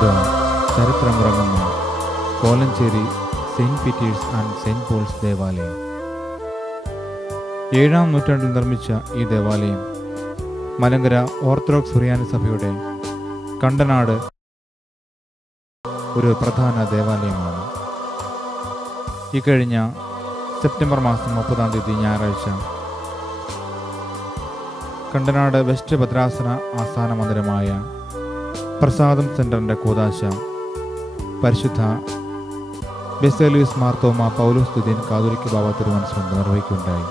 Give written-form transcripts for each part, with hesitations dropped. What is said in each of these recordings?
ഇത് ചരിത്രമുറങ്ങുന്ന Kolenchery Saint Peter's and Saint Paul's ദേവാലയം. 7-ാം നൂറ്റാണ്ടിൽ നിർമ്മിച്ച ഈ ദേവാലയം മലങ്കര ഓർത്തഡോക്സ് സുറിയാനി സഭയുടെ കണ്ടനാട് ഒരു പ്രധാന ദേവാലയമാണ്. ഈ കഴിഞ്ഞ സെപ്റ്റംബർ മാസം 30-ാം തീയതി ഞായറാഴ്ച കണ്ടനാട് വെസ്റ്റ് ഭദ്രാസന ആസ്ഥാന മന്ദിരമായ പ്രസാദം സെൻ്ററിൻ്റെ കൂദാശ പരിശുദ്ധ ബെസേലിയൂസ് മാർത്തോമ പൗലോസ് തുതിയൻ കാതോലിക്ക ബാവ തിരുമനസ് നിർവഹിക്കുകയുണ്ടായി.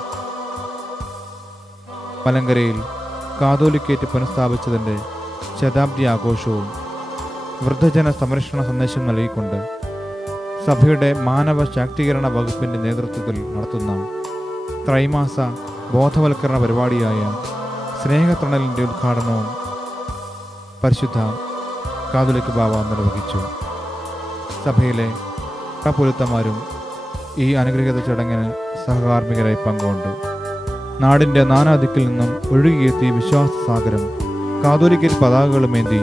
മലങ്കരയിൽ കാതോലിക്കേറ്റ് പുനഃസ്ഥാപിച്ചതിൻ്റെ ശതാബ്ദി ആഘോഷവും വൃദ്ധജന സംരക്ഷണ സന്ദേശം നൽകിക്കൊണ്ട് സഭയുടെ മാനവ ശാക്തീകരണ വകുപ്പിൻ്റെ നേതൃത്വത്തിൽ നടത്തുന്ന ത്രൈമാസ ബോധവൽക്കരണ പരിപാടിയായ സ്നേഹത്തണലിൻ്റെ ഉദ്ഘാടനവും പരിശുദ്ധ കാതോലിക്ക ബാവ നിർവഹിച്ചു. സഭയിലെ പുരുത്തന്മാരും ഈ അനുഗ്രഹീത ചടങ്ങിന് സഹകാർമ്മികരായി പങ്കുകൊണ്ടു. നാടിൻ്റെ നാനാദിക്കിൽ നിന്നും ഒഴുകിയെത്തിയ വിശ്വാസ സാഗരം കാതോലിക്കേറ്റ് പതാകകളുമേന്തി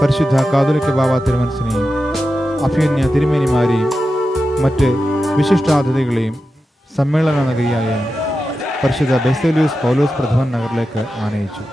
പരിശുദ്ധ കാതോലിക്ക ബാവ തിരുമനസിനെയും അഭിമന്യ തിരുമേനിമാരെയും മറ്റ് വിശിഷ്ടാതിഥികളെയും സമ്മേളന നഗരിയായ പരിശുദ്ധ ബെസേലിയൂസ് പൗലോസ് പ്രഥമൻ നഗറിലേക്ക് ആനയിച്ചു.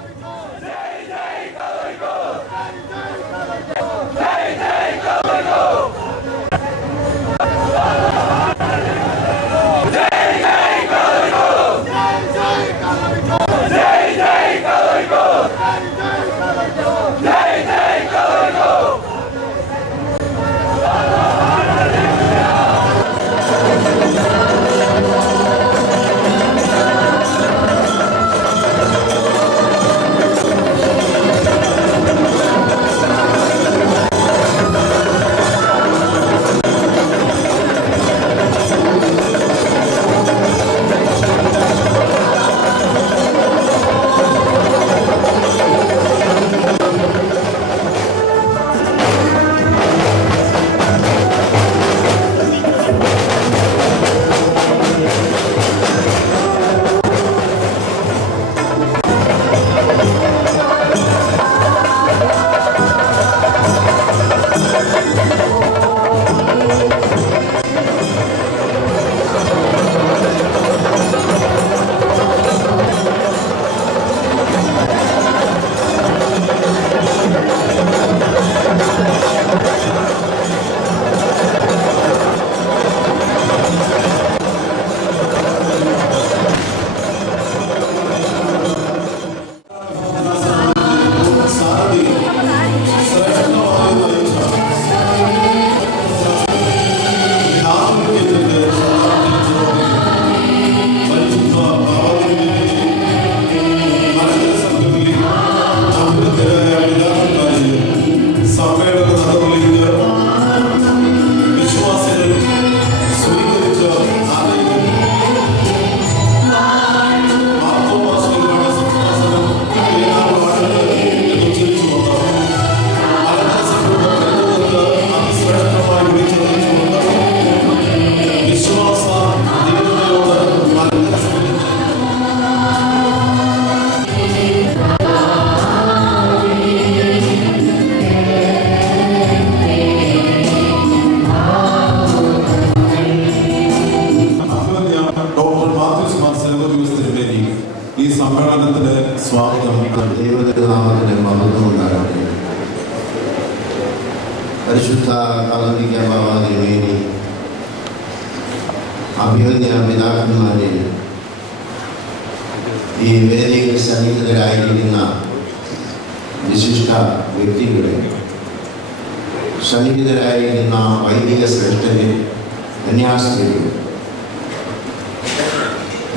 ഈ സമ്മേളനത്തിന് സ്വാഗതം. ദൈവനാമത്തിന് മഹത്വം ഉണ്ടാകട്ടെ. പരിശുദ്ധ കാതോലിക്ക ബാവ തിരുമേനി, അഭിമന്യ പിതാക്കന്മാരെ, ഈ വേദിയിൽ സന്നിഹിതരായിരിക്കുന്ന വിശിഷ്ട വ്യക്തികളെ, സന്നിഹിതരായിരിക്കുന്ന വൈദിക ശ്രേഷ്ഠരെ, കന്യാസ്ത്രീകൾ,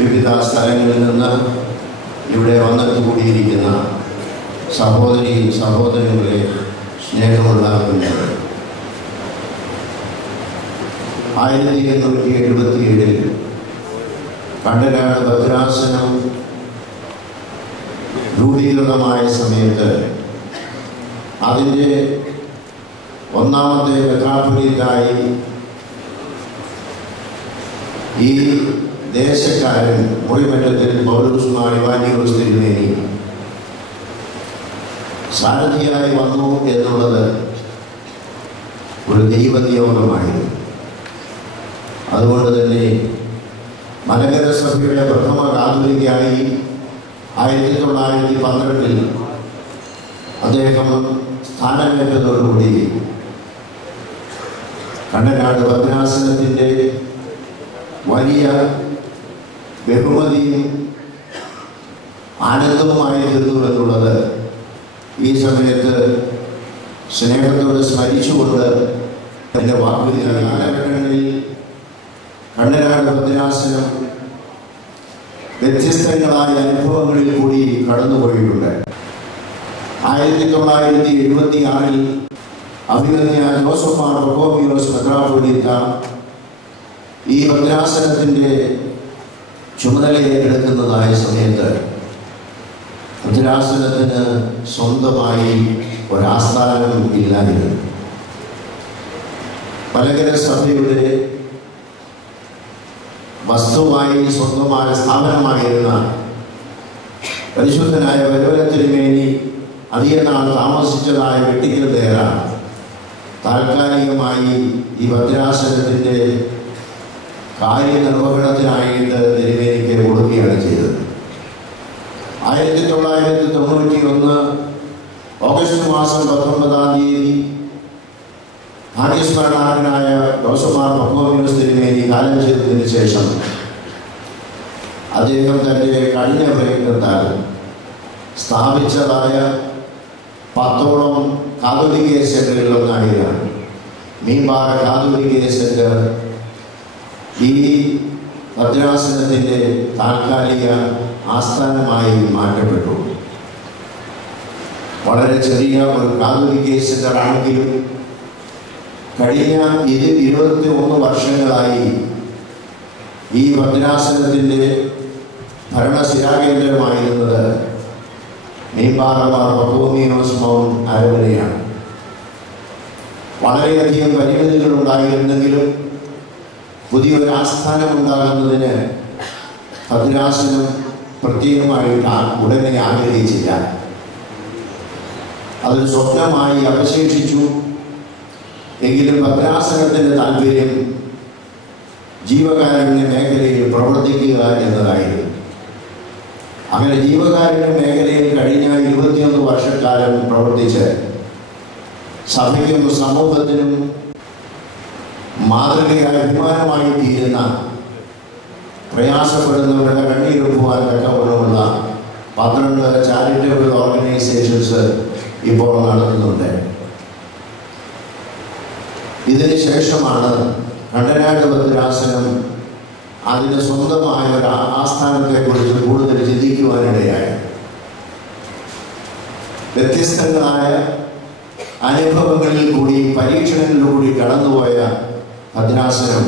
വിവിധ സ്ഥലങ്ങളിൽ നിന്ന് ഇവിടെ വന്നെത്തുകൂടിയിരിക്കുന്ന സഹോദരി സഹോദരങ്ങളെ, സ്നേഹമുള്ള കുഞ്ഞുങ്ങൾ, 1877 കണ്ടനാട് ഭദ്രാസനം രൂപീകൃതമായ സമയത്ത് അതിൻ്റെ ഒന്നാമത്തെ മെത്രാപ്പൊലീത്തായി ഈ ദേശക്കാരൻ മുറിമറ്റത്തിൽ പൗലോസ് മാർ ഇവാനിയോസ് തിരുമേനി സാരഥിയായി വന്നു എന്നുള്ളത് ഒരു ദൈവനിയോഗമായിരുന്നു. അതുകൊണ്ട് തന്നെ മലങ്കര സഭയുടെ പ്രഥമ കാതോലിക്കയായി 1912 അദ്ദേഹം സ്ഥാനമേറ്റതോടുകൂടി കണ്ടനാട് ഭദ്രാസനത്തിൻ്റെ വലിയ ബഹുമതിയും ആനന്ദവുമായി തീർന്നു എന്നുള്ളത് ഈ സമയത്ത് സ്നേഹത്തോട് സ്മരിച്ചുകൊണ്ട് എൻ്റെ വാക്കുകൾ കാലഘട്ടങ്ങളിൽ കണ്ടനാട് ഭദ്രാസനം വ്യത്യസ്തങ്ങളായ അനുഭവങ്ങളിൽ കൂടി കടന്നുപോയിട്ടുണ്ട്. 1976 അഭിമന്യ ജോസഫ് മാർ ബക്കോമിയോസ് മെത്രാപ്പൊലീത്ത ഈ ഭദ്രാസനത്തിൻ്റെ ചുമതലയേറ്റെടുക്കുന്നതായ സമയത്ത് ഭദ്രാസനത്തിന് സ്വന്തമായി ഒരാസ്ഥാനം ഇല്ലായിരുന്നു. മലങ്കര സഭയുടെ വസ്തുവായി സ്വന്തമായ സ്ഥാപനമായിരുന്ന പരിശുദ്ധനായ വരവരത്തിരുമേനി അധികം നാൾ താമസിച്ചതായ വെട്ടിക്കൽ ദേറ താൽക്കാലികമായി ഈ ഭദ്രാസനത്തിൻ്റെ കാര്യനിർവഹണത്തിനായിട്ട് തിരുമേനിക്ക് കൊടുക്കുകയാണ് ചെയ്തത്. 1991 ഓഗസ്റ്റ് മാസം 19 ഭാഗ്യസ്മരണാർഹനായ ജോസഫ് മാർ ബക്കോമിയോസ് തിരുമേനി കാലം ചെയ്തതിന് ശേഷം അദ്ദേഹം തൻ്റെ കഴിഞ്ഞ പ്രയത്നത്താൽ സ്ഥാപിച്ചതായ 10ഓളം കാതോലിക്ക സെൻ്ററുകളിലൊന്നായിരുന്നു മീൻപാറ കാതോലിക്ക സെൻ്റർ ഈ ഭദ്രാസനത്തിൻ്റെ താൽക്കാലിക ആസ്ഥാനമായി മാറ്റപ്പെട്ടു. വളരെ ചെറിയ ഒരു കാതോലിക്ക സെൻ്റർ ആണെങ്കിലും കഴിഞ്ഞ 21 വർഷങ്ങളായി ഈ ഭദ്രാസനത്തിൻ്റെ ഭരണശിലാകേന്ദ്രമായിരുന്നത് മീൻപാറ മാർ ബക്കോമിയോസ് മൗണ്ട് അരവനയാണ്. വളരെയധികം പരിമിതികൾ ഉണ്ടായിരുന്നെങ്കിലും പുതിയൊരു ആസ്ഥാനം ഉണ്ടാകുന്നതിന് ഭദ്രാസനം പ്രത്യേകമായിട്ട് ഉടനെ ആഗ്രഹിച്ചില്ല. അതൊരു സ്വപ്നമായി അവശേഷിച്ചു. എങ്കിലും ഭദ്രാസനത്തിൻ്റെ താല്പര്യം ജീവകാരുണ്യ മേഖലയിൽ പ്രവർത്തിക്കുക എന്നതായിരുന്നു. അങ്ങനെ ജീവകാരുണ്യ മേഖലയിൽ കഴിഞ്ഞ 21 വർഷക്കാലം പ്രവർത്തിച്ച് സഭയ്ക്കും സമൂഹത്തിനും മാതൃകയായ അഭിമാനമായി തീരുന്ന പ്രയാസപ്പെടുന്നവരുടെ കണ്ണീരൊപ്പുവാൻ തക്കവണ്ണമുള്ള 12 ചാരിറ്റബിൾ ഓർഗനൈസേഷൻസ് ഇപ്പോൾ നടത്തുന്നുണ്ട്. ഇതിന് ശേഷമാണ് കണ്ടനാട് ഭദ്രാസനം അതിൻ്റെ സ്വന്തമായ ഒരു ആസ്ഥാനത്തെക്കുറിച്ച് കൂടുതൽ ചിന്തിക്കുവാനിടയായി. വ്യത്യസ്തങ്ങളായ അനുഭവങ്ങളിൽ കൂടി പരീക്ഷണങ്ങളിലൂടെ കടന്നുപോയ ഭദ്രാസനം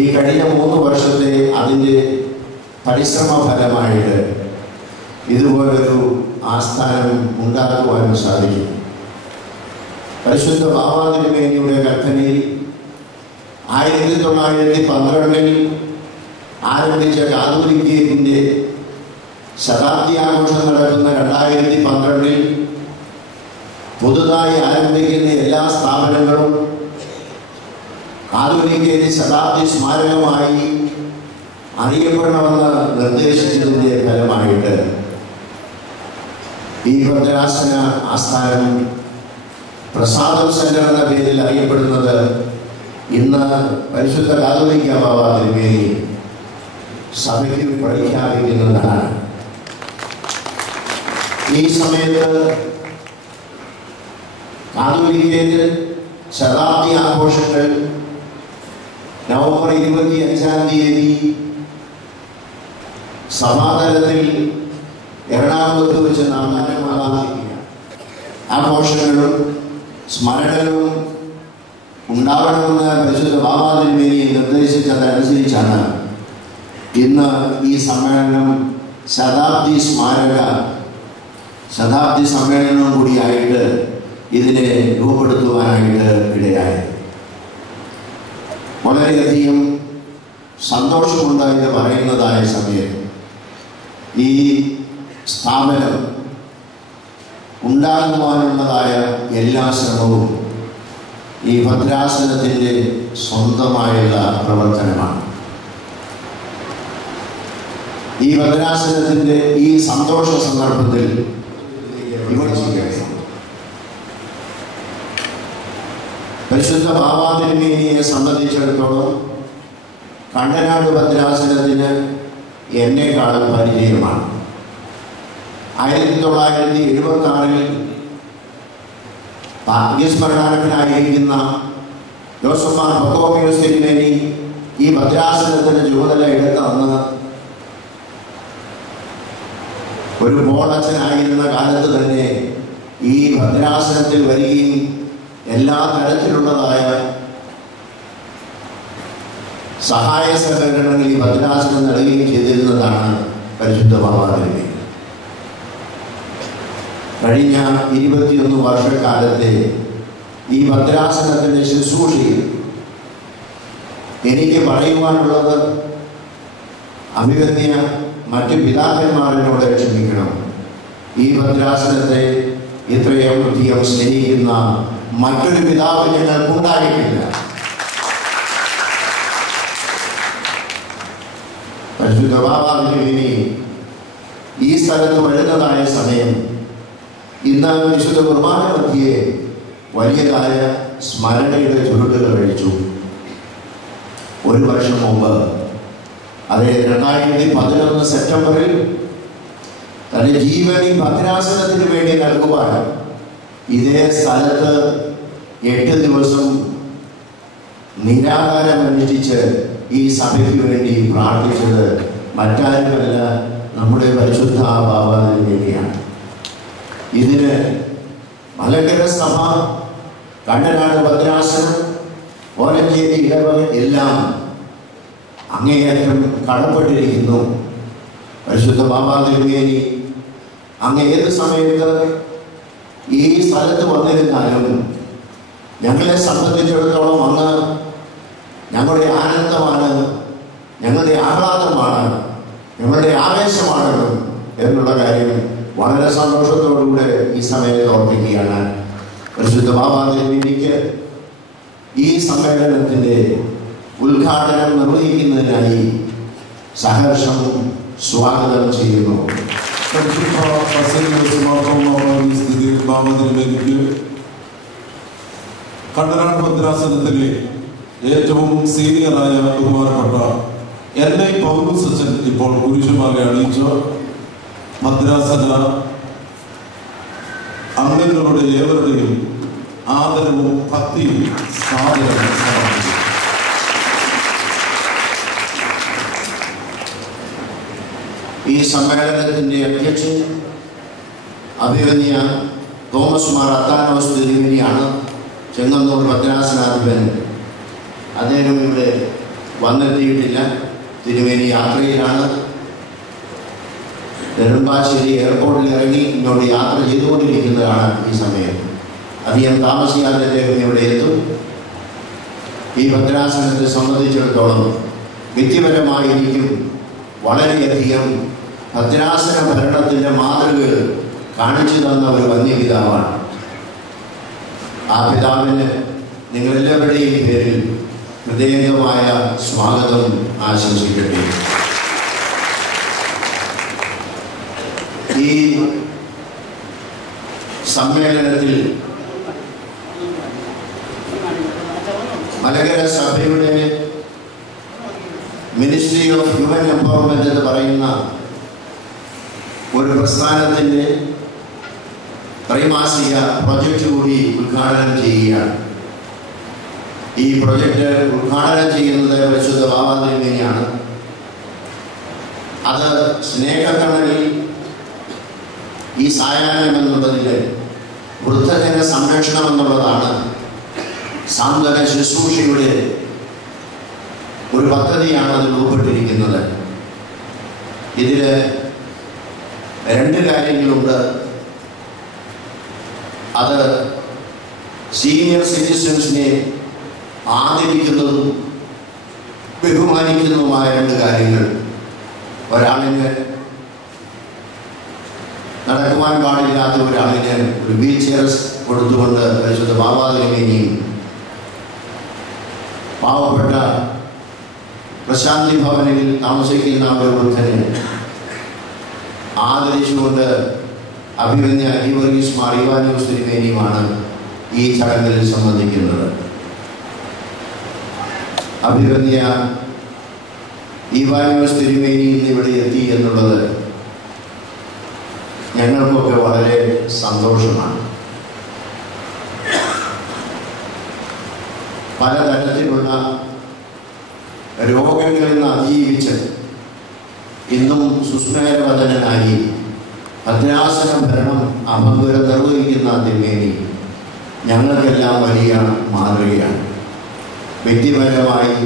ഈ കഴിഞ്ഞ 3 വർഷത്തെ അതിൻ്റെ പരിശ്രമ ഫലമായിട്ട് ഇതുപോലൊരു ആസ്ഥാനം ഉണ്ടാക്കുവാനും സാധിക്കും. പരിശുദ്ധ ബാവാ തിരുമേനിയുടെ കൽപ്പനയിൽ 1912 ആരംഭിച്ച കാതോലിക്കത്തിൻ്റെ ശതാബ്ദി ആഘോഷം നടക്കുന്ന 2012 പുതുതായി ആരംഭിക്കുന്ന എല്ലാ സ്ഥാപനങ്ങളും കാതോലിക്കയുടെ ശതാബ്ദി സ്മാരകമായി അറിയപ്പെടണമെന്ന് നിർദ്ദേശിച്ചതിൻ്റെ ഫലമായിട്ട് ഈ ഭദ്രാസന ആസ്ഥാനം പ്രസാദം സെന്റർ എന്ന പേരിൽ അറിയപ്പെടുന്നത് ഇന്ന് പരിശുദ്ധ കാതോലിക്ക ബാവാ തിരുമേനി സഭയ്ക്ക് പ്രഖ്യാപിക്കുന്നതാണ്. ഈ സമയത്ത് കാതോലിക്കയുടെ ശതാബ്ദി ആഘോഷങ്ങൾ നവംബർ 25 സഭാതലത്തിൽ എറണാകുളത്ത് വെച്ച് നാം ആഘോഷിക്കുക. ആഘോഷങ്ങളും സ്മരണകളും ഉണ്ടാവണമെന്ന് പരിശുദ്ധ ബാവാ തിരുമേനി നിർദ്ദേശിച്ചതനുസരിച്ചാണ് ഇന്ന് ഈ സമ്മേളനം ശതാബ്ദി സമ്മേളനം കൂടിയായിട്ട് ഇതിനെ രൂപപ്പെടുത്തുവാനായിട്ട് ഇടയായത്. വളരെയധികം സന്തോഷമുണ്ടായിട്ട് പറയുന്നതായ സമയത്ത് ഈ സ്ഥാപനം ഉണ്ടാകുവാനുള്ളതായ എല്ലാ ശ്രമവും ഈ ഭദ്രാസനത്തിൻ്റെ സ്വന്തമായുള്ള പ്രവർത്തനമാണ്. ഈ ഭദ്രാസനത്തിൻ്റെ ഈ സന്തോഷ സന്ദർഭത്തിൽ വിമർശിക്കുകയാണ്. പരിശുദ്ധ ബാബാ തിരുമേനിയെ സംബന്ധിച്ചിടത്തോളം കണ്ടനാട് ഭദ്രാസനത്തിന് എന്നെക്കാളും പരിചയമാണ്. 1976 ഭാഗ്യസ്മരണാനകനായിരിക്കുന്ന ജോസഫ് മാർ ബർത്തോമിയോസ് തിരുമേനി ഈ ഭദ്രാസനത്തിന് ചുമതല എടുത്തന്ന് ഒരു ബോർഡച്ചനായിരുന്ന കാലത്ത് തന്നെ ഈ ഭദ്രാസനത്തിൽ വരികയും എല്ലാ തരത്തിലുള്ളതായ സഹായ സഹകരണങ്ങൾ ഈ ഭദ്രാസനം നൽകുകയും ചെയ്തിരുന്നതാണ് പരിശുദ്ധ ബാബാ തിരുമേനി. കഴിഞ്ഞ 21 വർഷക്കാലത്തെ ഈ ഭദ്രാസനത്തിൻ്റെ ശുശ്രൂഷയിൽ എനിക്ക് പറയുവാനുള്ളത്, അഭിവന്യ മറ്റ് പിതാക്കന്മാരിനോട് ക്ഷമിക്കണം, ഈ ഭദ്രാസനത്തെ ഇത്രയും അധികം സ്നേഹിക്കുന്ന മറ്റൊരു പിതാവ് ഞങ്ങൾക്കുണ്ടായിട്ടില്ല. പരിശുദ്ധ ബാബാ തിരുമേനി ഈ സ്ഥലത്ത് വരുന്നതായ സമയം ഇന്ന് വിശുദ്ധ കുർബാന മധ്യേ വലിയതായ സ്മരണയുടെ ചുരുട്ടുകൾ കഴിച്ചു. 1 വർഷം മുമ്പ്, അതായത് 2011 സെപ്റ്റംബറിൽ തൻ്റെ ജീവൻ ഈ ഭദ്രാസനത്തിന് വേണ്ടി നൽകുവാൻ ഇതേ സ്ഥലത്ത് 8 ദിവസം നിരാഹാരം അനുഷ്ഠിച്ച് ഈ സഭയ്ക്ക് വേണ്ടി പ്രാർത്ഥിച്ചത് മറ്റാരുമല്ല, നമ്മുടെ പരിശുദ്ധ ബാബാ തിരുമേനിയാണ്. ഇതിന് മലങ്കര സഭ, കണ്ടനാട് ഭദ്രാസനം, ഓലഞ്ചേരി ഇടവക എല്ലാം അങ്ങേയറ്റം കടപ്പെട്ടിരിക്കുന്നു. പരിശുദ്ധ ബാബാ തിരുമേനി അങ്ങ് ഏത് സമയത്ത് ഈ സ്ഥലത്ത് വന്നിരുന്നാലും ഞങ്ങളെ സംബന്ധിച്ചിടത്തോളം അങ്ങ് ഞങ്ങളുടെ ആനന്ദമാണ്, ഞങ്ങളുടെ ആഹ്ലാദമാണ്, ഞങ്ങളുടെ ആവേശമാണ് എന്നുള്ള കാര്യം വളരെ സന്തോഷത്തോടുകൂടെ ഈ സമയത്ത് ഓർമ്മിക്കുകയാണ്. പരിശുദ്ധ ബാബാ തിരുമേനിക്ക് ഈ സമ്മേളനത്തിൻ്റെ ഉദ്ഘാടനം നിർവഹിക്കുന്നതിനായി സഹർഷം സ്വാഗതം ചെയ്യുന്നു. കണ്ടനാട് ഭദ്രാസനത്തിലെ ഏറ്റവും സീനിയറായ ബഹുമാനപ്പെട്ട എന്നെ പൗലോസ് അച്ഛൻ ഇപ്പോൾ കുരിശുമാല അണിയിച്ചു ഭദ്രാസന അംഗങ്ങളുടെ ഏവരുടെയും ആദരവും ഭക്തിയും സാദരവും സമർപ്പിച്ചു. ഈ സമ്മേളനത്തിൻ്റെ അധ്യക്ഷൻ അഭിവന്യ തോമസ് മാർ അത്താനോസ് തിരുമേനിയാണ്. ചെങ്ങന്നൂർ ഭദ്രാസനാധിപൻ അദ്ദേഹം ഇവിടെ വന്നെത്തിയിട്ടില്ല. തിരുമേനി യാത്രയിലാണ്. നെടുമ്പാശ്ശേരി എയർപോർട്ടിൽ ഇറങ്ങി ഇങ്ങോട്ട് യാത്ര ചെയ്തുകൊണ്ടിരിക്കുന്നതാണ് ഈ സമയം. അധികം താമസിയാതെ അദ്ദേഹം ഇവിടെ എത്തും. ഈ ഭദ്രാസനത്തെ സംബന്ധിച്ചിടത്തോളം വ്യക്തിപരമായിരിക്കും വളരെയധികം ഭദ്രാസന ഭരണത്തിൻ്റെ മാതൃകകൾ കാണിച്ചു തന്ന ഒരു വന്യപിതാവാണ്. ആ പിതാവിന് നിങ്ങളെല്ലാവരുടെയും പേരിൽ ഹൃദയംഗമായ സ്വാഗതം ആശംസിക്കട്ടെ. ഈ സമ്മേളനത്തിൽ മലങ്കര സഭയുടെ മിനിസ്ട്രി ഓഫ് ഹ്യൂമൻ എംപവർമെന്റ് എന്ന് പറയുന്ന ഒരു പ്രസ്ഥാനത്തിൻ്റെ ത്രൈമാസിക പ്രൊജക്റ്റ് കൂടി ഉദ്ഘാടനം ചെയ്യുകയാണ്. ഈ പ്രൊജക്റ്റ് ഉദ്ഘാടനം ചെയ്യുന്നത് പരിശുദ്ധ ബാബാ തിരുമേനിയാണ്. അത് സ്നേഹക്കണ്ണനിൽ ഈ സായാഹ്നം എന്നുള്ളതിൽ വൃദ്ധജന സംരക്ഷണം എന്നുള്ളതാണ് സാന്ത്വന ശുശ്രൂഷയുടെ ഒരു പദ്ധതിയാണ് അതിൽ ഉൾപ്പെട്ടിരിക്കുന്നത്. ഇതിൽ 2 കാര്യങ്ങളുണ്ട്. അത് സീനിയർ സിറ്റിസൺസിനെ ആദരിക്കുന്നതും ബഹുമാനിക്കുന്നതുമായ 2 കാര്യങ്ങൾ. ഒരാളിന് നടക്കുവാൻ പാടില്ലാത്ത ഒരാളിന് ഒരു വീൽ ചെയർ കൊടുത്തുകൊണ്ട് പരിശുദ്ധ ബാബാതിരിമേനിയും പാവപ്പെട്ട പ്രശാന്തി ഭവനിൽ താമസിക്കുന്ന ഒരു വൃദ്ധനെ ആദരിച്ചുകൊണ്ട് അഭിമന്യ ഗീവർഗീസ് മാർ ഇവാനിയോസ് തിരുമേനിയുമാണ് ഈ ചടങ്ങിൽ സംബന്ധിക്കുന്നത്. അഭിമന്യ ഇവാനിയോസ് തിരുമേനി ഇന്നിവിടെ എത്തി എന്നുള്ളത് ഞങ്ങൾക്കൊക്കെ വളരെ സന്തോഷമാണ്. പലതരത്തിലുള്ള രോഗങ്ങളിൽ നിന്ന് അതിജീവിച്ച് ഇന്നും സുസ്മേരവദനായി ഭദ്രാസന ഭരണം അഭംഗുരം നിർവഹിക്കുന്ന തിരുമേനി ഞങ്ങൾക്കെല്ലാം വലിയ മാതൃകയാണ്. വ്യക്തിപരമായി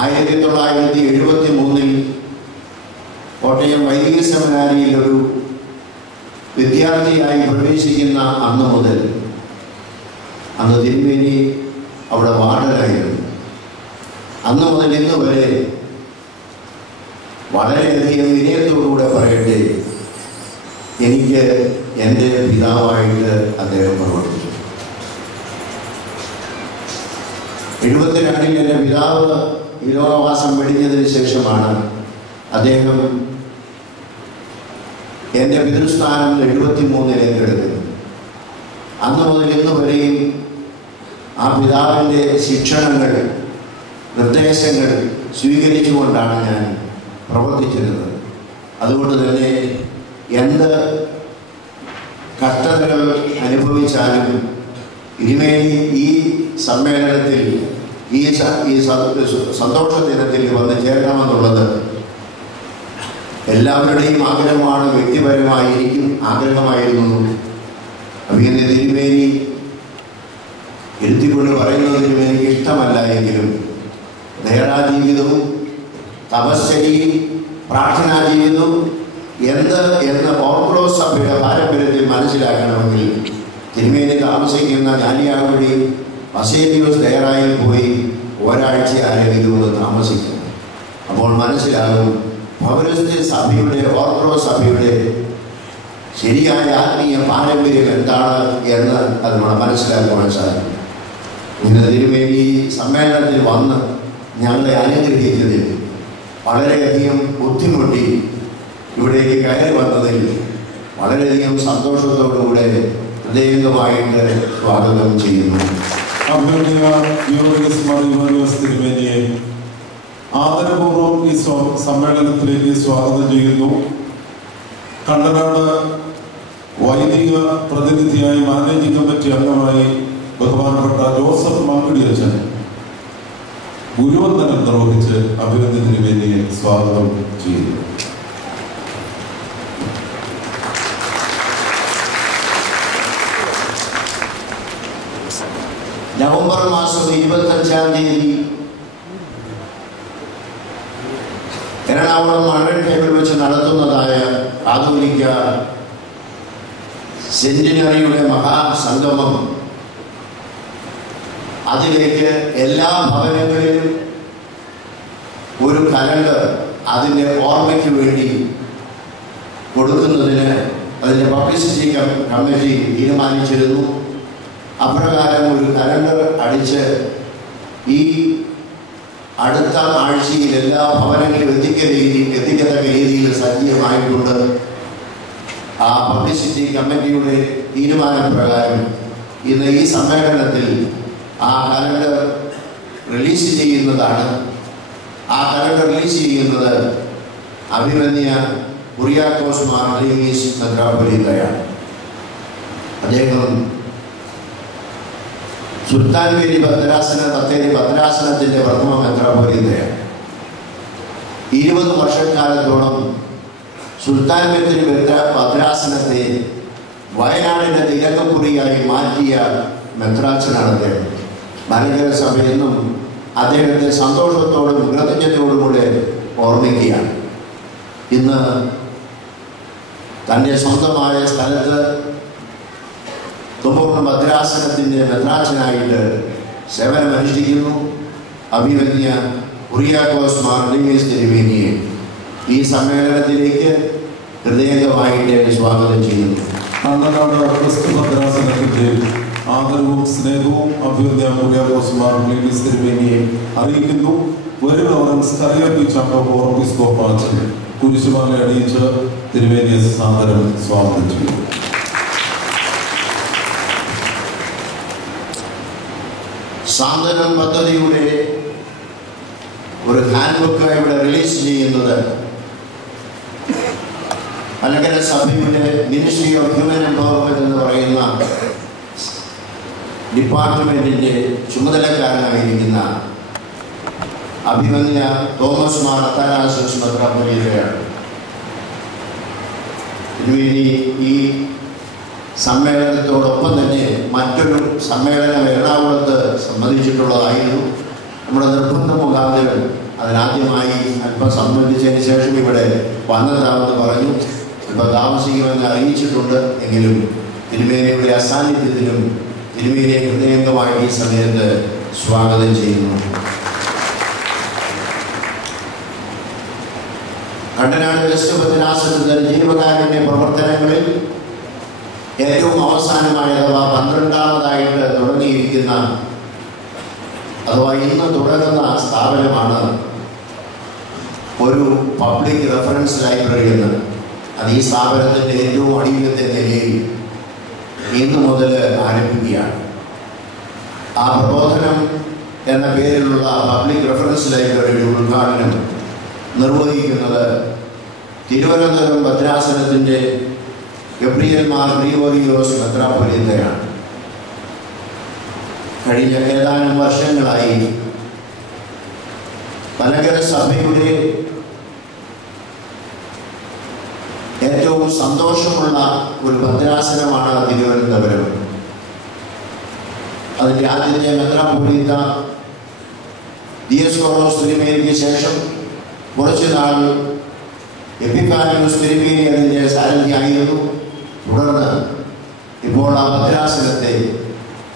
1973 കോട്ടയം വൈദിക സെമിനാരിയിൽ ഒരു വിദ്യാർത്ഥിയായി പ്രവേശിക്കുന്ന അന്ന് മുതൽ അന്ന് തിരുമേനി അവിടെ വാർഡനായിരുന്നു. അന്ന് മുതൽ ഇന്ന് വരെ വളരെയധികം വിനയത്തോടുകൂടെ പറയട്ടെ, എനിക്ക് എൻ്റെ പിതാവായിട്ട് അദ്ദേഹം പ്രവർത്തിച്ചു. 72 എൻ്റെ പിതാവ് ഈ ലോകവാസം വെടിഞ്ഞതിന് ശേഷമാണ് അദ്ദേഹം എൻ്റെ പിതൃസ്ഥാനം 73 എടുക്കുന്നത്. അന്ന് മുതൽ ഇന്ന് വരെയും ആ പിതാവിൻ്റെ ശിക്ഷണങ്ങൾ, നിർദ്ദേശങ്ങൾ സ്വീകരിച്ചുകൊണ്ടാണ് ഞാൻ പ്രവർത്തിച്ചിരുന്നത്. അതുകൊണ്ട് തന്നെ എന്ത് കഷ്ടതകൾ അനുഭവിച്ചാലും തിരുമേനി ഈ സമ്മേളനത്തിൽ ഈ സന്തോഷ ദിനത്തിൽ വന്ന് ചേരണമെന്നുള്ളത് എല്ലാവരുടെയും ആഗ്രഹമാണ്. വ്യക്തിപരമായി എനിക്കും ആഗ്രഹമായിരുന്നു. അഭിനന്ദ തിരുമേനി എഴുത്തിക്കൊണ്ട് പറയുന്നതിനും എനിക്ക് ഇഷ്ടമല്ല എങ്കിലും നേരാജീവിതവും തപശ്ചര്യയും പ്രാർത്ഥനാ ജീവിതവും എന്ന് ഓർത്തഡോക്സ് സഭയുടെ പാരമ്പര്യത്തിൽ മനസ്സിലാക്കണമെങ്കിൽ തിരുമേനി താമസിക്കുന്ന ഞാലിയാകുടി ബസേലിയോസ് ദയറായിൽ പോയി ഒരാഴ്ച ആരെങ്കിലും താമസിക്കും. അപ്പോൾ മനസ്സിലാകും പൗരസ്ത്യ സഭയുടെ, ഓർത്തഡോക്സ് സഭയുടെ ശരിയായ ആത്മീയ പാരമ്പര്യം എന്താണ് എന്ന് അത് നമ്മൾ മനസ്സിലാക്കുവാൻ സാധിക്കും. ഇന്ന് തിരുമേനി സമ്മേളനത്തിൽ വന്ന് ഞങ്ങളെ അനുഗ്രഹിച്ചതിൽ വളരെയധികം ബുദ്ധിമുട്ടി ഇവിടേക്ക് കയറി വന്നതിൽ വളരെയധികം സന്തോഷത്തോടുകൂടെ ഹൃദയംഗമായിട്ട് സ്വാഗതം ചെയ്യുന്നു. അഭിനന്ദ ഗീവർഗീസ് മാർ ഇവാനിയോസ് തിരുമേനിയെ ആദരപൂർവ്വം ഈ സമ്മേളനത്തിലേക്ക് സ്വാഗതം ചെയ്യുന്നു. കണ്ടനാട് വൈദിക പ്രതിനിധിയായി മാനേജിംഗ് കമ്മിറ്റി അംഗമായി ബഹുമാനപ്പെട്ട ജോസഫ് മാക്കുടി അച്ഛൻ ഗുരുവന്ദനം നിർവഹിച്ച് അഭിനന്ദ തിരുമേനിയെ സ്വാഗതം ചെയ്യുന്നു. നവംബർ മാസം 25-ാം തീയതി എറണാകുളം മഴവിൽ ടേബിൾ വെച്ച് നടത്തുന്നതായ ആധുനിക സെന്റിനറിയുടെ മഹാസംഗമം, അതിലേക്ക് എല്ലാ ഭവനങ്ങളിലും ഒരു കലണ്ടർ അതിൻ്റെ ഓർമ്മയ്ക്ക് വേണ്ടി കൊടുക്കുന്നതിന് അതിൻ്റെ പബ്ലിസിറ്റി കമ്മിറ്റി തീരുമാനിച്ചിരുന്നു. അപ്രകാരം ഒരു കലണ്ടർ അടിച്ച് ഈ അടുത്ത ആഴ്ചയിൽ എല്ലാ ഭവനങ്ങളിലും എത്തിക്കത്തക്ക രീതിയിൽ സജ്ജീയമായിട്ടുണ്ട്. ആ പബ്ലിസിറ്റി കമ്മിറ്റിയുടെ തീരുമാനപ്രകാരം ഇന്ന് ഈ സമ്മേളനത്തിൽ ആ കലണ്ടർ റിലീസ് ചെയ്യുന്നതാണ്. ആ കലണ്ടർ റിലീസ് ചെയ്യുന്നത് അഭിമന്യ കുറിയാക്കോസ് മാർ ക്ലീമീസ് മെത്രാപ്പൊലീത്തയാണ്. അദ്ദേഹം സുൽത്താൻപേരി ബത്തേരി ഭദ്രാസനത്തിൻ്റെ പ്രഥമ മെത്രാപ്പൊലീത്തയാണ്. 20 വർഷക്കാലത്തോളം സുൽത്താൻപേരി ഭദ്രാസനത്തെ വയനാടിൻ്റെ തിലകക്കുറിയായി മാറ്റിയ മെത്രാച്ചനാണ് അദ്ദേഹം. മലങ്കര സഭ എന്നും അദ്ദേഹത്തെ സന്തോഷത്തോടും കൃതജ്ഞതയോടും കൂടെ ഓർമ്മിക്കുകയാണ്. ഇന്ന് തൻ്റെ സ്വന്തമായ സ്ഥലത്ത് തുമ്പൂർണ്ണ ഭദ്രാസനത്തിൻ്റെ മെത്രാച്ചനായിട്ട് സേവനമനുഷ്ഠിക്കുന്നു. അഭിമന്യ കുറിയാക്കോസ് മാർ ക്ലീമീസ് തിരുമേനിയെ ഈ സമ്മേളനത്തിലേക്ക് ഹൃദയംഗമായിട്ട് സ്വാഗതം ചെയ്യുന്നു. കണ്ണനാട് ക്രിസ്തു ഭദ്രാസനത്തിന്റെ ആദരവും സ്നേഹവും അഭ്യുദയ കുര്യാക്കോസ് ക്ലീമീസ് തിരുമേനിയെ അറിയിക്കുന്നു. ഒരു റവറൻസ് കറിയപ്പി ചാക്കോ ഓർപ്പിസ്കോപ്പാച്ചൻ കുരിശുമാല അണിയിച്ച് തിരുമേനിയെ സാദരം സ്വാഗതം ചെയ്യുന്നു. സാന്ത്വനം പദ്ധതിയുടെ ഒരു ഹാൻഡ് ബുക്ക് ഇവിടെ റിലീസ് ചെയ്യുന്നത് മലങ്കര സഭയുടെ മിനിസ്ട്രി ഓഫ് ഹ്യൂമൻ എംപവർമെന്റ് എന്ന് പറയുന്ന ഡിപ്പാർട്ട്മെന്റിന്റെ ചുമതലക്കാരനായിരിക്കുന്ന അഭിമന്യ തോമസ് മാർ അത്താനാസിയോസ് മെത്രാപ്പൊലീത്തയാണ്. തിരുമേനി ഈ സമ്മേളനത്തോടൊപ്പം തന്നെ മറ്റൊരു സമ്മേളനം എറണാകുളത്ത് സംബന്ധിച്ചിട്ടുള്ളതായിരുന്നു. നമ്മുടെ നിർബന്ധ മുഖാന്തരം അതിനാദ്യമായി അല്പം സംബന്ധിച്ചതിന് ശേഷം ഇവിടെ വന്നതാണെന്ന് പറഞ്ഞു. അല്പം താമസിക്കുമെന്ന് അറിയിച്ചിട്ടുണ്ട്. എങ്കിലും തിരുമേനിയുടെ അസാന്നിധ്യത്തിലും തിരുമേനിയെ ഹൃദയംഗമായി ഈ സമയത്ത് സ്വാഗതം ചെയ്യുന്നു. കണ്ടനാട് വെസ്റ്റ് ഭദ്രാസനത്തിന്റെ ജീവകാരുണ്യ പ്രവർത്തനങ്ങളിൽ ഏറ്റവും അവസാനമായ അഥവാ 12ാമതായിട്ട് തുടങ്ങിയിരിക്കുന്ന അഥവാ ഇന്ന് തുടങ്ങുന്ന സ്ഥാപനമാണ് ഒരു പബ്ലിക് റെഫറൻസ് ലൈബ്രറി എന്ന്. അത് ഈ സ്ഥാപനത്തിൻ്റെ ഏറ്റവും അടിയിലത്തെ നിലയിൽ ഇന്ന് മുതൽ ആരംഭിക്കുകയാണ്. ആ പ്രബോധനം എന്ന പേരിലുള്ള പബ്ലിക് റെഫറൻസ് ലൈബ്രറിയുടെ ഉദ്ഘാടനം നിർവഹിക്കുന്നത് തിരുവനന്തപുരം ഭദ്രാസനത്തിൻ്റെ ഗബ്രിയേൽ മാർ ഗ്രിഗോറിയോസ് മെത്രാപ്പൊലീത്തയാണ്. കഴിഞ്ഞ ഏതാനും വർഷങ്ങളായി മലങ്കര സഭയുടെ ഏറ്റവും സന്തോഷമുള്ള ഒരു ഭദ്രാസനമാണ് തിരുവനന്തപുരം. അതിൻ്റെ ആദ്യത്തെ മെത്രാപ്പൊലീത്ത ദിയസ്കോറോസ് തിരുമേനിക്ക് ശേഷം കുറച്ചുനാൾ എപ്പിഫാനിയോസ് തിരുമേനി അതിൻ്റെ സാരഥിയായിരുന്നു. തുടർന്ന് ഇപ്പോൾ ആ ഭദ്രാസനത്തെ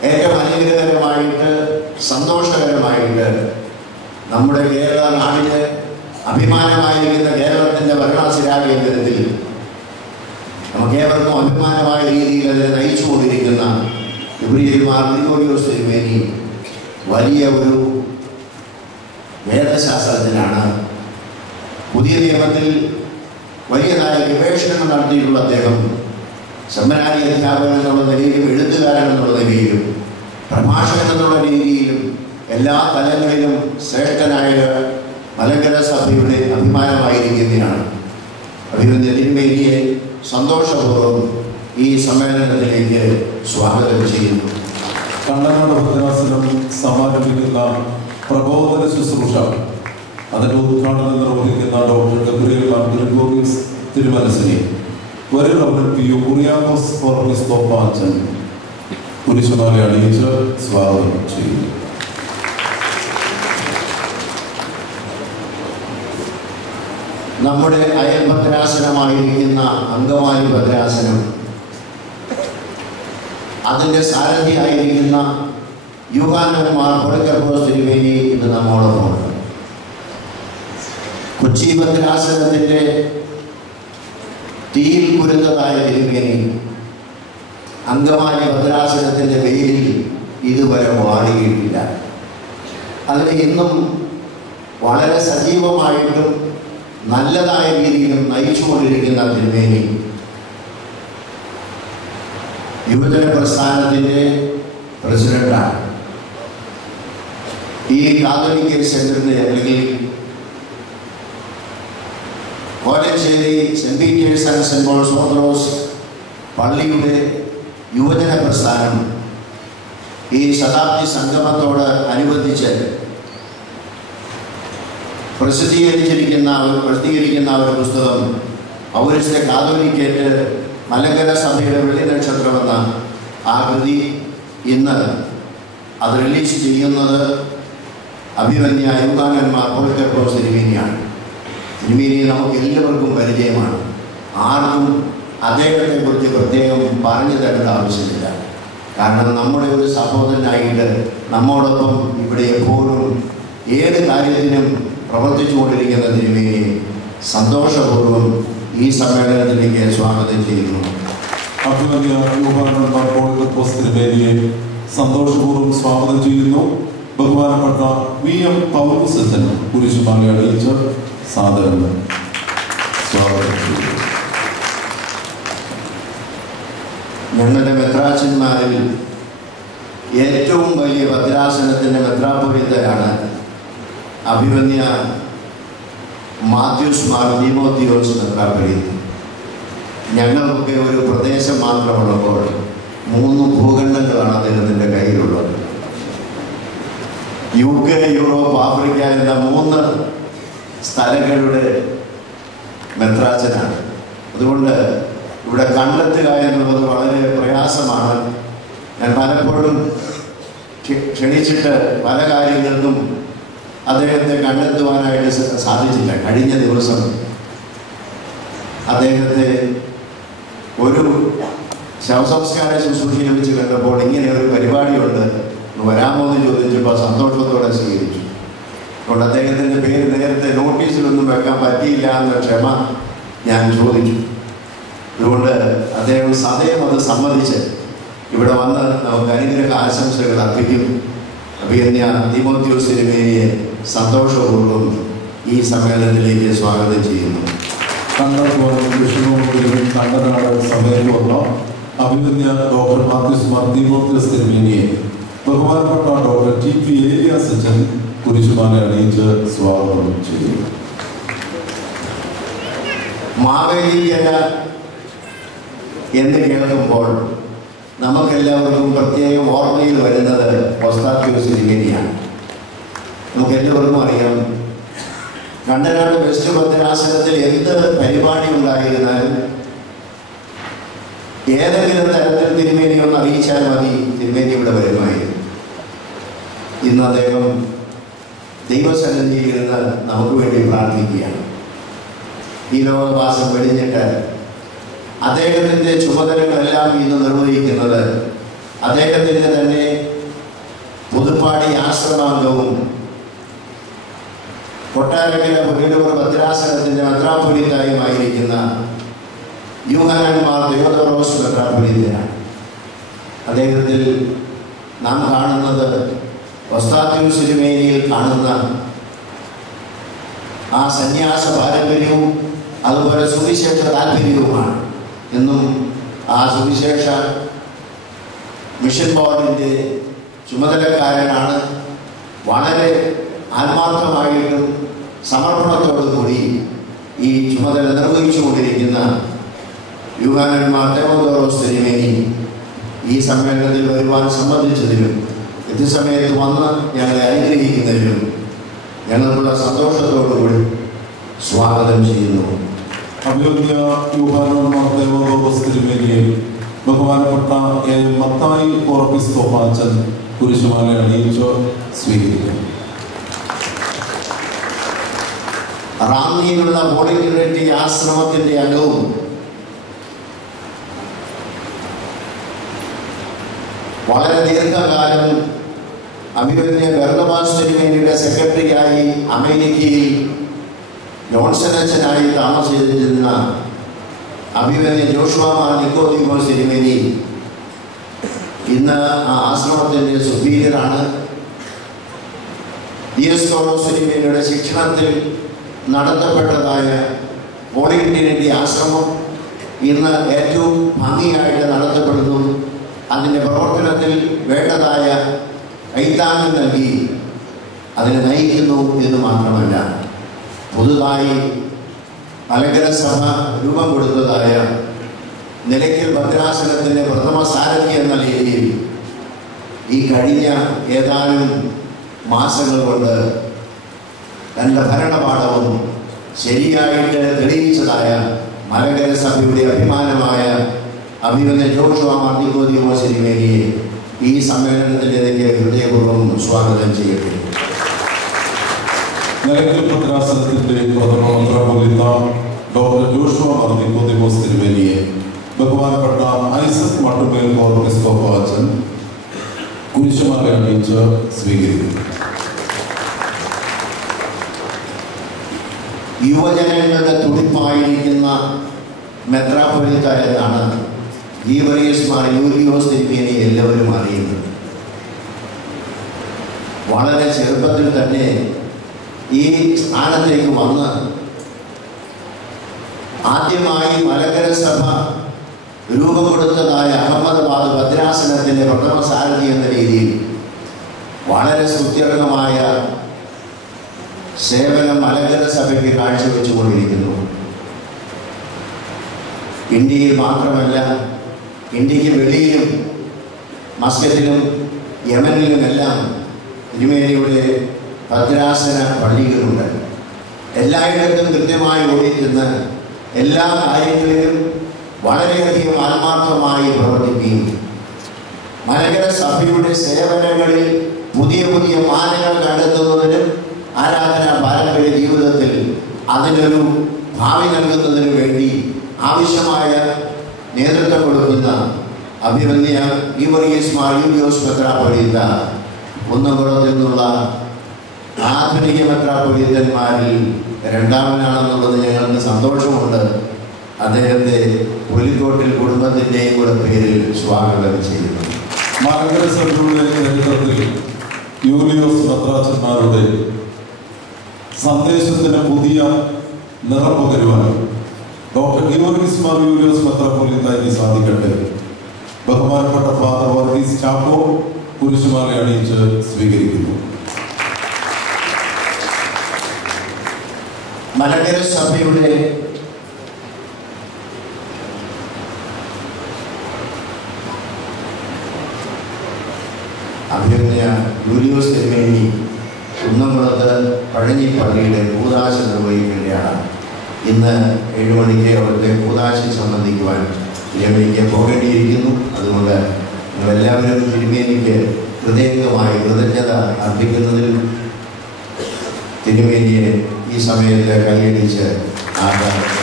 ഏറ്റവും അനുഗ്രഹകരമായിട്ട് സന്തോഷകരമായിട്ട് നമ്മുടെ കേരള നാടിന് അഭിമാനമായിരിക്കുന്ന കേരളത്തിൻ്റെ ഭരണാധികാര കേന്ദ്രത്തിൽ നമുക്കേവർക്കും അഭിമാനമായ രീതിയിൽ അതിനെ നയിച്ചുകൊണ്ടിരിക്കുന്ന ഗബ്രിയേൽ മാർ ഗ്രിഗോറിയോസ് തിരുമേനി വലിയ ഒരു വേദശാസ്ത്രജ്ഞനാണ്. പുതിയ നിയമത്തിൽ വലിയതായ ഗവേഷണങ്ങൾ നടത്തിയിട്ടുള്ള അദ്ദേഹം സെമിനാരി അധ്യാപകൻ എന്നുള്ള നിലയിലും എഴുത്തുകാരൻ എന്നുള്ള നിലയിലും പ്രഭാഷകൻ എന്നുള്ള രീതിയിലും എല്ലാ തലങ്ങളിലും ശ്രേഷ്ഠനായ മലങ്കര സഭയുടെ അഭിമാനമായിരിക്കുന്നതാണ്. അഭിനന്ദ തിരുമേനിയെ സന്തോഷപൂർവ്വം ഈ സമ്മേളനത്തിലേക്ക് സ്വാഗതം ചെയ്യുന്നു. കണ്ണനാട് ഭദ്രാസനം സമാരംഭിക്കുന്ന പ്രബോധന ശുശ്രൂഷ അതിന്റെ ഉദ്ഘാടനം നിർവഹിക്കുന്ന ഡോക്ടർ ഗബ്രിയേൽ മാർ ഗ്രിഗോറിയോസ് തിരുമനസിനെ ഒരു റവറൻഡ് പി യു കുര്യാക്കോസ് ഓർപ്പിസ്കോപ്പാച്ചൻ കുരിശുമാല അണിയിച്ച് സ്വാഗതം ചെയ്യുന്നു. നമ്മുടെ അയൽ ഭദ്രാസനമായിരിക്കുന്ന അങ്കമാലി ഭദ്രാസനം അതിൻ്റെ സാരഥിയായിരിക്കുന്ന യൂഹാനൻ മാർ പൊളിക്കർപ്പോസ് തിരുമേനി ഇന്ന് നമ്മോടൊപ്പമുണ്ട്. കൊച്ചി ഭദ്രാസനത്തിൻ്റെ തീയിൽ കുരുന്നതായ തിരുമേനി അങ്കമാലി ഭദ്രാസനത്തിൻ്റെ പേരിൽ ഇതുവരെ വാടിയിട്ടില്ല. അതിന് ഇന്നും വളരെ സജീവമായിട്ടും നല്ലതായ രീതിയിലും നയിച്ചുകൊണ്ടിരിക്കുന്ന തിരുമേനി യുവജന പ്രസ്ഥാനത്തിൻ്റെ പ്രസിഡന്റാണ്. ഈ കാതോലിക്ക സെന്ററിൻ്റെ അല്ലെങ്കിൽ Kolenchery Saint Peter's and Saint Paul's Orthodox പള്ളിയുടെ യുവജന പ്രസ്ഥാനം ഈ ശതാബ്ദി സംഗമത്തോട് അനുബന്ധിച്ച് പ്രസിദ്ധീകരിക്കുന്ന ഒരു പുസ്തകം പൗരസ്ത്യ കാതോലിക്കേറ്റ് മലങ്കര സഭയുടെ വെള്ളി നക്ഷത്രമെന്ന ആ കൃതി ഇന്ന് അത് റിലീസ് ചെയ്യുന്നത് അഭിമന്യ യൂഹാനൻ മാർ പൊളിക്കർപ്പോസ് തിരുമേനിയാണ്. തിരുമേനിയെ നമുക്ക് എല്ലാവർക്കും പരിചയമാണ്. ആർക്കും അദ്ദേഹത്തെക്കുറിച്ച് പ്രത്യേകം പറഞ്ഞു തരേണ്ട ആവശ്യമില്ല. കാരണം നമ്മുടെ ഒരു സഹോദരനായിട്ട് നമ്മോടൊപ്പം ഇവിടെ എപ്പോഴും ഏത് കാര്യത്തിനും പ്രവർത്തിച്ചുകൊണ്ടിരിക്കുന്ന തിരുമേനിയെ സന്തോഷപൂർവ്വം ഈ സമ്മേളനത്തിലേക്ക് സ്വാഗതം ചെയ്യുന്നു. അഭിമന്യ യൂഹാനോസ് തിരുമേനിയെ സന്തോഷപൂർവ്വം സ്വാഗതം ചെയ്യുന്നു. ബഹുമാനപ്പെട്ട VM പൗലോസ് അച്ഛൻ കുരിശുമാല അണിയിച്ച് സാദരം സ്വാഗതം ചെയ്യുന്നു. ഞങ്ങളുടെ മെത്രാച്ചന്മാരിൽ ഏറ്റവും വലിയ ഭദ്രാസനത്തിൻ്റെ മെത്രാപ്പൊലീത്തരാണ് അഭിമന്യ മാത്യൂസ് മാർ തീമോത്തിയോസ് മെത്രാപ്പൊലീത്ത. ഞങ്ങൾക്കൊക്കെ ഒരു പ്രദേശം മാത്രമുള്ളപ്പോൾ 3 ഭൂഖണ്ഡങ്ങളാണ് അദ്ദേഹത്തിൻ്റെ കയ്യിലുള്ളത്. UK, യൂറോപ്പ്, ആഫ്രിക്ക എന്ന 3 സ്ഥലങ്ങളുടെ മെത്രാച്ചനാണ്. അതുകൊണ്ട് ഇവിടെ കണ്ടെത്തുക എന്നുള്ളത് വളരെ പ്രയാസമാണ്. ഞാൻ പലപ്പോഴും ക്ഷണിച്ചിട്ട് പല കാര്യങ്ങൾക്കും അദ്ദേഹത്തെ കണ്ടെത്തുവാനായിട്ട് സാധിച്ചില്ല. കഴിഞ്ഞ ദിവസം അദ്ദേഹത്തെ ഒരു ശവസംസ്കാര ശുശ്രൂഷയെ വെച്ച് കണ്ടപ്പോൾ ഇങ്ങനെ ഒരു പരിപാടിയുണ്ട്, വരാമോ എന്ന് ചോദിച്ചപ്പോൾ സന്തോഷത്തോടെ സ്വീകരിച്ചു. അതുകൊണ്ട് അദ്ദേഹത്തിൻ്റെ പേര് നേരത്തെ നോട്ടീസിലൊന്നും വെക്കാൻ പറ്റിയില്ല എന്ന ക്ഷമ ഞാൻ ചോദിച്ചു. അതുകൊണ്ട് അദ്ദേഹം സദയം അത് സമ്മതിച്ച് ഇവിടെ വന്ന് നമുക്ക് അനുഗ്രഹ ആശംസകൾ അർപ്പിക്കും. അഭിമന്യ തീമോത്തിയോസ് തിരുമേനിയെ സന്തോഷപൂർവ്വം ഈ സമ്മേളനത്തിലേക്ക് സ്വാഗതം ചെയ്യുന്നു. കണ്ടനാട് സഭയിൽ വന്ന അഭിമന്യ ഡോക്ടർ മാത്യൂസ് മാർ തീമോത്തിയോസ് തിരുമേനിയെ ബഹുമാനപ്പെട്ട ഡോക്ടർ TP ഏലിയാസ് അച്ഛൻ കുരിശുമാല അണിയിച്ച് സ്വാഗതം ചെയ്യുന്നു. മാവേലിക്കര എന്ന് കേൾക്കുമ്പോൾ നമുക്കെല്ലാവർക്കും പ്രത്യേകം ഓർമ്മയിൽ വരുന്നത് ഒസ്താത്യോസ് തിരുമേനിയാണ്. നമുക്കെല്ലാവർക്കും അറിയാം, കണ്ടനാട് വെസ്റ്റ് ഭദ്രാസനത്തിൽ എന്ത് പരിപാടി ഉണ്ടായിരുന്നാലും ഏതെങ്കിലും തരത്തിൽ തിരുമേനി ഒന്ന് അറിയിച്ചാൽ മതി, തിരുമേനി ഇവിടെ വരുമായിരുന്നു. ഇന്ന് അദ്ദേഹം ദൈവസന്നിധിയിൽ നിന്ന് നമുക്ക് വേണ്ടി പ്രാർത്ഥിക്കുകയാണ്. ഈ ലോകവാസം വെടിഞ്ഞിട്ട് അദ്ദേഹത്തിൻ്റെ ചുമതലകളെല്ലാം ഇന്ന് നിർവഹിക്കുന്നത് അദ്ദേഹത്തിൻ്റെ തന്നെ പുതുപ്പാടി ആശ്രമാംഗവും കൊട്ടാരക്കര പുനലൂർ ഭദ്രാസനത്തിൻ്റെ മെത്രാപ്പൊലീത്തയുമായിരിക്കുന്ന യൂഹാനൻ മാർ തെയോദോറോസ് മെത്രാപ്പൊലീത്തയാണ്. അദ്ദേഹത്തിൽ നാം കാണുന്നത് ഒസ്താത്യോസ് തിരുമേനിയിൽ കാണുന്ന ആ സന്യാസ പാരമ്പര്യവും അതുപോലെ സുവിശേഷ താല്പര്യവുമാണ്. എന്നും ആ സുവിശേഷ മിഷൻ ബോർഡിൻ്റെ ചുമതലക്കാരനാണ്. വളരെ ആത്മാർത്ഥമായിട്ടും സമർപ്പണത്തോടുകൂടി ഈ ചുമതല നിർവഹിച്ചുകൊണ്ടിരിക്കുന്ന യൂഹാനൻ മാർ തെയോദോറോസ് തിരുമേനി ഈ സമ്മേളനത്തിൽ വരുവാൻ സംബന്ധിച്ചതിലും കൃത്യസമയത്ത് വന്ന് ഞങ്ങളെ അനുഗ്രഹിക്കുന്നതിലും ഞങ്ങൾക്കുള്ള സന്തോഷത്തോടുകൂടി സ്വാഗതം ചെയ്യുന്നു. അഭിമന്യ യൂഹാനൻ മാർ തെയോദോറോസ് തിരുമേനിയെ ബഹുമാനപ്പെട്ട മത്തായി ഓർപ്പിസ്തോപ്പ അച്ഛൻ കുരിശുമാല അണിയിച്ച് സ്വീകരിക്കും. റാന്നിയിലുള്ള ബോഡിഗ്യൂണിറ്റി ആശ്രമത്തിന്റെ അംഗവും വളരെ ദീർഘകാലം അഭിമന്യ ബർണബാസ് തിരുമേനിയുടെ സെക്രട്ടറിയായി അമേരിക്കയിൽ ജോൺസൺ അച്ഛനായി താമസിച്ചിരുന്ന അഭിമന്യ ജോഷുവ മാർ നിക്കോദീമോസ് തിരുമേനി ഇന്ന് ആ ആശ്രമത്തിൻ്റെ സുപ്പീരിയറാണ്. ദിയോസ്കോറോസ് തിരുമേനിയുടെ ശിക്ഷണത്തിൽ നടത്തപ്പെട്ടതായ ബോഡിഗ്യൂണിറ്റി ആശ്രമം ഇന്ന് ഏറ്റവും ഭംഗിയായിട്ട് നടത്തപ്പെടുന്നു. അതിൻ്റെ പ്രവർത്തനത്തിൽ വേണ്ടതായ കൈത്താങ്ങൽ നൽകി അതിനെ നയിക്കുന്നു എന്ന് മാത്രമല്ല, പുതുതായി മലങ്കര സഭ രൂപം കൊടുത്തതായ നിലയ്ക്കൽ ഭദ്രാസനത്തിൻ്റെ പ്രഥമ സാരഥി എന്ന രീതിയിൽ ഈ കഴിഞ്ഞ ഏതാനും മാസങ്ങൾ കൊണ്ട് തൻ്റെ ഭരണപാഠവും ശരിയായിട്ട് തെളിയിച്ചതായ മലങ്കര സഭയുടെ അഭിമാനമായ അഭിമന്യ ജോഷുവ മാർ നിക്കോദീമോസ് തിരുമേനിയെ ഈ സമ്മേളനത്തിലേക്ക് ഹൃദയപൂർവ്വം സ്വാഗതം ചെയ്യട്ടെ. നിലയ്ക്കൽ ഭദ്രാസനത്തിന്റെ പ്രഥമ മെത്രാപ്പൊലീത്ത ഡോക്ടർ ജോഷുവ മാർ നിക്കോദീമോസ് തിരുമേനിയെ ബഹുമാനപ്പെട്ട ഐസക് മട്ടുമേൽ ഓർപ്പിസ്തോപ്പ അച്ഛൻ കുരിശുമാല അണിയിച്ച് സ്വീകരിക്കും. യുവജനങ്ങളുടെ തുടിപ്പായിരിക്കുന്ന മെത്രാപ്പൊലീത്ത എന്നാണ് ഗീവർഗീസ് മാർ യൂലിയോസ് തിരുമേനി എല്ലാവരും അറിയുന്നത്. വളരെ ചെറുപ്പത്തിൽ തന്നെ ഈ സ്ഥാനത്തേക്ക് വന്ന് ആദ്യമായി മലങ്കര സഭ രൂപം കൊടുത്തതായ അഹമ്മദാബാദ് ഭദ്രാസനത്തിൻ്റെ പ്രഥമ സാരഥി എന്ന രീതിയിൽ വളരെ സുദീർഘമായ സേവനം മലങ്കര സഭയ്ക്ക് കാഴ്ചവെച്ചുകൊണ്ടിരിക്കുന്നു. ഇന്ത്യയിൽ മാത്രമല്ല, ഇന്ത്യക്ക് വെളിയിലും മസ്കറ്റിലും യമനിലുമെല്ലാം തിരുമേനിയുടെ ഭദ്രാസന പള്ളികളുണ്ട്. എല്ലായിടത്തും കൃത്യമായി ഓടിക്കുന്ന എല്ലാ കാര്യങ്ങളിലും വളരെയധികം ആത്മാർത്ഥമായി പ്രവർത്തിക്കുകയും മലങ്കര സഭയുടെ സേവനങ്ങളിൽ പുതിയ പുതിയ മാനങ്ങൾ കണ്ടെത്തുന്നതിനും ആരാധന പാരമ്പര്യ ജീവിതത്തിൽ അതിനൊരു ഭാവി നൽകുന്നതിനു വേണ്ടി ആവശ്യമായ നേതൃത്വം കൊടുക്കുന്ന അഭിമന്യ ഗീവർഗീസ് മാർ യൂലിയോസ് മെത്രാപ്പൊലീത്ത കുന്നംകുളത്തിൽ നിന്നുള്ള ആധുനിക മെത്രാപ്പൊലീത്തന്മാരിൽ രണ്ടാമനാണെന്നുള്ളത് ഞങ്ങൾക്ക് സന്തോഷമുണ്ട്. അദ്ദേഹത്തെ പുലിക്കോട്ടിൽ കുടുംബത്തിൻ്റെയും കൂടെ പേരിൽ സ്വാഗതം ചെയ്യുന്നു. മലങ്കര സഭയുടെ നേതൃത്വത്തിൽ യൂലിയോസ് മെത്രാച്ചന്മാരുടെ സന്ദേശത്തിന് പുതിയ നിറം പകരുവാൻ ഡോക്ടർ ഗീവർഗീസ് മാർ യൂലിയോസ് മെത്രാപ്പൊലീത്തയ്ക്ക് സാധിക്കട്ടെ. ബഹുമാനപ്പെട്ട ഫാദർ വർഗീസ് ചാക്കോ കുരിശുമാല അണിയിച്ച് സ്വീകരിക്കുന്നു. മലങ്കര സഭയുടെ അഭിമന്യ യൂലിയോസ് തിരുമേനി കുന്നംകുളത്ത് പഴഞ്ഞി പള്ളിയുടെ കൂദാശ നിർവഹിക്കേണ്ടതാണ്. ഇന്ന് 7 മണിക്ക് അവിടുത്തെ കൂദാശി സംബന്ധിക്കുവാൻ തിരുമേനിക്ക് പോകേണ്ടിയിരിക്കുന്നു. അതുകൊണ്ട് നിങ്ങളെല്ലാവരും തിരുമേനിക്ക് ഹൃദയംഗമായി കൃതജ്ഞത അർപ്പിക്കുന്നതിൽ തിരുമേനിയെ ഈ സമയത്ത് കൈയടിച്ച് ആദരിക്കുന്നു.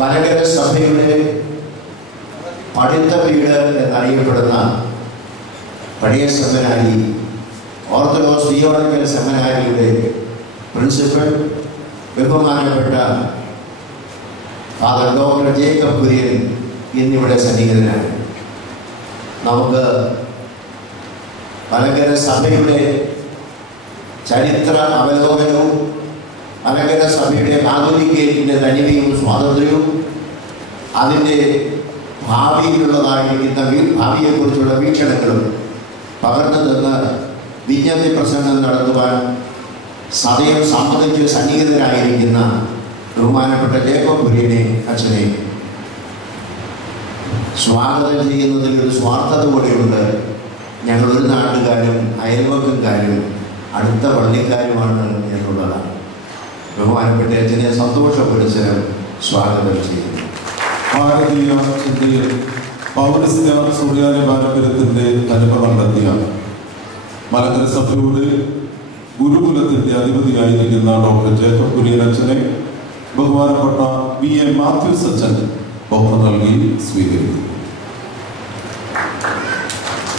മലങ്കര സഭയുടെ പഠിത്ത വീട് എന്നറിയപ്പെടുന്ന പഴയ സെമിനാരി ഓർത്തഡോക്സ് തിയോളജിക്കൽ സെമിനാരിയുടെ പ്രിൻസിപ്പൽ ബഹുമാനപ്പെട്ട ഫാദർ ഡോക്ടർ ജേക്കബ് കുര്യൻ ഇന്നിവിടെ സന്നിഹിതനാണ്. നമുക്ക് മലങ്കര സഭയുടെ ചരിത്ര അവലോകനവും മലങ്കര സഭയുടെ കാതോലിക്കറ്റിൻ്റെ തനിമയും സ്വാതന്ത്ര്യവും അതിൻ്റെ ഭാവിയിലുള്ളതായിരിക്കുന്ന ഭാവിയെക്കുറിച്ചുള്ള വീക്ഷണങ്ങളും പകർന്നു തന്ന് വിജ്ഞാന പ്രസംഗം നടത്തുവാൻ സദയം സമ്മതിച്ച് സന്നിഹിതരായിരിക്കുന്ന ബഹുമാനപ്പെട്ട ജേക്കബ് കുര്യനെ അച്ഛനെ സ്വാഗതം ചെയ്യുന്നതിൽ ഒരു സ്വാർത്ഥത കൂടെയുണ്ട്. ഞങ്ങൾ ഒരു നാട്ടുകാരും അയൽവക്കക്കാരും അടുത്ത പള്ളിക്കാരുമാണ് എന്നുള്ളതാണ്. ബഹുമാനപ്പെട്ട അച്ഛനെ സന്തോഷപുരസ്സരം സ്വാഗതം ചെയ്യുന്നു. ഭാരതീയ ചിന്തയിൽ പൗരസ്ത്യ സുറിയാനി പാരമ്പര്യത്തിൻ്റെ തനിമ കണ്ടെത്തിയ മലങ്കര സഭയുടെ ഗുരുകുലത്തിൻ്റെ അധിപതിയായിരിക്കുന്ന ഡോക്ടർ ജേക്കബ് കുര്യൻ അച്ഛനെ ബഹുമാനപ്പെട്ട BA മാത്യൂസ് അച്ഛൻ ബഹുമതി നൽകി സ്വീകരിക്കുന്നു.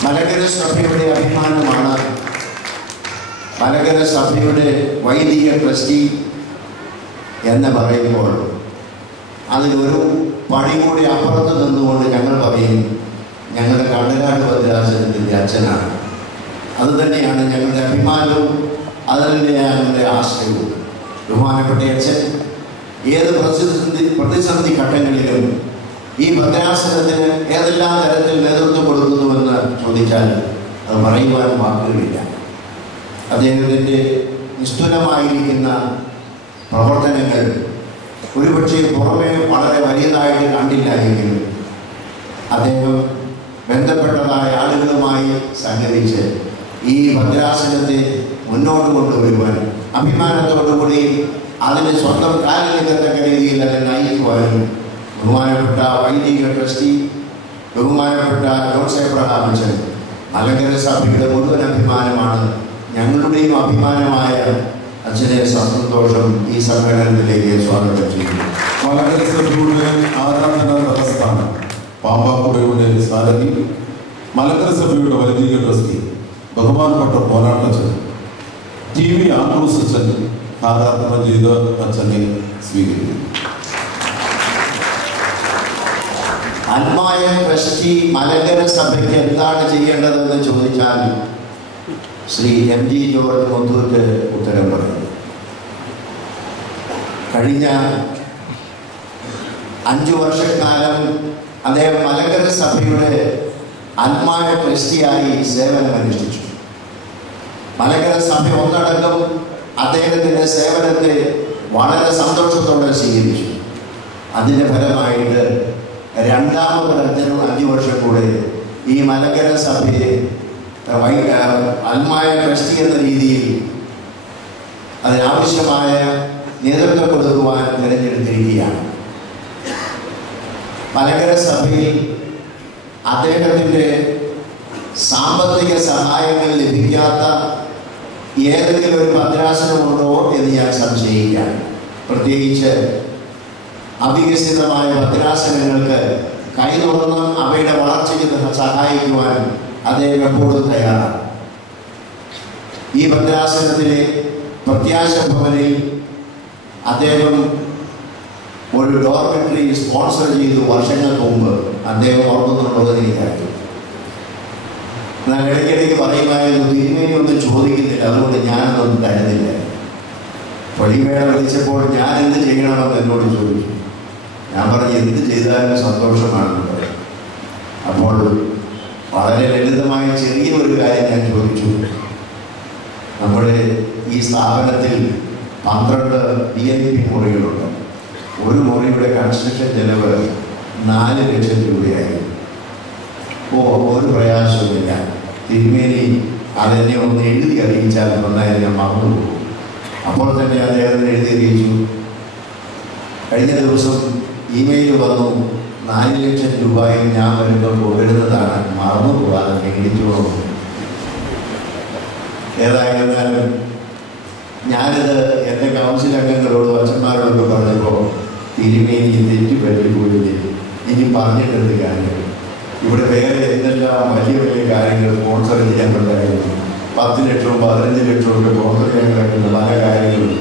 മലങ്കര സഭയുടെ അഭിമാനമാണ് മലങ്കര സഭയുടെ വൈദിക ട്രസ്റ്റി എന്ന് പറയുമ്പോൾ അതിലൊരു പടി കൂടി അപ്പുറത്ത് നിന്നുകൊണ്ട് ഞങ്ങൾ പറയും ഞങ്ങളുടെ കണ്ടനാട് ഭദ്രാസനത്തിൻ്റെ അച്ഛനാണ്. അതുതന്നെയാണ് ഞങ്ങളുടെ അഭിമാനവും അതുതന്നെയാണ് ഞങ്ങളുടെ ആശ്രയവും. ബഹുമാനപ്പെട്ട അച്ഛൻ ഏത് പ്രതിസന്ധി ഘട്ടങ്ങളിലും ഈ ഭദ്രാസനത്തിന് ഏതെല്ലാം തരത്തിൽ നേതൃത്വം കൊടുക്കുന്നുവെന്ന് ചോദിച്ചാൽ അത് പറയുവാൻ വാക്കുകളില്ല. അദ്ദേഹത്തിൻ്റെ നിഷ്ഠുരമായിരിക്കുന്ന പ്രവർത്തനങ്ങൾ ഒരുപക്ഷെ പുറമേ വളരെ വലിയതായിട്ട് കണ്ടില്ലായെങ്കിലും അദ്ദേഹം ബന്ധപ്പെട്ടതായ ആളുകളുമായി സഹകരിച്ച് ഈ ഭദ്രാസനത്തെ മുന്നോട്ട് കൊണ്ടുവരുവാൻ അഭിമാനത്തോടുകൂടി അതിന് സ്വന്തം കാലിൽ നിൽക്കത്തക്ക രീതിയിൽ അതിനെ നയിക്കുവാനും ബഹുമാനപ്പെട്ട വൈദിക ട്രസ്റ്റി ബഹുമാനപ്പെട്ട ജോൺസ് എബ്രഹാം അച്ഛൻ മലങ്കര സഭയുടെ മുഴുവൻ അഭിമാനമാണ്. ഞങ്ങളുടെയും അഭിമാനമായ അച്ഛനെ സന്തോഷം ഈ സമ്മേളനത്തിലേക്ക് സ്വാഗതം ചെയ്യുന്നു. മലങ്കര സഭയുടെ ആരാധന തലസ്ഥാനം പാമ്പാക്കുടയുടെ സാരഥി മലങ്കര സഭയുടെ വൈദിക ട്രസ്റ്റി ബഹുമാനപ്പെട്ട പോരാട്ടച്ചൻ TV ആൻഡ്രൂസ് അച്ഛൻ ആരാധന ചെയ്ത് അച്ഛനെ സ്വീകരിക്കുന്നു. അൽമായ ട്രസ്റ്റി മലങ്കര സഭയ്ക്ക് എന്താണ് ചെയ്യേണ്ടതെന്ന് ചോദിച്ചാൽ ശ്രീ MG ജോർജ് മുത്തൂറ്റ് ഉത്തരം പറയുന്നു. കഴിഞ്ഞ 5 വർഷക്കാലം അദ്ദേഹം മലങ്കര സഭയുടെ അൽമായ ട്രസ്റ്റിയായി സേവനമനുഷ്ഠിച്ചു. മലങ്കര സഭ ഒന്നടങ്കം അദ്ദേഹത്തിൻ്റെ സേവനത്തെ വളരെ സന്തോഷത്തോടെ സ്വീകരിച്ചു. അതിൻ്റെ ഫലമായിട്ട് രണ്ടാമത് 5 വർഷം കൂടെ ഈ മലങ്കര സഭയെ അൽമായ ട്രസ്റ്റി എന്ന രീതിയിൽ അതിനാവശ്യമായ നേതൃത്വം കൊടുക്കുവാൻ തിരഞ്ഞെടുത്തിരിക്കുകയാണ്. മലങ്കര സഭയിൽ അദ്ദേഹത്തിൻ്റെ സാമ്പത്തിക സഹായങ്ങൾ ലഭിക്കാത്ത ഏതെങ്കിലും ഒരു ഭദ്രാസനമുണ്ടോ എന്ന് ഞാൻ സംശയിക്കുകയാണ്. പ്രത്യേകിച്ച് അവികസിതമായ ഭദ്രാസനങ്ങൾക്ക് കൈ തുറന്ന് അവയുടെ വളർച്ചയ്ക്ക് സഹായിക്കുവാൻ അദ്ദേഹം എപ്പോഴും തയ്യാറാണ്. ഈ ഭദ്രാസനത്തിലെ പ്രത്യാശ ഭവനിൽ അദ്ദേഹം ഒരു ഡോർമെട്രി സ്പോൺസർ ചെയ്തു വർഷങ്ങൾക്ക് മുമ്പ്. അദ്ദേഹം ഓർക്കുന്നുണ്ടോ എന്ന് എനിക്കറിയാം. എന്നാൽ ഇടയ്ക്കിടയ്ക്ക് പറയുമായിരുന്നു, തിരുമേനി ഒന്നും ചോദിക്കുന്നില്ല, അതുകൊണ്ട് ഞാനൊന്നും തരുന്നില്ല. പള്ളിമേള വിളിച്ചപ്പോൾ ഞാൻ എന്ത് ചെയ്യണമെന്ന് എന്നോട് ചോദിച്ചു. ഞാൻ പറഞ്ഞു, എന്ത് ചെയ്താലും സന്തോഷമാണെന്ന് പറയും. അപ്പോൾ വളരെ ലളിതമായ ചെറിയ ഒരു കാര്യം ഞാൻ ചോദിച്ചു. നമ്മുടെ ഈ സ്ഥാപനത്തിൽ 12 VIP മുറികളുണ്ട്. ഒരു മുറിയുടെ കൺസ്ട്രക്ഷൻ ചെലവ് 4 ലക്ഷം രൂപയായി. ഒരു പ്രയാസവുമില്ല, തിരുമേനി അതെന്നെ ഒന്ന് എഴുതി അറിയിച്ചാൽ നന്നായി ഞാൻ മറന്നുപോകും. അപ്പോൾ തന്നെ അദ്ദേഹത്തിന് എഴുതി അറിയിച്ചു. കഴിഞ്ഞ ദിവസം ഇമെയിൽ വന്നു, 4 ലക്ഷം രൂപയും ഞാൻ വരുമ്പോൾ കൊണ്ടുവരുന്നതാണ്, മറന്നു പോകാതെ എഴുതിച്ചു പോകും. ഏതായിരുന്നാലും ഞാനിത് എൻ്റെ കൗൺസിൽ അംഗങ്ങളോടും അച്ഛന്മാരോടൊക്കെ പറഞ്ഞപ്പോൾ തിരുമേനി തെറ്റി പറ്റിപ്പോയില്ലേ, ഇനി പറഞ്ഞിട്ടെന്ത് കാര്യം. ഇവിടെ വേറെ എന്തെല്ലാം വലിയ വലിയ കാര്യങ്ങൾ സ്പോൺസർ ചെയ്യാനുണ്ടായിരുന്നു. 10 ലക്ഷവും 15 ലക്ഷവും ഒക്കെ സ്പോൺസർ ചെയ്യാൻ കഴിയുന്ന പല കാര്യങ്ങളും.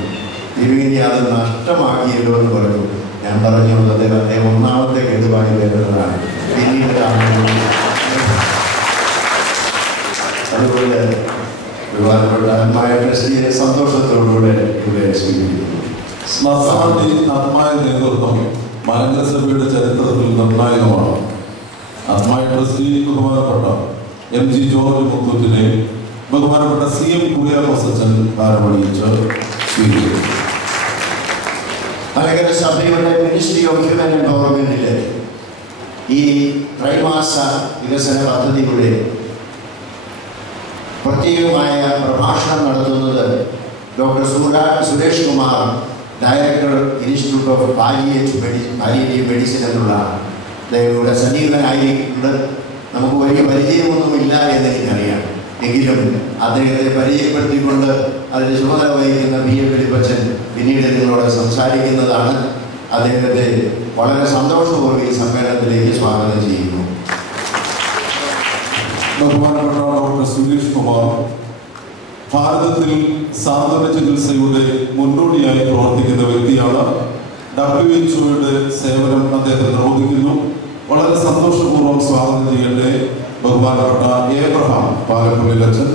തിരുമേനി അത് നഷ്ടമാക്കിയല്ലോ എന്ന് പറഞ്ഞു. ഞാൻ പറഞ്ഞുള്ളത് അദ്ദേഹം ഒന്നാമത്തെ കേടുപാടി വരുന്നതാണ്. പിന്നീട് അതുകൊണ്ട് ഒരുപാട് ആത്മായ ട്രസ്റ്റിയെ സന്തോഷത്തോടുകൂടെ ഇവിടെ സ്വീകരിക്കുന്നു. ആത്മായ നേതൃത്വം മലങ്കര സഭയുടെ ചരിത്രത്തിൽ നിർണായകമാണ്. ആത്മായ ട്രസ്റ്റി ബഹുമാനപ്പെട്ട MG ജോർജ് മുത്തൂറ്റിനെ ബഹുമാനപ്പെട്ട CM കുര്യാക്കോസ് അച്ഛൻ ഭാരമണിയിച്ച് സ്വീകരിക്കുന്നു. മലങ്കര സഭയുടെ മിനിസ്ട്രി ഓഫ് ഹ്യൂമൻ എംപവർമെന്റിലെ ഈ ത്രൈമാസ വികസന പദ്ധതിയുടെ പ്രത്യേകമായ പ്രഭാഷണം നടത്തുന്നത് doctor Suresh Kumar, director institute of palliative medicine എന്നുള്ള അദ്ദേഹം സജീവനായിട്ടുണ്ട്. നമുക്ക് വലിയ പരിചയമൊന്നുമില്ല എന്ന് എനിക്കറിയാം. എങ്കിലും അദ്ദേഹത്തെ പരിചയപ്പെടുത്തിക്കൊണ്ട് അതിന് ചുമതല വഹിക്കുന്ന BA ഫിലിപ്പച്ചൻ പിന്നീട് നിങ്ങളോട് സംസാരിക്കുന്നതാണ്. അദ്ദേഹത്തെ വളരെ സന്തോഷപൂർവ്വം ഈ സമ്മേളനത്തിലേക്ക് സ്വാഗതം ചെയ്യുന്നു. ബഹുമാനപ്പെട്ട ഡോക്ടർ സുരേഷ് കുമാർ ഭാരതത്തിൽ സാന്ത്വന ചികിത്സയുടെ മുന്നോടിയായി പ്രവർത്തിക്കുന്ന വ്യക്തിയാണ്. WHO-യുടെ സേവനം അദ്ദേഹം നിർവഹിക്കുന്നു. വളരെ സന്തോഷപൂർവ്വം സ്വാഗതം ചെയ്യട്ടെ. ബഹുമാനപ്പെട്ട ഏബ്രഹാം പാലപ്പള്ളി അച്ഛൻ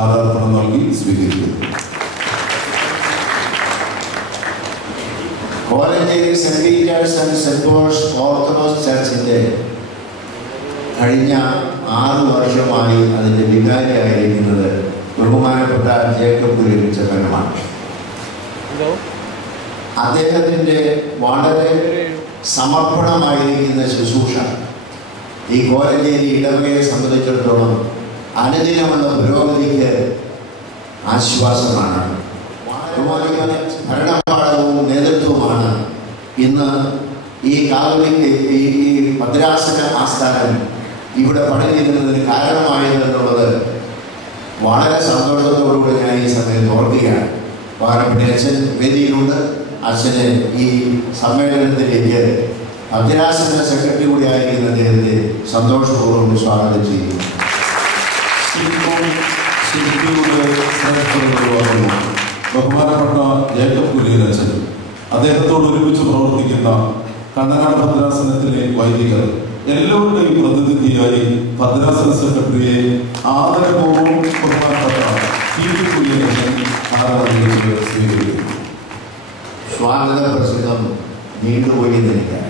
ആരാധന നൽകി സ്വീകരിക്കുന്നു. Kolenchery Saint Peter's and Saint Paul's Orthodox ചർച്ചിന്റെ കഴിഞ്ഞ 6 വർഷമായി അതിൻ്റെ വികാരിയായിരിക്കുന്നത് ബഹുമാനപ്പെട്ട ജേക്കബ് കുര്യച്ചക്കനുമാണ്. അദ്ദേഹത്തിൻ്റെ വളരെ സമർപ്പണമായിരിക്കുന്ന ശുശ്രൂഷ ഈ കോലഞ്ചേരി ഇടവകയെ സംബന്ധിച്ചിടത്തോളം അനുദിനമുള്ള പുരോഗതിക്ക് ആശ്വാസമാണ്. ഭരണപാഠവും നേതൃത്വവുമാണ് ഇന്ന് ഈ കാതോലിക്ക് ഈ ഭദ്രാസന ആസ്ഥാനം ഇവിടെ പണിതിരുന്നതിന് കാരണമായത് എന്നുള്ളത് വളരെ സന്തോഷത്തോടുകൂടി ഞാൻ ഈ സമയത്ത് ഓർക്കുകയാണ്. പാരമ്പര്യ അച്ഛൻ വേദിയിലുണ്ട്. അച്ഛന് ഈ സമ്മേളനത്തിലേക്ക് ഭദ്രാസന സെക്രട്ടറി കൂടി ആയിരിക്കുന്ന അദ്ദേഹത്തെ സന്തോഷപൂർവ്വം സ്വാഗതം ചെയ്യുന്നു. ശില്പിയുടെ ശ്രേഷ്ഠതകളുമാകുന്നു. ബഹുമാനപ്പെട്ട ജേക്കബ് കുര്യനച്ചൻ, അദ്ദേഹത്തോട് ഒരുമിച്ച് പ്രവർത്തിക്കുന്ന കണ്ണനാട് ഭദ്രാസനത്തിലെ വൈദികർ, എല്ലാവരുടെയും പ്രതിനിധിയായി ഭദ്രാസന സെക്രട്ടറിയെ ആദരപൂർവ്വം ബഹുമാനപ്പെട്ട പി.ടി. കുര്യനച്ചൻ ആദരവറിയിച്ച് സ്വീകരിക്കുന്നു. സ്വാഗത പ്രസംഗം നീണ്ടുപോയി നിൽക്കാൻ,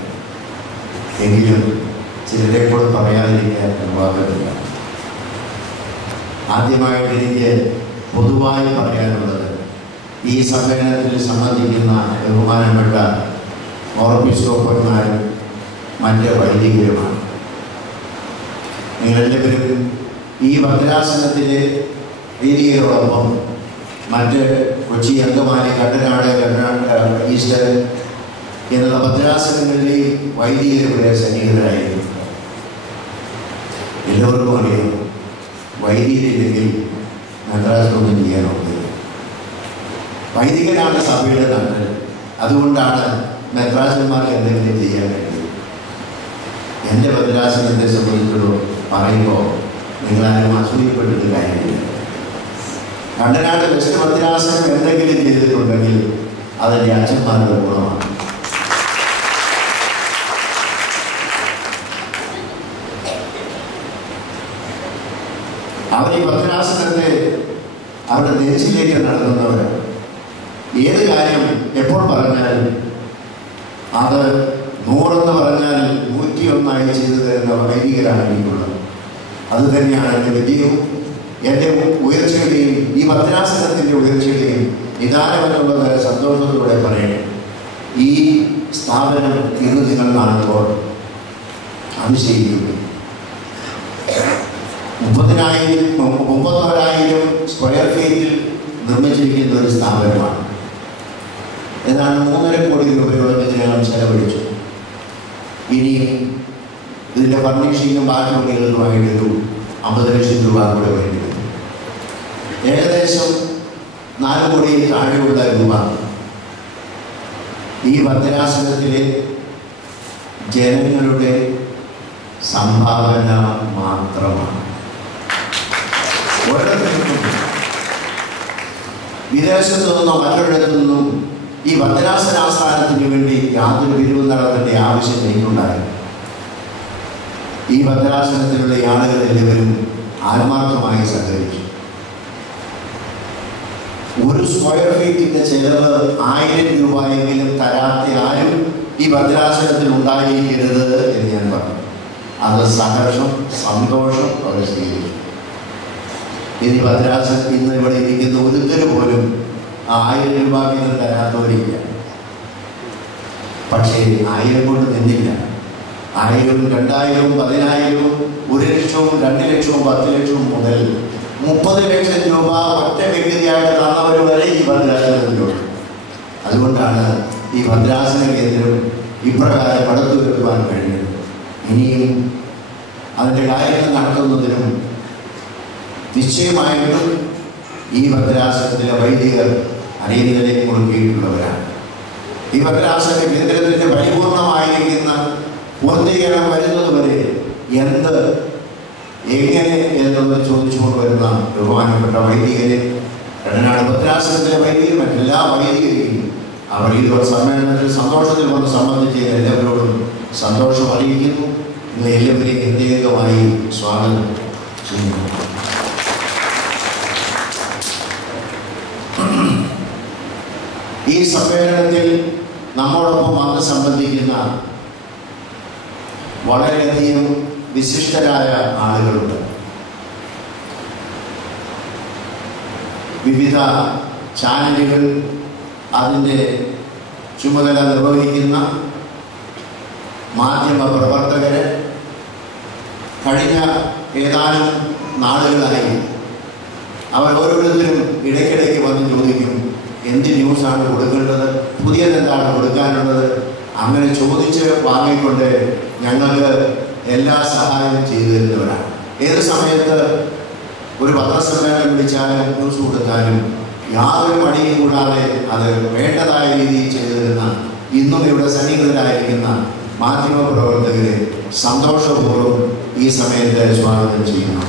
എങ്കിലും ചിലരെ കൂടെ പറയാതിരിക്കാൻ നിർവാഹമില്ല. ആദ്യമായിട്ട് എനിക്ക് പൊതുവായി പറയാനുള്ളത്, ഈ സമ്മേളനത്തിൽ സംബന്ധിക്കുന്ന ബഹുമാനപ്പെട്ട ഓർബിസ്കോപ്പന്മാരും മറ്റ് വൈദികരുമാണ്. നിങ്ങളെല്ലാവരും ഈ ഭദ്രാസനത്തിലെ വൈദികരോടൊപ്പം മറ്റ് കൊച്ചി, അങ്കമാലി, കണ്ടനാട്, ഈസ്റ്റർ എന്നുള്ള ഭദ്രാസനങ്ങളിലെയും വൈദികരുടെ സന്നിഹിതരായിരുന്നു. എല്ലാവർക്കും അറിയാം, വൈദികരില്ലെങ്കിൽ ഭദ്രാസനമൊന്നും ചെയ്യാനൊന്നുമില്ല. വൈദികനാണ് സഭയുടെ നട്ടൽ. അതുകൊണ്ടാണ് മെത്രാസന്മാർക്ക് എന്തെങ്കിലും ചെയ്യാൻ കഴിയും. എൻ്റെ ഭദ്രാസനത്തെ സംബന്ധിച്ചിടത്തോളം പറയുമ്പോൾ നിങ്ങളാരും അസൂയപ്പെട്ടിട്ട് കാര്യമില്ല. കണ്ടനാട് വെസ്റ്റ് ഭദ്രാസനം എന്തെങ്കിലും ചെയ്തിട്ടുണ്ടെങ്കിൽ അതിൻ്റെ അച്ഛന്മാരുടെ ഗുണമാണ്. അവർ ഈ ഭദ്രാസനത്തെ അവരുടെ ദേശിലേക്ക് നടത്തുന്നവരാണ്. ഏത് കാര്യം എപ്പോൾ പറഞ്ഞാലും അത് 100 പറഞ്ഞാൽ 101 ചെയ്തു തരുന്ന വൈദികരാണ് എനിക്കുള്ളത്. അത് തന്നെയാണ് എൻ്റെ വിജയവും എൻ്റെ ഉയർച്ചയുടെയും ഈ ഭദ്രാസനത്തിൻ്റെ ഉയർച്ചയുടെയും നിദാനമെന്നുള്ളത് സന്തോഷത്തോടെ പറയണം. ഈ സ്ഥാപനം ഇന്ന് നിങ്ങൾ കാണുമ്പോൾ അതിശയിക്കും. 31,000 സ്ക്വയർ ഫീറ്റിൽ നിർമ്മിച്ചിരിക്കുന്ന ഒരു സ്ഥാപനമാണ്. ഏതാണ്ട് 3.5 കോടി രൂപയോളം ഇതിനകം ചെലവഴിച്ചു. ഇനിയും ഇതിൻ്റെ ഫർണിഷിങ്ങും ബാക്കി പണികൾക്കുമായിട്ടൊരു 50 ലക്ഷം രൂപ കൂടെ വേണ്ടി വരും. ഏകദേശം 4 കോടിയിൽ താഴെയുള്ള രൂപ ഈ ഭദ്രാസനത്തിലെ ജനങ്ങളുടെ സംഭാവന മാത്രമാണ്. വിദേശത്തു നിന്നോ മറ്റൊരിടത്തു നിന്നും ഈ ഭദ്രാസനാസ്ഥാനത്തിന് വേണ്ടി യാതൊരു പിരിവ് നടത്തേണ്ട ആവശ്യം എനിക്കുണ്ടായി. ഈ ഭദ്രാസനത്തിലുള്ള ആളുകൾ എല്ലാവരും ആത്മാർത്ഥമായി സഹകരിച്ചു. 1 സ്ക്വയർ ഫീറ്റിന്റെ ചെലവ് 1000 രൂപയെങ്കിലും തരാത്ത ആരും ഈ ഭദ്രാസനത്തിൽ ഉണ്ടായിരിക്കരുത് എന്ന് ഞാൻ പറഞ്ഞു. അത് സഹർഷം, സന്തോഷം അവർ സ്വീകരിച്ചു. ഇനി ഭദ്രാസനം ഇന്ന് ഇവിടെ ഇരിക്കുന്ന ഒരുത്തര് പോലും 1000 രൂപ വീതം തരാത്തവരില്ല. പക്ഷേ 1000 കൊണ്ട് നിന്നില്ല. 1000, 2000, 10,000, 1 ലക്ഷവും 2 ലക്ഷവും 10 ലക്ഷവും മുതൽ 30 ലക്ഷം രൂപ ഒറ്റ വ്യക്തിയായിട്ട് തന്നവർ വരെ ഈ ഭദ്രാസനത്തിലുണ്ട്. അതുകൊണ്ടാണ് ഈ ഭദ്രാസന കേന്ദ്രം ഇപ്രകാരം പടുത്തുയർത്തുവാൻ കഴിഞ്ഞത്. ഇനിയും അതിൻ്റെ കാര്യങ്ങൾ നടത്തുന്നതിനും നിശ്ചയമായിട്ടും ഈ ഭദ്രാസനത്തിലെ വൈദികർ അനേകരെ മുറുക്കിയിട്ടുള്ളവരാണ്. ഈ ഭദ്രാസന കേന്ദ്രത്തിൻ്റെ പരിപൂർണമായിരിക്കുന്ന പൂർത്തീകരണം വരുന്നതുവരെ എങ്ങനെ എന്നത് ചോദിച്ചുകൊണ്ട് വരുന്ന ബഹുമാനപ്പെട്ട വൈദികരെ, കണ്ണനാട് ഭദ്രാസനത്തിലെ വൈദികർ, മറ്റെല്ലാ വൈദികരെയും അവർ ഈ സമ്മേളനത്തിൽ സന്തോഷത്തിൽ വന്ന് സംബന്ധിച്ച് എല്ലാവരോടും സന്തോഷം അറിയിക്കുന്നു. ഇന്ന് എല്ലാവരെയും പ്രത്യേകമായി സ്വാഗതം ചെയ്യുന്നു. ഈ സമ്മേളനത്തിൽ നമ്മോടൊപ്പം വന്ന് സംബന്ധിക്കുന്ന വളരെയധികം വിശിഷ്ടരായ ആളുകളുണ്ട്. വിവിധ ചാനലുകൾ അതിൻ്റെ ചുമതല നിർവഹിക്കുന്ന മാധ്യമ പ്രവർത്തകര് കഴിഞ്ഞ ഏതാനും നാളുകളായി അവർ ഓരോരുത്തരും ഇടയ്ക്കിടയ്ക്ക് വന്ന് ചോദിക്കും, എന്ത് ന്യൂസാണ് കൊടുക്കേണ്ടത്, പുതിയതെന്താണ് കൊടുക്കാനുള്ളത്. അങ്ങനെ ചോദിച്ച് വാങ്ങിക്കൊണ്ട് ഞങ്ങൾക്ക് എല്ലാ സഹായവും ചെയ്തു തരുന്നവരാണ്. ഏത് സമയത്ത് ഒരു പത്രസമ്മേളനം വിളിച്ചാലും ന്യൂസ് കൊടുത്താലും യാതൊരു മടിയും കൂടാതെ അത് വേണ്ടതായ രീതിയിൽ ചെയ്തു തരുന്ന ഇന്നും ഇവിടെ സന്നിഹിതരായിരിക്കുന്ന മാധ്യമ പ്രവർത്തകരെ സന്തോഷപൂർവ്വം ഈ സമയത്ത് സ്വാഗതം ചെയ്യുന്നു.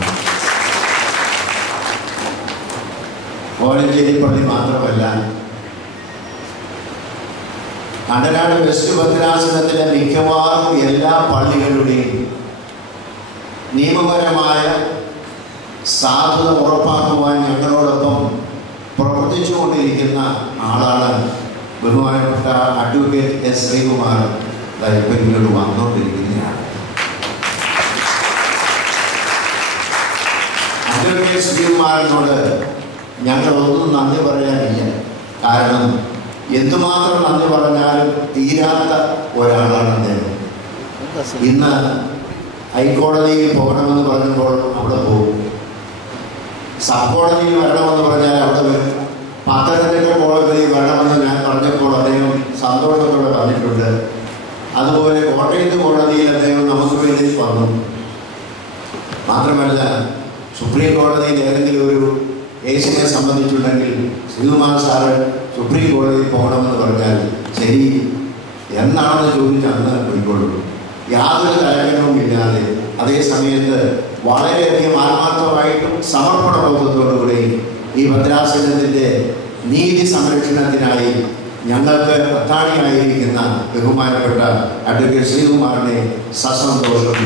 കോലഞ്ചേരി പള്ളി മാത്രമല്ല, കണ്ടനാട് വെസ്റ്റ് ഭദ്രാസനത്തിലെ മിക്കവാറും എല്ലാ പള്ളികളുടെയും നിയമപരമായ സാധുത ഉറപ്പാക്കുവാൻ ഞങ്ങളോടൊപ്പം പ്രവർത്തിച്ചുകൊണ്ടിരിക്കുന്ന ആളാണ് ബഹുമാനപ്പെട്ട അഡ്വക്കേറ്റ് എസ് ശ്രീകുമാർ. ഇപ്പം ഇങ്ങോട്ട് വന്നുകൊണ്ടിരിക്കുന്നതാണ്. അഡ്വക്കേറ്റ് ശ്രീകുമാറിനോട് ഞങ്ങളൊന്നും നന്ദി പറയാനില്ല. കാരണം എന്തുമാത്രം നന്ദി പറഞ്ഞാലും തീരാത്ത ഒരാളാണ് അദ്ദേഹം. ഇന്ന് ഹൈക്കോടതിയിൽ പോകണമെന്ന് പറഞ്ഞപ്പോൾ അവിടെ പോകും, സബ് കോടതിയിൽ വരണമെന്ന് പറഞ്ഞാൽ അവിടെ വരും, പത്തനംതിട്ട കോടതിയിൽ വരണമെന്ന് ഞാൻ പറഞ്ഞപ്പോൾ അദ്ദേഹം സന്തോഷത്തോടെ പറഞ്ഞിട്ടുണ്ട്. അതുപോലെ കോട്ടയത്ത് കോടതിയിൽ അദ്ദേഹം നമുക്ക് വേണ്ടി വന്നു. മാത്രമല്ല, സുപ്രീം കോടതിയിൽ ഏതെങ്കിലും ഒരു കേസിനെ സംബന്ധിച്ചുണ്ടെങ്കിൽ ശ്രീകുമാർ സാറ് സുപ്രീം കോടതിയിൽ പോകണമെന്ന് പറഞ്ഞാൽ ശരി എന്നാണെന്ന് ചോദിച്ച് അന്ന് പോയിക്കൊള്ളൂ. യാതൊരു തലകനവും ഇല്ലാതെ അതേ സമയത്ത് വളരെയധികം ആത്മാർത്ഥമായിട്ടും സമർപ്പണ ബോധത്തോടുകൂടി ഈ ഭദ്രാസനത്തിൻ്റെ നീതി സംരക്ഷണത്തിനായി ഞങ്ങൾക്ക് അത്താണിയായിരിക്കുന്ന ബഹുമാനപ്പെട്ട അഡ്വക്കേറ്റ് ശ്രീകുമാറിനെ സസന്തോഷം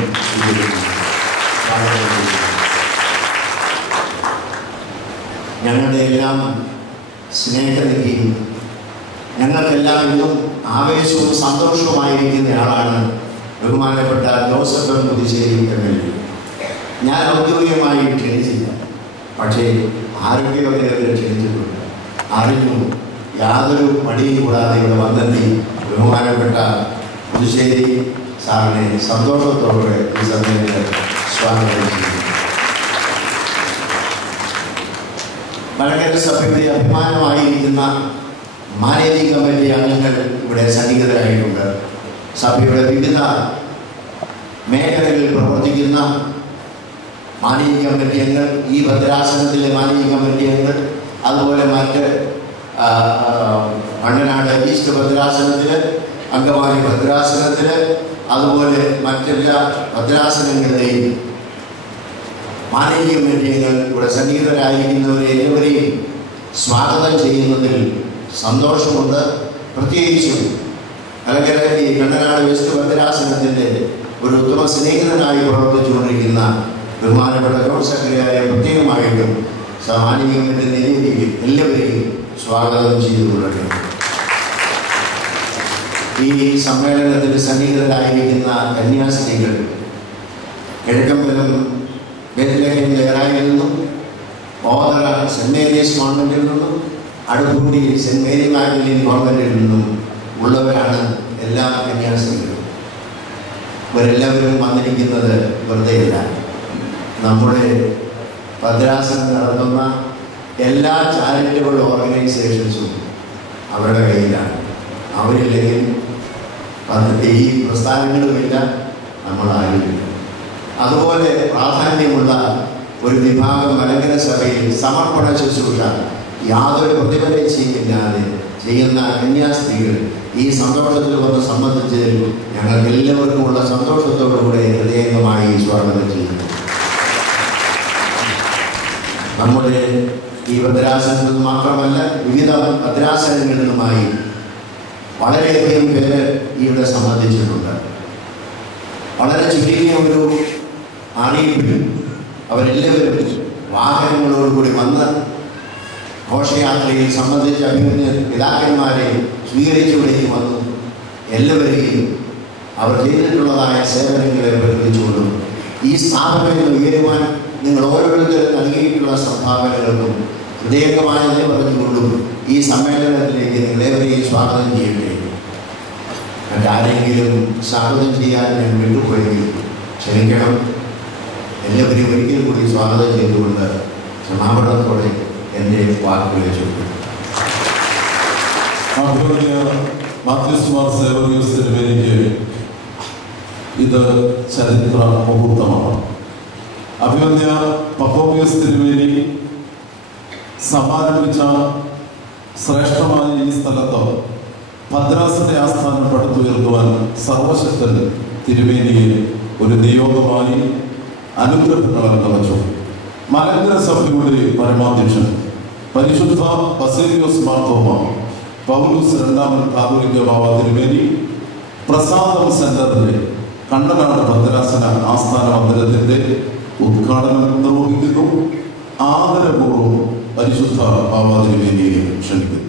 ഞങ്ങളുടെ എല്ലാം സ്നേഹനിധിയും ഞങ്ങൾക്കെല്ലാം ഇന്നും ആവേശവും സന്തോഷവുമായിരിക്കുന്നയാളാണ് ബഹുമാനപ്പെട്ട ജോസഫ് എം പുതുശ്ശേരി MLA. ഞാൻ ഔദ്യോഗികമായി ക്ഷണിച്ചില്ല, പക്ഷേ ആരോഗ്യമൊക്കെ ക്ഷണിച്ചിട്ടുണ്ട്. അറിഞ്ഞു യാതൊരു മടിയും കൂടാതെ ഇവിടെ വന്നെത്തി ബഹുമാനപ്പെട്ട പുതുശ്ശേരി സാറിനെ സന്തോഷത്തോടെ ഈ സമയത്ത് സ്വാഗതം ചെയ്യുന്നു. മലങ്കര സഭയുടെ അഭിമാനമായിരിക്കുന്ന മാനേജിംഗ് കമ്മിറ്റി അംഗങ്ങൾ ഇവിടെ സന്നിഹിതരായിട്ടുണ്ട്. സഭയുടെ വിവിധ മേഖലകളിൽ പ്രവർത്തിക്കുന്ന മാനേജിംഗ് കമ്മിറ്റി അംഗങ്ങൾ, ഈ ഭദ്രാസനത്തിലെ മാനേജിംഗ് കമ്മിറ്റി അംഗങ്ങൾ, അതുപോലെ മറ്റ് കണ്ടനാട് ഈസ്റ്റ് ഭദ്രാസനത്തിൽ, അങ്കമാലി ഭദ്രാസനത്തിൽ, അതുപോലെ മറ്റെല്ലാ ഭദ്രാസനങ്ങളുടെയും മാനേജിംഗ് കമ്മിറ്റി അംഗങ്ങൾ ഇവിടെ സന്നിഹിതരായിരിക്കുന്നവരെ എല്ലാവരെയും സ്വാഗതം ചെയ്യുന്നതിൽ സന്തോഷമുണ്ട്. പ്രത്യേകിച്ചും മലങ്കര ഈ കണ്ടനാട് വെസ്റ്റ് ഭദ്രാസനത്തിൻ്റെ ഒരു ഉത്തമ സ്നേഹിതനായി പ്രവർത്തിച്ചുകൊണ്ടിരിക്കുന്ന ബഹുമാനപ്പെട്ട ജോൺ സെക്രട്ടറിയായ പ്രത്യേകമായിട്ടും മാനേജിംഗ് കമ്മിറ്റി നിലയിലേക്ക് എല്ലാവരെയും സ്വാഗതം ചെയ്തുകൊള്ളട്ടെ. ഈ സമ്മേളനത്തിൽ സന്നിഹിതരായിരിക്കുന്ന കന്യാസ്ത്രീകൾ കിഴക്കമ്പലം ബേത്ലഹേം ദേറായിൽ നിന്നും, ഓതറ സെൻറ് മേരീസ് കോൺവെന്റിൽ നിന്നും, അടുപ്പൂട്ടി സെൻറ് മേരി മാഗ്ദലിൻ കോൺവെന്റിൽ നിന്നും ഉള്ളവരാണ് എല്ലാ കന്യാസ്ത്രീകളും. ഇവരെല്ലാവരും വന്നിരിക്കുന്നത് വെറുതെയല്ല. നമ്മുടെ ഭദ്രാസനം നടത്തുന്ന എല്ലാ ചാരിറ്റബിൾ ഓർഗനൈസേഷൻസും അവരുടെ കയ്യിലാണ്. അവരില്ലെങ്കിൽ ഈ പ്രസ്ഥാനങ്ങളുമില്ല, നമ്മളാരുമില്ല. അതുപോലെ പ്രാധാന്യമുള്ള ഒരു വിഭാഗം മലങ്കര സഭയിൽ സമർപ്പണ ശുശ്രൂഷ യാതൊരു പ്രതിഫലയില്ലാതെ ചെയ്യുന്ന കന്യാസ്ത്രീകൾ ഈ സന്തോഷത്തിൽ വന്ന് സംബന്ധിച്ചതിൽ ഞങ്ങൾക്ക് എല്ലാവർക്കുമുള്ള സന്തോഷത്തോടുകൂടെ ഹൃദയംഗമായി സ്വാഗതം ചെയ്യുന്നു. നമ്മുടെ ഈ ഭദ്രാസനത്തിൽ മാത്രമല്ല, വിവിധ ഭദ്രാസനങ്ങളിലുമായി വളരെയധികം പേര് ഇവിടെ സംബന്ധിച്ചിട്ടുണ്ട്. വളരെ ചുരുങ്ങിയ ഒരു അറിയിപ്പിൽ അവരെല്ലാവരും വാഹനങ്ങളോടുകൂടി വന്ന് ഘോഷയാത്രയിൽ സംബന്ധിച്ച അഭിമന്യ പിതാക്കന്മാരെ സ്വീകരിച്ചുകൊണ്ടേക്ക് വന്നു. എല്ലാവരെയും അവർ ചെയ്തിട്ടുള്ളതായ സേവനങ്ങളെ പ്രകടിപ്പിച്ചുകൊണ്ടും ഈ സ്ഥാപനങ്ങൾ ഉയരുവാൻ നിങ്ങൾ ഓരോരുത്തരും നൽകിയിട്ടുള്ള സംഭാവനകൾക്കും ഹൃദയംഗമായതിനെ പറഞ്ഞുകൊണ്ടും ഈ സമ്മേളനത്തിലേക്ക് നിങ്ങളേവരെയും സ്വാഗതം ചെയ്യട്ടെ. മറ്റാരെങ്കിലും സ്വാഗതം ചെയ്യാൻ ഞാൻ വിട്ടുപോയെങ്കിൽ ക്ഷമിക്കണം. എല്ലാവരെയും ഒരിക്കൽ കൂടി സ്വാഗതം ചെയ്തുകൊണ്ട് സമാപനത്തോടെ എൻ്റെ വാക്കുകളെ ചൊല്ലും. മാത്യുസ്മാർ സേവകീസ് തിരുമേനിക്ക് ഇത് ചരിത്ര മുഹൂർത്തമാണ്. അഭിമന്യ പപ്പോമിയസ് തിരുമേനി സമാരംഭിച്ച ശ്രേഷ്ഠമായ ഈ സ്ഥലത്ത് ഭദ്രാസന്റെ ആസ്ഥാനം പടുത്തുയർത്തുവാൻ സർവശക്തൻ തിരുമേനിയെ ഒരു നിയോഗമായി അനുഗ്രഹങ്ങളാൽ നിറച്ചു. മലങ്കര സഭയുടെ പരമാധ്യക്ഷൻ പരിശുദ്ധ ബസേലിയോസ് മാർത്തോമ പൗലോസ് രണ്ടാമൻ കാതോലിക്ക ബാവ തിരുമേനി പ്രസാദം സെന്ററിലെ കണ്ടനാട് ഭദ്രാസന ആസ്ഥാന മന്ദിരത്തിന്റെ ഉദ്ഘാടനം നിർവഹിക്കുന്നു. ആദരപൂർവ്വം പരിശുദ്ധ ബാവ തിരുമേനിയെ ക്ഷണിക്കുന്നു.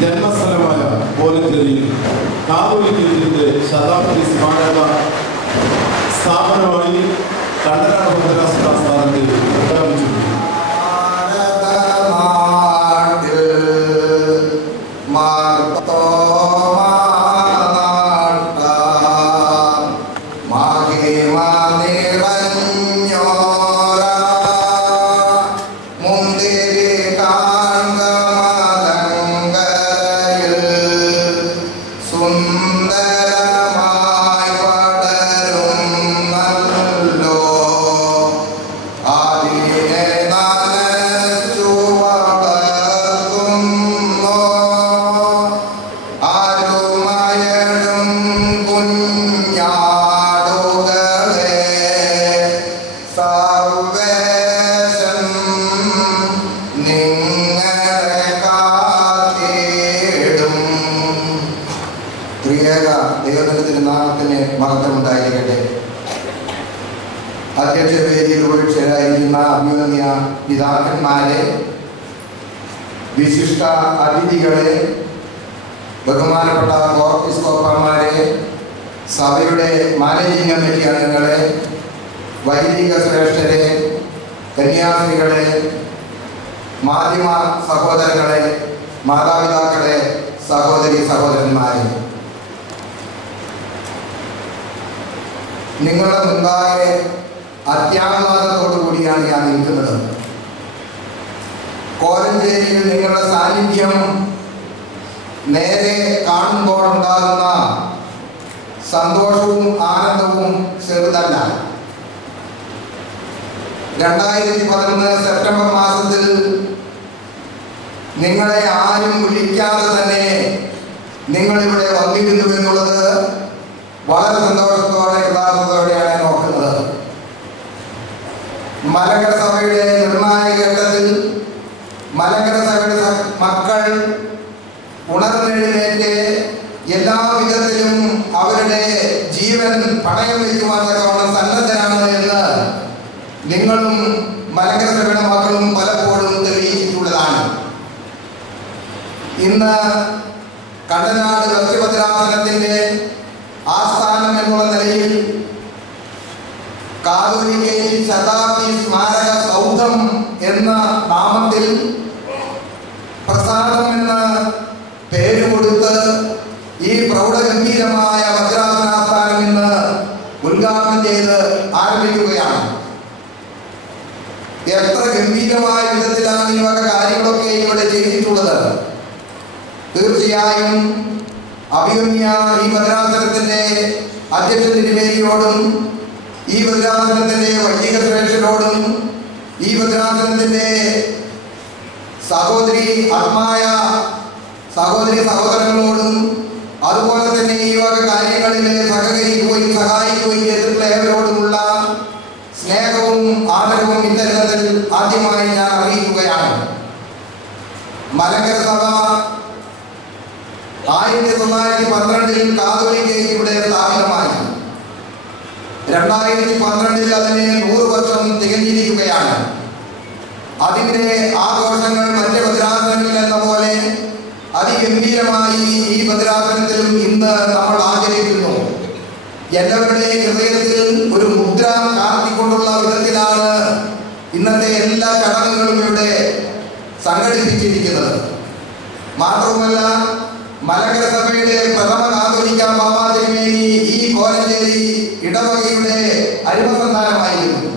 ജന്മസ്ഥലമായ പോലഞ്ചേരിയിൽ കാതോലിക്കത്തിന്റെ ശതാബ്ദി സ്മാരക സ്ഥാപനമായി കണ്ടനാട് ഭദ്രാസന ആസ്ഥാനത്തിൽ പ്രഖ്യാപിച്ചു. ദൈവത്തിന്റെ നാമത്തിന് മഹത്വമുണ്ടായിരിക്കട്ടെ. അധ്യക്ഷ വേദിയിൽ ഉപേക്ഷരായിരിക്കുന്ന അഭിമന്യ പിതാക്കന്മാരെ, വിശിഷ്ട അതിഥികളെ, ബഹുമാനപ്പെട്ട എപ്പിസ്കോപ്പന്മാരെ, സഭയുടെ മാനേജിംഗ് കമ്മിറ്റി അംഗങ്ങളെ, വൈദിക ശ്രേഷ്ഠരെ, കന്യാസ്ത്രീകളെ, മാധ്യമ സഹോദരങ്ങളെ, മാതാപിതാക്കളെ, സഹോദരി സഹോദരന്മാരെ, നിങ്ങളുടെ മുൻപാകെ അത്യാഹ്ലാദത്തോടു കൂടിയാണ് ഞാൻ നിൽക്കുന്നത്. കോലഞ്ചേരിയിൽ നിങ്ങളുടെ സാന്നിധ്യം നേരെ കാണുമ്പോൾ ഉണ്ടാകുന്ന സന്തോഷവും ആനന്ദവും ചെറുതല്ല. 2011 സെപ്റ്റംബർ മാസത്തിൽ നിങ്ങളെ ആരും വിളിക്കാതെ തന്നെ നിങ്ങളിവിടെ വന്നിരുന്നു എന്നുള്ളത് വളരെ സന്തോഷത്തോടെ യഥാർത്ഥത്തോടെയാണ് നോക്കുന്നത്. മലങ്കര സഭയുടെ നിർണായക ഘട്ടത്തിൽ മലങ്കര സഭയുടെ മക്കൾ ഉണർന്നെഴുന്നേറ്റ് എല്ലാ വിധത്തിലും അവരുടെ ജീവൻ പണയം വയ്ക്കുവാൻ തക്കവണ്ണം സന്നദ്ധരാണ് എന്ന് നിങ്ങളും മലങ്കര സഭയുടെ മക്കളും പലപ്പോഴും തെളിയിച്ചിട്ടുള്ളതാണ്. ഇന്ന് കണ്ടനാട് ഭദ്രാസനത്തിന്റെ ആസ്ഥാനം എന്നുള്ള നിലയിൽ കാതോലിക്കയിൽ ശതാബ്ദി സ്മാരക സൗധം എന്ന നാമത്തിൽ പ്രസാദം എന്ന പേര് കൊടുത്ത് ഈ പ്രൗഢഗംഭീരമായ ഭദ്രാസനാസ്ഥാനം ഇന്ന് ഉദ്ഘാടനം ചെയ്ത് ആരംഭിക്കുകയാണ്. എത്ര ഗംഭീരമായ വിധത്തിലാണ് ഈ വക കാര്യങ്ങളൊക്കെ ഇവിടെ ചെയ്തിട്ടുള്ളത്. തീർച്ചയായും അഭിമന്യ ഈ ഭദ്രാസനത്തിന്റെ അധ്യക്ഷ തിരുമേനിയോടും ഈ ഭദ്രാസനത്തിന്റെ വൈദിക ശ്രേഷ്ഠരോടും ഈ ഭദ്രാസനത്തിന്റെ ആത്മായ സഹോദരി സഹോദരങ്ങളോടും അതുപോലെ തന്നെ ഈ വക കാര്യങ്ങളിൽ സഹകരിക്കുകയും സഹായിക്കുകയും ചെയ്തിട്ടുള്ള ഏവരോടുമുള്ള സ്നേഹവും ആദരവും ഇത്തരത്തിൽ ആദ്യമായി ഞാൻ അറിയിക്കുകയാണ്. മലങ്കര സഭ 1912 കാതോലിക്കയ്ക്ക് ഇവിടെ സ്ഥാപിതമായി. 2012 അതിന് 100 വർഷം തികഞ്ഞിരിക്കുകയാണ്. അതിന്റെ ആഘോഷങ്ങൾ മറ്റ് ഭദ്രാസനങ്ങളിൽ എന്ന പോലെ അതിഗംഭീരമായി ഈ ഭദ്രാസനത്തിലും ഇന്ന് നമ്മൾ ആചരിക്കുന്നു. എല്ലാവരുടെ ഹൃദയത്തിൽ ഒരു മുദ്ര ചാർത്തിക്കൊണ്ടുള്ള വിധത്തിലാണ് ഇന്നത്തെ എല്ലാ ചടങ്ങുകളും ഇവിടെ സംഘടിപ്പിച്ചിരിക്കുന്നത്. മാത്രവുമല്ല, മലങ്കര സഭയുടെ പ്രഥമ കാതോലിക്ക ബാബാ തിരുമേനി ഈ കോലഞ്ചേരി ഇടവകയുടെ അരിമസന്താനമായിരുന്നു.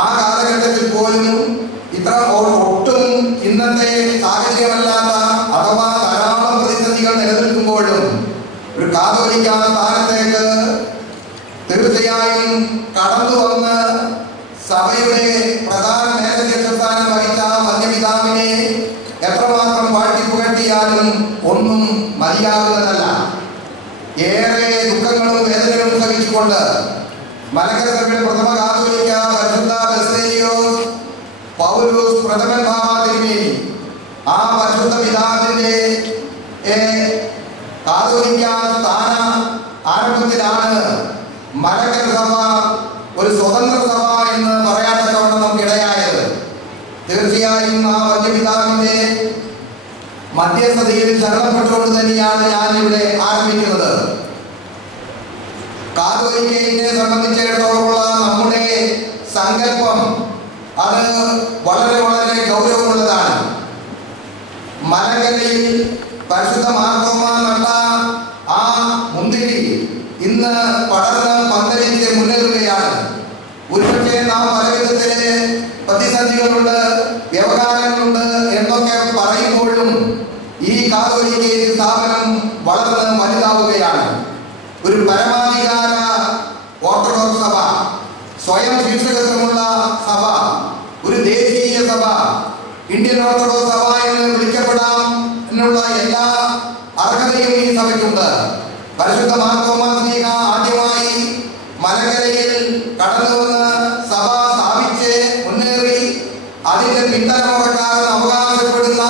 ആ കാലഘട്ടത്തിൽ പോലും ഇത്ര ഒട്ടും ഇന്നത്തെ സാഹചര്യമല്ലാത്ത അഥവാ ധാരാളം പ്രതിസന്ധികൾ നിലനിൽക്കുമ്പോഴും ഒരു കാതോലിക്ക സ്ഥാനത്തേക്ക് തീർച്ചയായും കടന്നു വന്ന് സഭയുടെ പ്രധാന മേലധ്യക്ഷ സ്ഥാനം വഹിച്ച വന്യപിതാവിനെ എത്രമാത്രം വാഴ്ത്തിപ്പുകഴ്ത്തിയാലും ഒന്നും മതിയാകുന്നതല്ല. ഏറെ ദുഃഖങ്ങളും വേദനകളും സഹിച്ചുകൊണ്ട് മലങ്കര സഭയുടെ പ്രഥമ കാതോലിക്ക പരിശുദ്ധ ബസേലിയോസ് പൗലോസ് പ്രഥമൻ ബാബാ തിരുമേനി ആ പരിശുദ്ധ പിതാവിന്റെ കാതോലിക്ക സ്ഥാന ആരംഭത്തിലാണ് മലങ്കര സഭ ഒരു സ്വതന്ത്ര സഭ എന്ന് പറയാൻ തക്കവണ്ണം നമുക്കിടയായത്. തീർച്ചയായും ആ വന്യപിതാവിന്റെ മധ്യസ്ഥതയിൽ ശരണപ്പെട്ടുകൊണ്ട് തന്നെയാണ് ഞാൻ ഇവിടെ ആരംഭിക്കുന്നത്. കാതോലിക്കയെ സംബന്ധിച്ചിടത്തോളമുള്ള നമ്മുടെ സങ്കല്പം അത് വളരെ വളരെ ഗൗരവമുള്ളതാണ്. മലങ്കരയിൽ പരിശുദ്ധ മാർത്തോമ നട്ട ആ മുന്തിരി ഇന്ന് പടർന്ന് പന്തലിച്ച് മുന്നേറുകയാണ്. ഒരുപക്ഷെ നാം പല വിധത്തിലെ പ്രതിസന്ധികളുണ്ട്, വ്യവഹാരങ്ങളുണ്ട് എന്നൊക്കെ പറയുമ്പോഴും ഈ കാതോലിക്ക സ്ഥാപനം വളർന്ന് വലുതാവുകയാണ്. ഒരു പരമാധികാര ഓർത്തഡോക്സ് സഭ, സ്വയം ശീർഷകത്വമുള്ള സഭ, ഒരു ദേശീയ സഭ, ഇന്ത്യൻ ഓർത്തഡോക്സ് സഭ എന്ന് വിളിക്കപ്പെടാം എന്നുള്ള എല്ലാ അർഹതയും ഈ സഭയ്ക്കുണ്ട്. പരിശുദ്ധ മാർത്തോമാ ശ്ലീഹ ആദ്യമായി മലങ്കരയിൽ കടന്നു വന്ന് സഭ സ്ഥാപിച്ച് മുന്നേറി അതിന്റെ പിന്തലമുറക്കാരൻ അവകാശപ്പെടുന്ന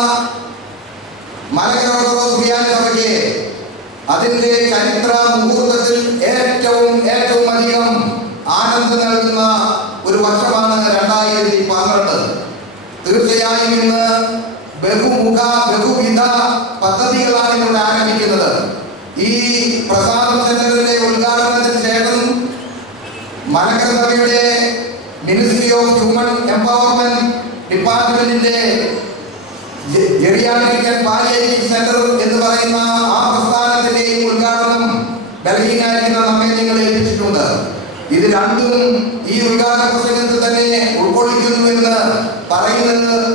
മലങ്കര ഓർത്തഡോക്സ് സുറിയാനി സഭയ്ക്ക് അതിന്റെ ചരിത്ര മുഹൂർത്തത്തിൽ ഏറ്റവും അധികം ആനന്ദം നൽകുന്ന ഒരു വർഷമാണ് 2012. തീർച്ചയായും ഇന്ന് ബഹുവിധ പദ്ധതികളാണ് ഇവിടെ ആരംഭിക്കുന്നത്. ഈ പ്രസാദം സെന്ററിന്റെ ഉദ്ഘാടനത്തിന് ശേഷം മലങ്കര സഭയുടെ മിനിസ്ട്രി ഓഫ് ഹ്യൂമൻ എംപവർമെന്റ് ഡിപ്പാർട്ട്മെന്റിന്റെ ജെറിയാട്രിക് ആൻഡ് പാലിയേറ്റീവ് സെന്റർ എന്ന് പറയുന്ന ആ പ്രസ്ഥാനത്തിന്റെയും ഉദ്ഘാടനം ബലഹീനായിരിക്കുന്ന നമ്മെ നിങ്ങൾ ഏൽപ്പിച്ചിട്ടുണ്ട്. ഇത് രണ്ടും ഈ ഉദ്ഘാടന പ്രസംഗത്തിൽ തന്നെ ഉൾക്കൊള്ളിക്കുന്നു എന്ന്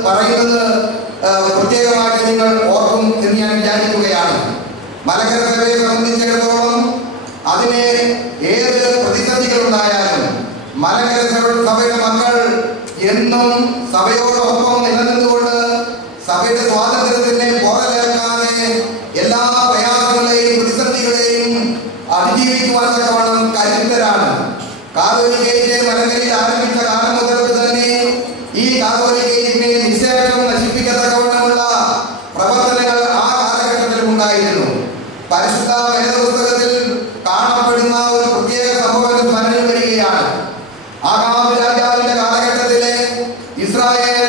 പറയുന്നത് പ്രത്യേകമായിട്ട് നിങ്ങൾ ഓർക്കും എന്ന് ഞാൻ വിചാരിക്കുകയാണ്. മലങ്കര സഭയെ സംബന്ധിച്ചിടത്തോളം അതിന് ഏത് പ്രതിസന്ധികൾ ഉണ്ടായാലും മലങ്കര സഭയുടെ മക്കൾ എന്നും സഭയോടൊപ്പം നിലനിന്നുകൊണ്ട് സഭയുടെ സ്വാതന്ത്ര്യത്തിനെ പോരലേക്കാതെ എല്ലാ പ്രയാസങ്ങളെയും പ്രതിസന്ധികളെയും അതിജീവിക്കുവാൻ തക്കവണ്ണം കരുത്തരാണ്. കാതോലിക്കയെ മലങ്കരയിൽ ആരംഭിച്ച കാലം മുതൽ തന്നെ ഈ കാതോലിക്കയെ നിശേഷം നശിപ്പിക്കത്തക്കവണ്ണമുള്ള പ്രവർത്തനങ്ങൾ ആ കാലഘട്ടത്തിലും ഉണ്ടായിരുന്നു. പരിശുദ്ധ വേദപുസ്തകത്തിൽ കാണപ്പെടുന്ന ഒരു പ്രത്യേക സംഭവം സ്മരണയിൽ വരികയാണ്. ആഹാബ് രാജാവിന്റെ കാലഘട്ടത്തിലെ ഇസ്രായേൽ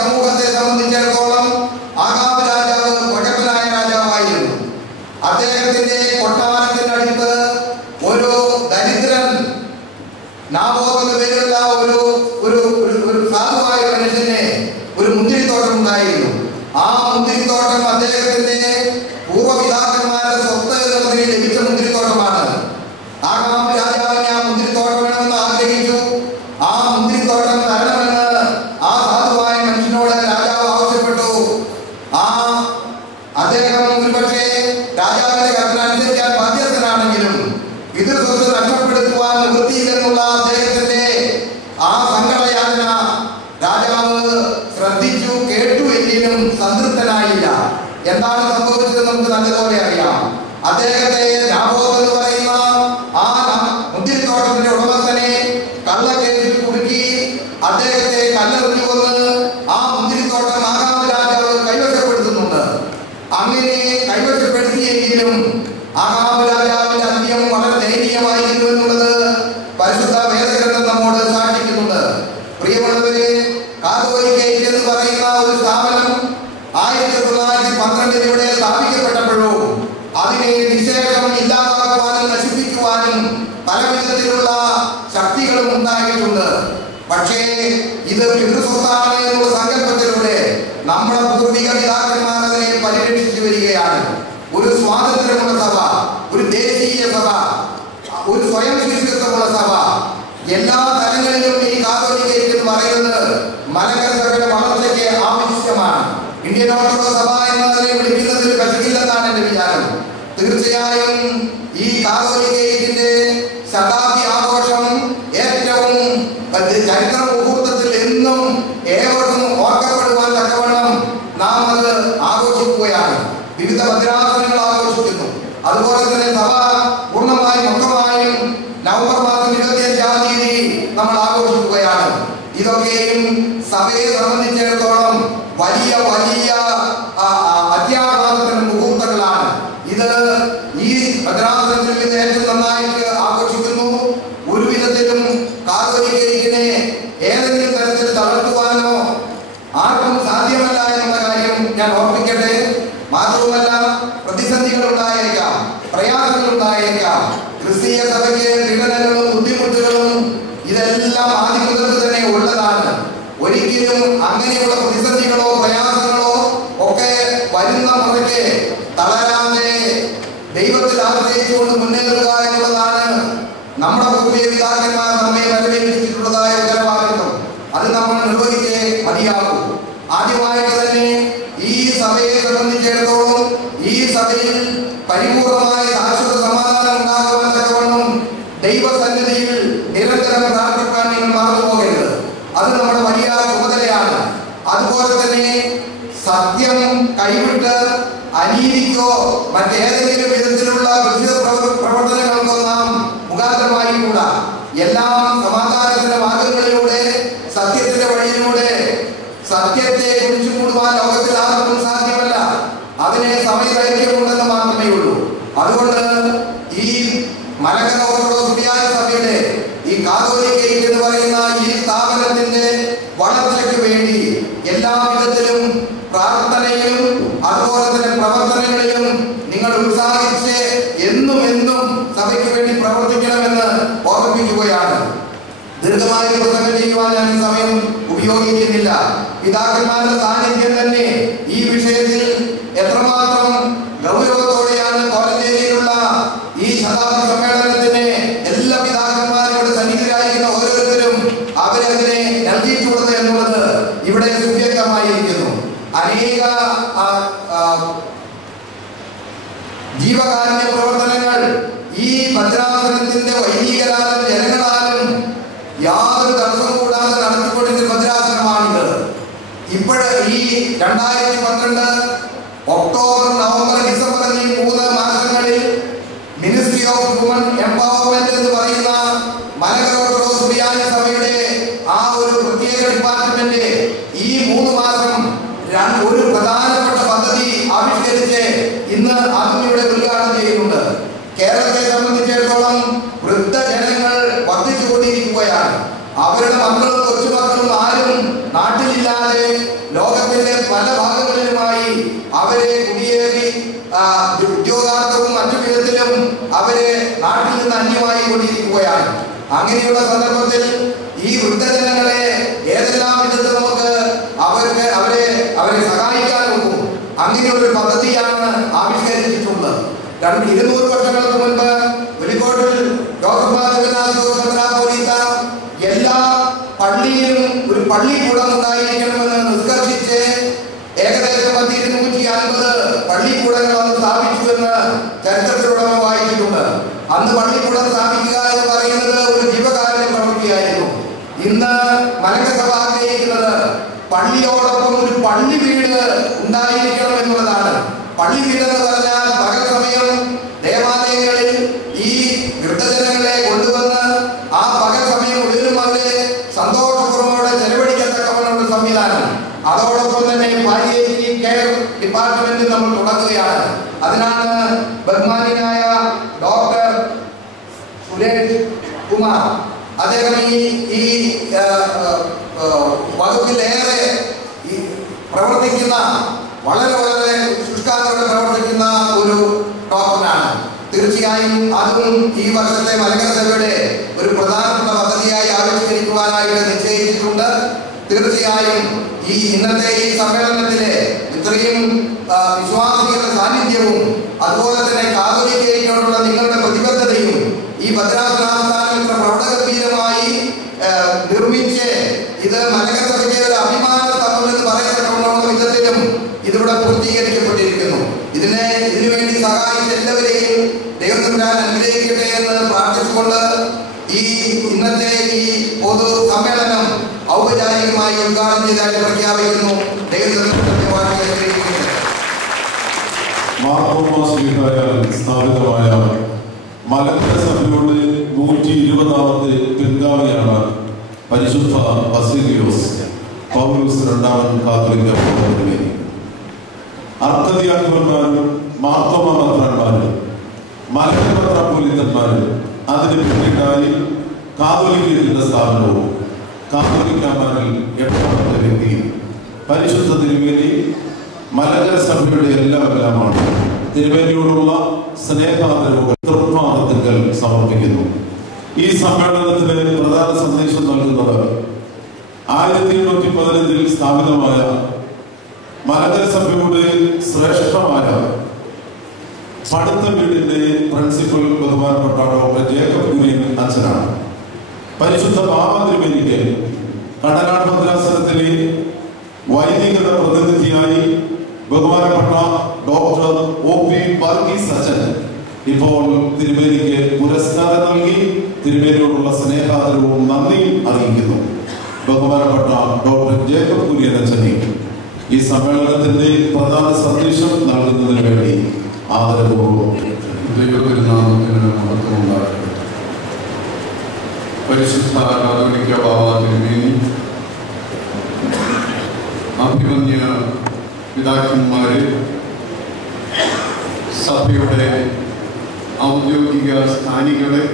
സമൂഹത്തെ സംബന്ധിച്ചിടത്തോളം ആഹാബ് രാജാവ് പ്രഗത്ഭനായ രാജാവായിരുന്നു. അദ്ദേഹത്തിന്റെ കൊട്ടാരത്തിനടുത്ത് ഒരു ദരിദ്രൻ നാബോത്ത് എന്ന പേരുള്ള ഒരു സാധുവായ മനുഷ്യന് ഒരു മുന്തിരിത്തോട്ടം ഉണ്ടായിരുന്നു. ആ മുന്തിരിത്തോട്ടം അദ്ദേഹത്തിന്റെ പൂർവ്വപിതാക്കന്മാരുടെ സ്വത്ത് എന്ന നിലയിൽ ലഭിച്ച മുന്തിരിത്തോട്ടമാണ്. ആഹാബ് രാജാവിനെ ആ മുന്തിരിത്തോട്ടം വേണമെന്ന് ആഗ്രഹിച്ചു. ആ മുന്തിരിത്തോട്ടം തരണമെന്ന് ആ സാധുവായ മനുഷ്യനോട് രാജാവ് ആവശ്യപ്പെട്ടു. അദ്ദേഹം ഒരുപക്ഷെ രാജാവിന്റെ കൽപ്പന അനുസരിക്കാൻ ബാധ്യസ്ഥനാണെങ്കിലും പിതൃസ്വത്ത് നഷ്ടപ്പെടുത്തുവാൻ നിവൃത്തിയില്ലെന്നുള്ള അദ്ദേഹത്തിന്റെ ആ സങ്കടയാതന രാജാവ് ശ്രദ്ധിച്ചു, കേട്ടു എങ്കിലും സംതൃപ്തനായില്ല. എന്താണ് സംഭവിച്ചത് നമുക്ക് നല്ലതുപോലെ അറിയാം. അദ്ദേഹത്തെ നാബോത്ത് എന്ന് പറയുന്ന ആ മുന്തിരിത്തോട്ടത്തിന്റെ ഉടമസ്ഥനെ കള്ളക്കേസിൽ കുടുക്കി അദ്ദേഹത്തെ കല്ലെറിഞ്ഞു കൊന്ന് ആ മുന്തിരിത്തോട്ടം ആഹാബ് രാജാവ് കൈവശപ്പെടുത്തുന്നുണ്ട്. ഇവിടെ സ്ഥാപിക്കപ്പെട്ടപ്പോഴും അതിനെ നിശേഷം ഇല്ലാതാക്കുവാനും നശിപ്പിക്കുവാനും പല വിധത്തിലുള്ള ശക്തികളും ഉണ്ടായിട്ടുണ്ട്. പക്ഷേ ഇത് പിതൃസ്വത്താണ് എന്നുള്ള സങ്കല്പത്തിലൂടെ നമ്മുടെ പൂർവിക പിതാക്കന്മാർ അതിനെ പരിരക്ഷിച്ചു വരികയാണ്. ഒരു സ്വാതന്ത്ര്യമുള്ള സഭ, ഒരു ദേശീയ സഭ, ഒരു സ്വയം ശിഷ്യത്വമുള്ള സഭ, എല്ലാ തലങ്ങളിലും ഈ കാതോലിക്കറ്റ് എന്ന് പറയുന്നത് മലങ്കര സഭയുടെ വളർച്ചയ്ക്ക് ആവശ്യമാണ്. ഇന്ത്യൻ ഓർത്തഡോക്സ് സഭ എന്നതിനെ വിളിക്കുന്നതിൽ കശകില്ലെന്നാണ് എന്റെ വിചാരം. തീർച്ചയായും ഈ കാതോലിക്കറ്റിന്റെ ശതാബ്ദി ആഘോഷം ഏറ്റവും ചരിത്ര മുഹൂർത്തത്തിൽ എന്നും ഏവർക്കും ഓർക്കപ്പെടുവാൻ തക്കവണ്ണം നാം അത് ആഘോഷിക്കുകയാണ്. വിവിധ ഭദ്രാസനങ്ങൾ ആഘോഷിക്കുന്നു. അതുപോലെ തന്നെ സഭ പൂർണ്ണമായും മൊത്തമായും നവംബർ മാസം 25-ാം തീയതി നമ്മൾ ആഘോഷിക്കുകയാണ്. ഇതൊക്കെയും സഭയെ സംബന്ധിച്ചിടത്തോളം വലിയ വലിയ അത്യാഘാതത്തിന് മുഹൂർത്തങ്ങളാണ്. ഇത് ഈ ഭദ്രാസനത്തിൽ ഇത് ഏറ്റവും നന്നായിട്ട് ആഘോഷിക്കുന്നു. ഒരു വിധത്തിലും കാതോലിക്കറ്റിനെ ഏതെങ്കിലും തരത്തിൽ തളർത്തുവാനോ ആർക്കും സാധ്യമല്ല എന്നുള്ള കാര്യം ഞാൻ ഓർമ്മിക്കട്ടെ. മാത്രവുമല്ല, പ്രതിസന്ധികൾ ഉണ്ടായേക്കാം, പ്രയാസങ്ങൾ ഉണ്ടായേക്കാം. ക്രിസ്തീയ സഭയ്ക്ക് പീഡനങ്ങളും ബുദ്ധിമുട്ടുകളും ഇതെല്ലാം ആദ്യം മുതൽ തന്നെ ഉള്ളതാണ്. ഒരിക്കലും അങ്ങനെയുള്ള പ്രതിസന്ധികളോ പ്രയാസങ്ങളോ ഒക്കെ വരുന്ന മുറയ്ക്ക് തളരാതെ ദൈവത്തിൽ ആശ്രയിച്ചുകൊണ്ട് മുന്നേറുക എന്നുള്ളതാണ് നമ്മുടെ പൂർവ്വ പിതാക്കന്മാർ നമ്മെ പരിവേൽപ്പിച്ചിട്ടുള്ളതായ ഉത്തരവാദിത്വം. അത് നമ്മൾ നിർവഹിച്ചേ മതിയാകും. ആദ്യമായിട്ട് തന്നെ ഈ സഭയെ സംബന്ധിച്ചിടത്തോളം ഈ സഭയിൽ പരിപൂർണമായ ശാശ്വത സമാധാനം ഉണ്ടാകുവാൻ തക്കവണ്ണം ദൈവസന്നിധിയിൽ നിരന്തരം പ്രാർത്ഥിക്കാൻ നിങ്ങൾ മറന്നു പോകരുത്. അത് നമ്മുടെ വലിയ ചുമതലയാണ്. അതുപോലെ തന്നെ സത്യം കൈവിട്ട് അനീതിക്കോ മറ്റേതെങ്കിലും വിധത്തിലുള്ള പ്രവർത്തനങ്ങൾക്കോ നാം മുഖാന്തരമായി കൂടാ. എല്ലാം സമാധാനത്തിന്റെ മാർഗങ്ങളിലൂടെ, സത്യത്തിന്റെ വഴിയിലൂടെ. സത്യത്തെ കുറിച്ചു കൂടുവാൻ ലോകത്തിൽ ആർക്കും സാധ്യമല്ല. അതിനെ സമയദൈർഘ്യമുണ്ടെന്ന് മാത്രമേ ഉള്ളൂ. അതുകൊണ്ട് ഈ മലങ്കര ഓർത്തഡോക്സ് സുറിയാനി സഭയുടെ ഈ കാതോലിക്കറ്റ് എന്ന് പറയുന്ന ഈ സ്ഥാപനത്തിന്റെ വളർച്ചയ്ക്ക് വേണ്ടി എല്ലാ വിധത്തിലും പ്രാർത്ഥനയിലും അതുപോലെ തന്നെ പ്രവർത്തനങ്ങളിലും നിങ്ങൾ ഉത്സാഹിച്ച് എന്നും സഭയ്ക്ക് വേണ്ടി പ്രവർത്തിക്കണമെന്ന് ഓർമ്മിപ്പിക്കുകയാണ്. ദീർഘമായ പ്രസംഗം ചെയ്യുവാൻ ഞാൻ സമയം ഉപയോഗിക്കുന്നില്ല. പിതാക്കന്മാരുടെ സാന്നിധ്യം തന്നെ ഈ വിഷയത്തിൽ എത്രമാത്രം ഗൗരവത്തോടെയാണ് കോലഞ്ചേരിയിലുള്ള ഈ ശതാബ്ദി സമ്മേളനത്തിന് എല്ലാ പിതാക്കന്മാരും ഇവിടെ സന്നിഹിതരായിരിക്കുന്ന ഓരോരുത്തരും അവരതിനെ നൽകിയിട്ടുള്ളത് എന്നുള്ളത് ഇവിടെ സുവ്യക്തമായിരിക്കുന്നു. അനേക ജീവകാരുണ്യ പ്രവർത്തനങ്ങൾ ഈ ഭദ്രാസനത്തിന്റെ വൈദികരാലും ജനങ്ങളാലും യാതൊരു തടസ്സവും കൂടാതെ നടത്തിക്കൊണ്ടിരുന്ന ഭദ്രാസനമാണിത്. ഇപ്പോഴ് ഈ 2012 ഒക്ടോബർ, നവംബർ, ഡിസംബർ എന്നീ 3 മാസങ്ങളിൽ മിനിസ്ട്രി ഓഫ് വുമൺ എംപവർമെന്റ് എന്ന് പറയുന്ന മലങ്കര ഓർത്തഡോക്സ് സുറിയാനി സഭയുടെ ആ ഒരു പ്രത്യേക ഡിപ്പാർട്ട്മെന്റ് ഈ 3 മാസം ഒരു പ്രധാനപ്പെട്ട പദ്ധതി ആവിഷ്കരിച്ച് ഇന്ന് ആത്മീയയുടെ ഉദ്ഘാടനം ചെയ്യുന്നുണ്ട്. കേരളത്തെ സംബന്ധിച്ചിടത്തോളം വൃദ്ധജനങ്ങൾ വർദ്ധിച്ചുകൊണ്ടിരിക്കുകയാണ്. അവരുടെ മക്കളും കൊച്ചുമക്കളും ആരും നാട്ടിലില്ലാതെ ലോകത്തിന്റെ പല ഭാഗങ്ങളിലുമായി അവരെ കുടിയേറി ഉദ്യോഗാർത്ഥവും മറ്റു വിധത്തിലും അവരെ നാട്ടിൽ നിന്ന് അന്യമായി കൊണ്ടിരിക്കുകയാണ്. അങ്ങനെയുള്ള സന്ദർഭത്തിൽ ഈ വൃദ്ധജനങ്ങളെ ഏതെല്ലാം വിധത്തിൽ നമുക്ക് അവരെ സഹായിക്കാൻ നോക്കും. അങ്ങനെയുള്ള പദ്ധതിയാണ് ആവിഷ്കരിച്ചിട്ടുള്ളത്. 200 വർഷങ്ങൾക്ക് മുൻപ് വെളിക്കോട്ടിൽ എല്ലാ പള്ളിയിലും ഒരു പള്ളിക്കൂടം ഉണ്ടായിരിക്കണമെന്ന് നിഷ്കർഷിച്ച് ഏകദേശം 250 പള്ളിക്കൂടങ്ങൾ അന്ന് സ്ഥാപിച്ചു എന്ന് ചരിത്രത്തിലൂടെ വായിച്ചിട്ടുണ്ട്. അന്ന് പള്ളിക്കൂടം സ്ഥാപിക്കുക എന്ന് പറയുന്നത് ഒരു ജീവകാരുണ്യ പ്രവൃത്തിയായിരുന്നു. ഇന്ന് മലങ്കര സഭ ആഗ്രഹിക്കുന്നത് പള്ളിയോടൊപ്പം ഒരു പള്ളി വീട് ഉണ്ടായിരിക്കണം എന്നുള്ളതാണ്. പള്ളി വീടെന്ന് പറഞ്ഞാൽ പകൽ സമയം ദേവാലയങ്ങളിൽ ഈ വൃദ്ധജനങ്ങളെ കൊണ്ടുവന്ന് ആ പകൽ സമയം മുഴുവനും അവരെ സന്തോഷപൂർവ്വമോടെ ചെലവഴിക്കത്തക്കവണ്ണമുള്ള സംവിധാനം. അതോടൊപ്പം തന്നെ പാലിയേറ്റീവ് കെയർ ഡിപ്പാർട്ട്മെന്റ് നമ്മൾ തുടങ്ങുകയാണ്. അതിനാണ് ബഹുമാന്യനായ ഡോക്ടർ സുരേഷ് കുമാർ അദ്ദേഹം ഈ വകുപ്പിലേറെ പ്രവർത്തിക്കുന്ന വളരെ വളരെ ശുഷ്കാന്ത തീർച്ചയായും അതും ഈ വർഷത്തെ മലങ്കര സഭയുടെ ഒരു പ്രധാനപ്പെട്ട പദ്ധതിയായി ആവിഷ്കരിക്കുവാനായിട്ട് നിശ്ചയിച്ചിട്ടുണ്ട്. തീർച്ചയായും ഈ ഇന്നത്തെ ഈ സമ്മേളനത്തിലെ ഇത്രയും വിശ്വാസികളുടെ സാന്നിധ്യവും അതുപോലെ തന്നെ കാതോലിക്കയോടുള്ള നിങ്ങളുടെ പ്രതിബദ്ധതയും ഈ ഭദ്രാസനാസ്ഥാനം ഇത്ര പ്രൗഢഗംഭീരമായി നിർമ്മിച്ച് ഇത് മലങ്കര സഭയുടെ ഒരു അഭിമാന സ്തംഭം എന്ന് പറയപ്പെട്ടുള്ള വിധത്തിലും ഇതിവിടെ പൂർത്തീകരിക്കപ്പെട്ടിരിക്കുന്നു. ഇതിനുവേണ്ടി സഹായിച്ച എല്ലാവരെയും ദൈവം തമ്പുരാൻ അനുഗ്രഹിക്കട്ടെ എന്ന് പ്രാർത്ഥിച്ചുകൊണ്ട് ഈ ഇന്നത്തെ ഈ പൊതു സമ്മേളനം ഔപചാരികമായി ഉദ്ഘാടനം ചെയ്തായിട്ട് പ്രഖ്യാപിക്കുന്നു. സ്ഥാപിതമായ മലങ്കര സഭയുടെ 120ാമത്തെ പിൻഗാമിയാണ് പരിശുദ്ധ ബസേലിയോസ് പൗലോസ് രണ്ടാമൻ കാതോലിക്ക തിരുമേനി. അർക്കദിയാക്കന്മാരും മാർത്തോമ മെത്രാന്മാരും മലങ്കര മെത്രാപ്പൊലീത്തന്മാരും അതിന് പിന്നിട്ടായി കാതോലിക്കത്തിന്റെ സ്ഥാപനവും കാതോലിക്കന്മാരിൽ 8ാമത്തെ വ്യക്തി പരിശുദ്ധ തിരുമേനി മലങ്കര സഭയുടെ എല്ലാമാണ്. തിരുമേനിയോടുള്ള സ്നേഹാദരവുകൾ തൃപ്തിങ്കൽ സമർപ്പിക്കുന്നു. ഈ സമ്മേളനത്തിന് പ്രധാന സന്ദേശം നൽകുന്നത് 1815 സ്ഥാപിതമായ മലങ്കര സഭയുടെ ശ്രേഷ്ഠമായ പഠിത്ത വീടിന്റെ പ്രിൻസിപ്പൽ ബഹുമാനപ്പെട്ട ഡോക്ടർ ജേക്കബ് കുര്യൻ അച്ഛനാണ്. പരിശുദ്ധ ബാബ തിരുമേനിക്ക് കടനാട് ഭദ്രാസനത്തിലെ വൈദികരുടെ പ്രതിനിധിയായി ബഹുമാനപ്പെട്ട ഡോക്ടർ OP വർഗീസ് അച്ഛൻ ഇപ്പോൾ തിരുമേനിക്ക് പുരസ്കാരം നൽകി തിരുമേനിയോടുള്ള സ്നേഹാദരവും നന്ദിയും അറിയിക്കുന്നു. ബഹുമാനപ്പെട്ട ഡോക്ടർ ജേക്കബ് കുര്യൻ അച്ഛനെ ഈ സമ്മേളനത്തിന്റെ പ്രധാന സന്ദേശം നൽകുന്നതിന് വേണ്ടി ആദരപൂർവ്വം ദൈവത്തിരുനാമത്തിന് മഹത്വമുണ്ടാകട്ടെ. പരിശുദ്ധ കാതോലിക്ക ബാബ തിരുമേനി, അഭിമന്യ പിതാക്കന്മാര്, സഭയുടെ ഔദ്യോഗിക സ്ഥാനികളെ,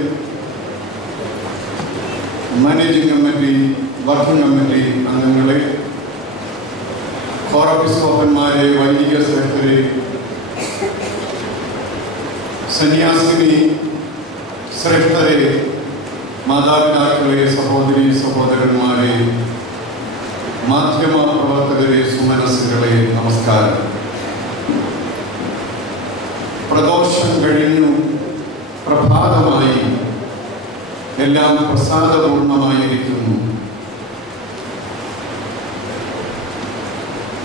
മാനേജിംഗ് കമ്മിറ്റി, വർക്കിംഗ് കമ്മിറ്റി അംഗങ്ങളെ, കോറപ്പിസ്കോപ്പന്മാരെ, വൈദിക സെക്രട്ടറി, സന്യാസിനി ശ്രേഷ്ഠരെ, മാതാപിതാക്കളെ, സഹോദരി സഹോദരന്മാരെ, മാധ്യമ പ്രവർത്തകരെ, സുമനസ്സുകളെ, നമസ്കാരം. പ്രദോഷം കഴിഞ്ഞു, പ്രഭാതമായി, എല്ലാം പ്രസാദപൂർണമായിരിക്കുന്നു.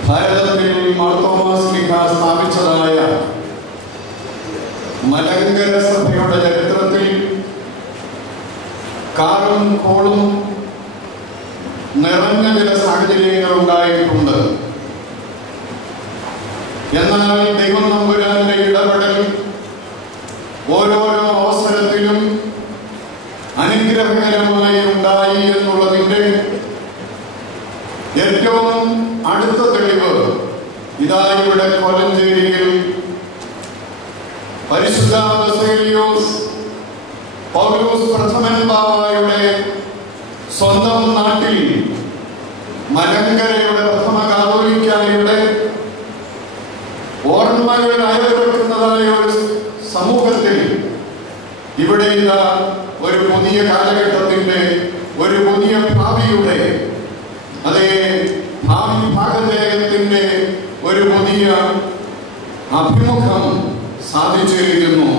ഭാരതത്തിൽ മാർത്തോമാ ശ്ലീഹ സ്ഥാപിച്ചതായ മലങ്കര സഭയുടെ ചരിത്രത്തിൽ കാറും കോളും നിറഞ്ഞ ചില സാഹചര്യങ്ങൾ ഉണ്ടായിട്ടുണ്ട്. എന്നാൽ ദൈവം തമ്പുരാന്റെ ഇടപെടൽ ഓരോരോ അവസരത്തിലും അനുഗ്രഹകരമായി ഉണ്ടായി എന്നുള്ളതിന്റെ ഏറ്റവും അടുത്ത തെളിവ് ഇതാ ഇവിടെ കോലഞ്ചേരിയിൽ പരിശുദ്ധ ബസേലിയോസ് പൗലോസ് പ്രഥമൻ ബാവായുടെ സ്വന്തം നാട്ടിൽ മലങ്കരയുടെ പ്രഥമ കാതോലിക്കായുടെ ഓർമ്മകൾ അയവിറക്കുന്നതായ ഒരു സമൂഹത്തിൽ ഇവിടെ ഇതാ ഒരു പുതിയ കാലഘട്ടത്തിന്റെ, ഒരു പുതിയ ഭാവിയുടെ, അതേ ഭാവി ഭാഗധേയത്തിന്റെ ഒരു പുതിയ അഭിമുഖം സാധിച്ചിരിക്കുന്നു.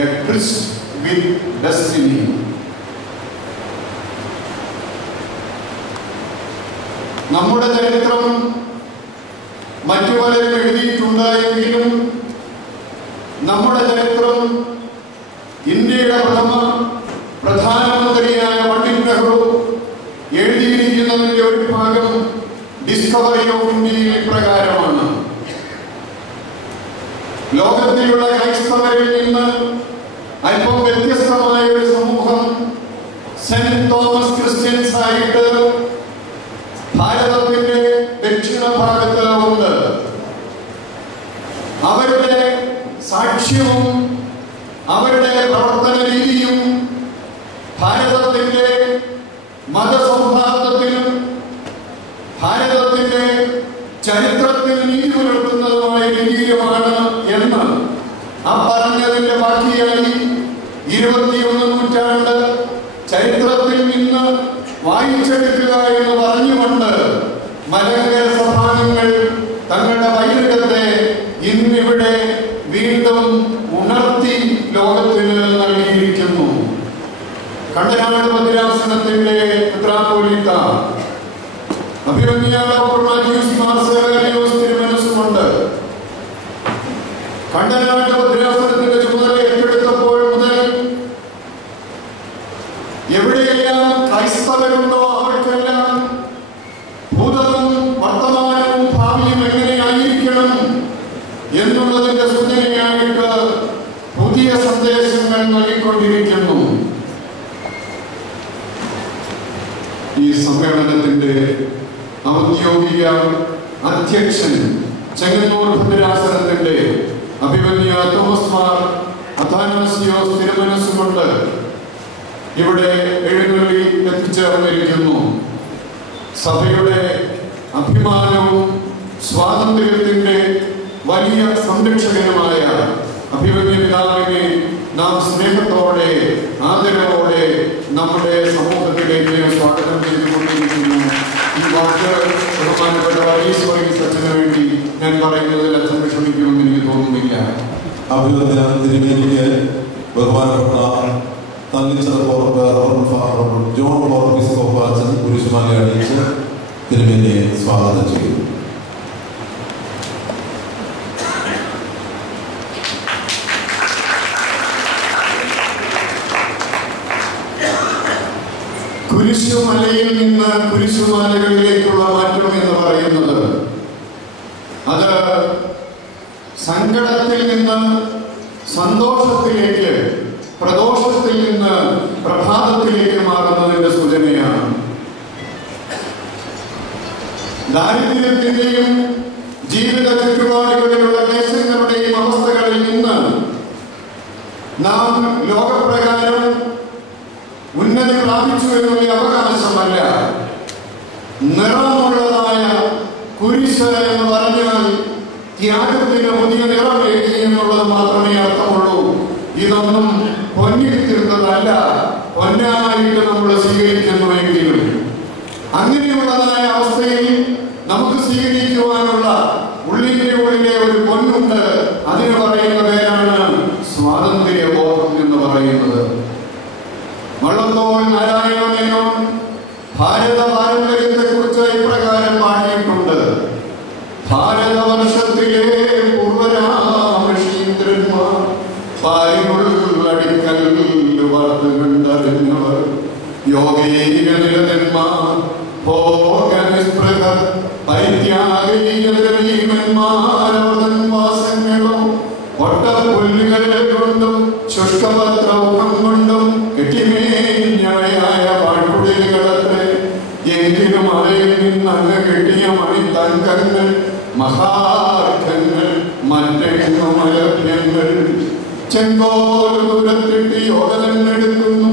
A ട്രിസ്റ്റ് with destiny. നമ്മുടെ ചരിത്രം മറ്റു പലരും എഴുതിയിട്ടുണ്ടായെങ്കിലും നമ്മുടെ ചരിത്രം ഇന്ത്യയുടെ പ്രധാനമന്ത്രിയായ പണ്ഡിറ്റ് നെഹ്റു എഴുതിയിരിക്കുന്നതിന്റെ ഒരു ഭാഗം ഡിസ്കവറി ഓഫ് ഇന്ത്യയിൽ പ്രകാരമാണ്. ലോകത്തിലുള്ള ക്രൈസ്തവരിൽ നിന്ന് അല്പം വ്യത്യസ്തമായ ഒരു സമൂഹം സെന്റ് തോമസ് ക്രിസ്ത്യൻസ് ആയിട്ട് ഭാരതത്തിന്റെ ദക്ഷിണ ഭാഗത്ത് ഉണ്ട്. അവരുടെ സാക്ഷ്യവും അവരുടെ പ്രവർത്തന രീതിയും ഭാരതത്തിന്റെ മതസൗഹാർദ്ദത്തിലും ഭാരതത്തിന്റെ ചരിത്രത്തിൽ നീതി പുലർത്തുന്നതുമായ രീതിയിലുമാണ് എന്ന് ആ പറഞ്ഞതിന്റെ ബാക്കിയായി 21 നൂറ്റാണ്ട് ചരിത്രത്തിൽ നിന്ന് വായിച്ചെടുക്കുക എന്ന് പറഞ്ഞുകൊണ്ട് മലങ്കര സഭാംഗങ്ങൾ തങ്ങളുടെ പൈതൃകത്തെ ഇന്നിവിടെ വീണ്ടും ഉണർത്തി ലോകത്തിന് നൽകിയിരിക്കുന്നു. കണ്ടനാട് ഭദ്രാസനത്തിന്റെ മെത്രാപ്പോലീത്ത അഭിമന്യ ഡോക്ടർ മാത്യൂസ് മാർ സേവ്യറിയോസ് തിരുമനസ്സുകൊണ്ട് കണ്ടനാട് ഭദ്രാസനത്തിന്റെ ചുമതല ഏറ്റെടുത്തപ്പോൾ മുതൽ എവിടെയെല്ലാം ക്രൈസ്തവരുണ്ടോ അവർക്കെല്ലാം ഭൂതവും വർത്തമാനവും ഭാവിയും എങ്ങനെയായിരിക്കണം എന്നുള്ളതിന്റെ സൂചനയായിട്ട് പുതിയ സന്ദേശങ്ങൾ നൽകിക്കൊണ്ടിരിക്കുന്നു. ഈ സമ്മേളനത്തിന്റെ ഔദ്യോഗിക അധ്യക്ഷൻ ചെങ്ങന്നൂർ ഭദ്രാസനത്തിന്റെ അഭിമന്യ തോമസ് മാർ അഥാനാസിയോസ് തിരുമനസ്സുകൊണ്ട് ഇവിടെ എഴുന്നള്ളി എത്തിച്ചേർന്നിരിക്കുന്നു. സഭയുടെ അഭിമാനവും സ്വാതന്ത്ര്യത്തിന്റെ വലിയ സംരക്ഷകനുമായ അഭിമന്യ പിതാവിനെ നാം സ്നേഹത്തോടെ ആദരവോടെ നമ്മുടെ സമൂഹത്തിലേക്ക് സ്വാഗതം ചെയ്തുകൊണ്ടിരിക്കുന്നു. ഈ വാക്ക് ബഹുമാനപ്പെട്ട സച്ചിന് വേണ്ടി ഞാൻ പറയുന്നതിൽ അച്ഛൻ വിഷമിക്കുമെന്ന് എനിക്ക് തോന്നുന്നില്ല. അഭിനന്ദന തിരുമേനിക്ക് ബഹുമാനപ്പെട്ട തന്നിച്ചർ ജോൺ ബോർബിസ്കോപ്പ് അച്ഛൻ കുരിശുമാല അണിയിച്ച് തിരുമേനിയെ സ്വാഗതം ചെയ്തു. കുരിശുമലയിൽ നിന്ന് കുരിശുമാലകളിലേക്കുള്ള മാറ്റം എന്ന് പറയുന്നത് അത് സങ്കടത്തിൽ നിന്ന് സന്തോഷത്തിലേക്ക്, പ്രദോഷത്തിൽ നിന്ന് പ്രഭാതത്തിലേക്ക് മാറുന്നതിന്റെ സൂചനയാണ്. ദാരിദ്ര്യത്തിന്റെയും ജീവിത ചുറ്റുപാടുകളിലുള്ള ക്ലേശങ്ങളുടെയും അവസ്ഥകളിൽ നിന്ന് നാം ലോകപ്രകാരം ഉന്നതി പ്രാപിച്ചു എന്നുള്ള അവകാശമല്ല, നിറമുള്ളതായ കുരിശ് എന്ന് പറഞ്ഞാൽ ത്യാഗത്തിന് പുതിയ നിറമേകി എന്നുള്ളത് മാത്രമേ അർത്ഥമുള്ളൂ. ഇതൊന്നും പൊന്നിൽ തീർത്തതല്ല, പൊന്നായിട്ട് നമ്മൾ സ്വീകരിക്കുന്നുവെങ്കിലും അങ്ങനെയുള്ളതായ അവസ്ഥയിൽ നമുക്ക് സ്വീകരിക്കുവാനുള്ള ഉള്ളിന്റെ ഉള്ളിലെ ഒരു പൊന്നുണ്ട്. അതിന് പറയുന്ന പേരാണ് സ്വാതന്ത്ര്യബോധം എന്ന് പറയുന്നത്. വള്ളത്തോൾ നാരായണ മേനോൻ ഭാരത പാരമ്പര്യത്തെ കുറിച്ച് ഇപ്രകാരം പാടിയിട്ടുണ്ട്: ഭാരതവർഷത്തിലെ പൂർവരാമീന്ദ്രന്മാർ പാരിനുള്ളടിക്കൽ വാർത്ത കണ്ടറിഞ്ഞവർ യോഗീക നിരതന്മാർ ഭോഗനിസ്പൃഹർ പരിത്യാഗീകന്മാരോധൻ വാസങ്ങളോ ഒട്ടപ്പുല്ലുകൾ കൊണ്ടും ശുഷ്കപത്രൗഹം കൊണ്ടും കെട്ടിമേഞ്ഞവയായ പാട്ടുടലുകളത്രേ. എങ്കിലും അവയിൽ നിന്നങ്ങ് കെട്ടിയ മണിത്തങ്കങ്ങൾ മഹാർഘങ്ങൾ മറ്റെങ്ങും അലഭ്യങ്ങൾ ചെങ്കോല് ദൂരത്തിട്ട് യോഗനെടുക്കുന്നു.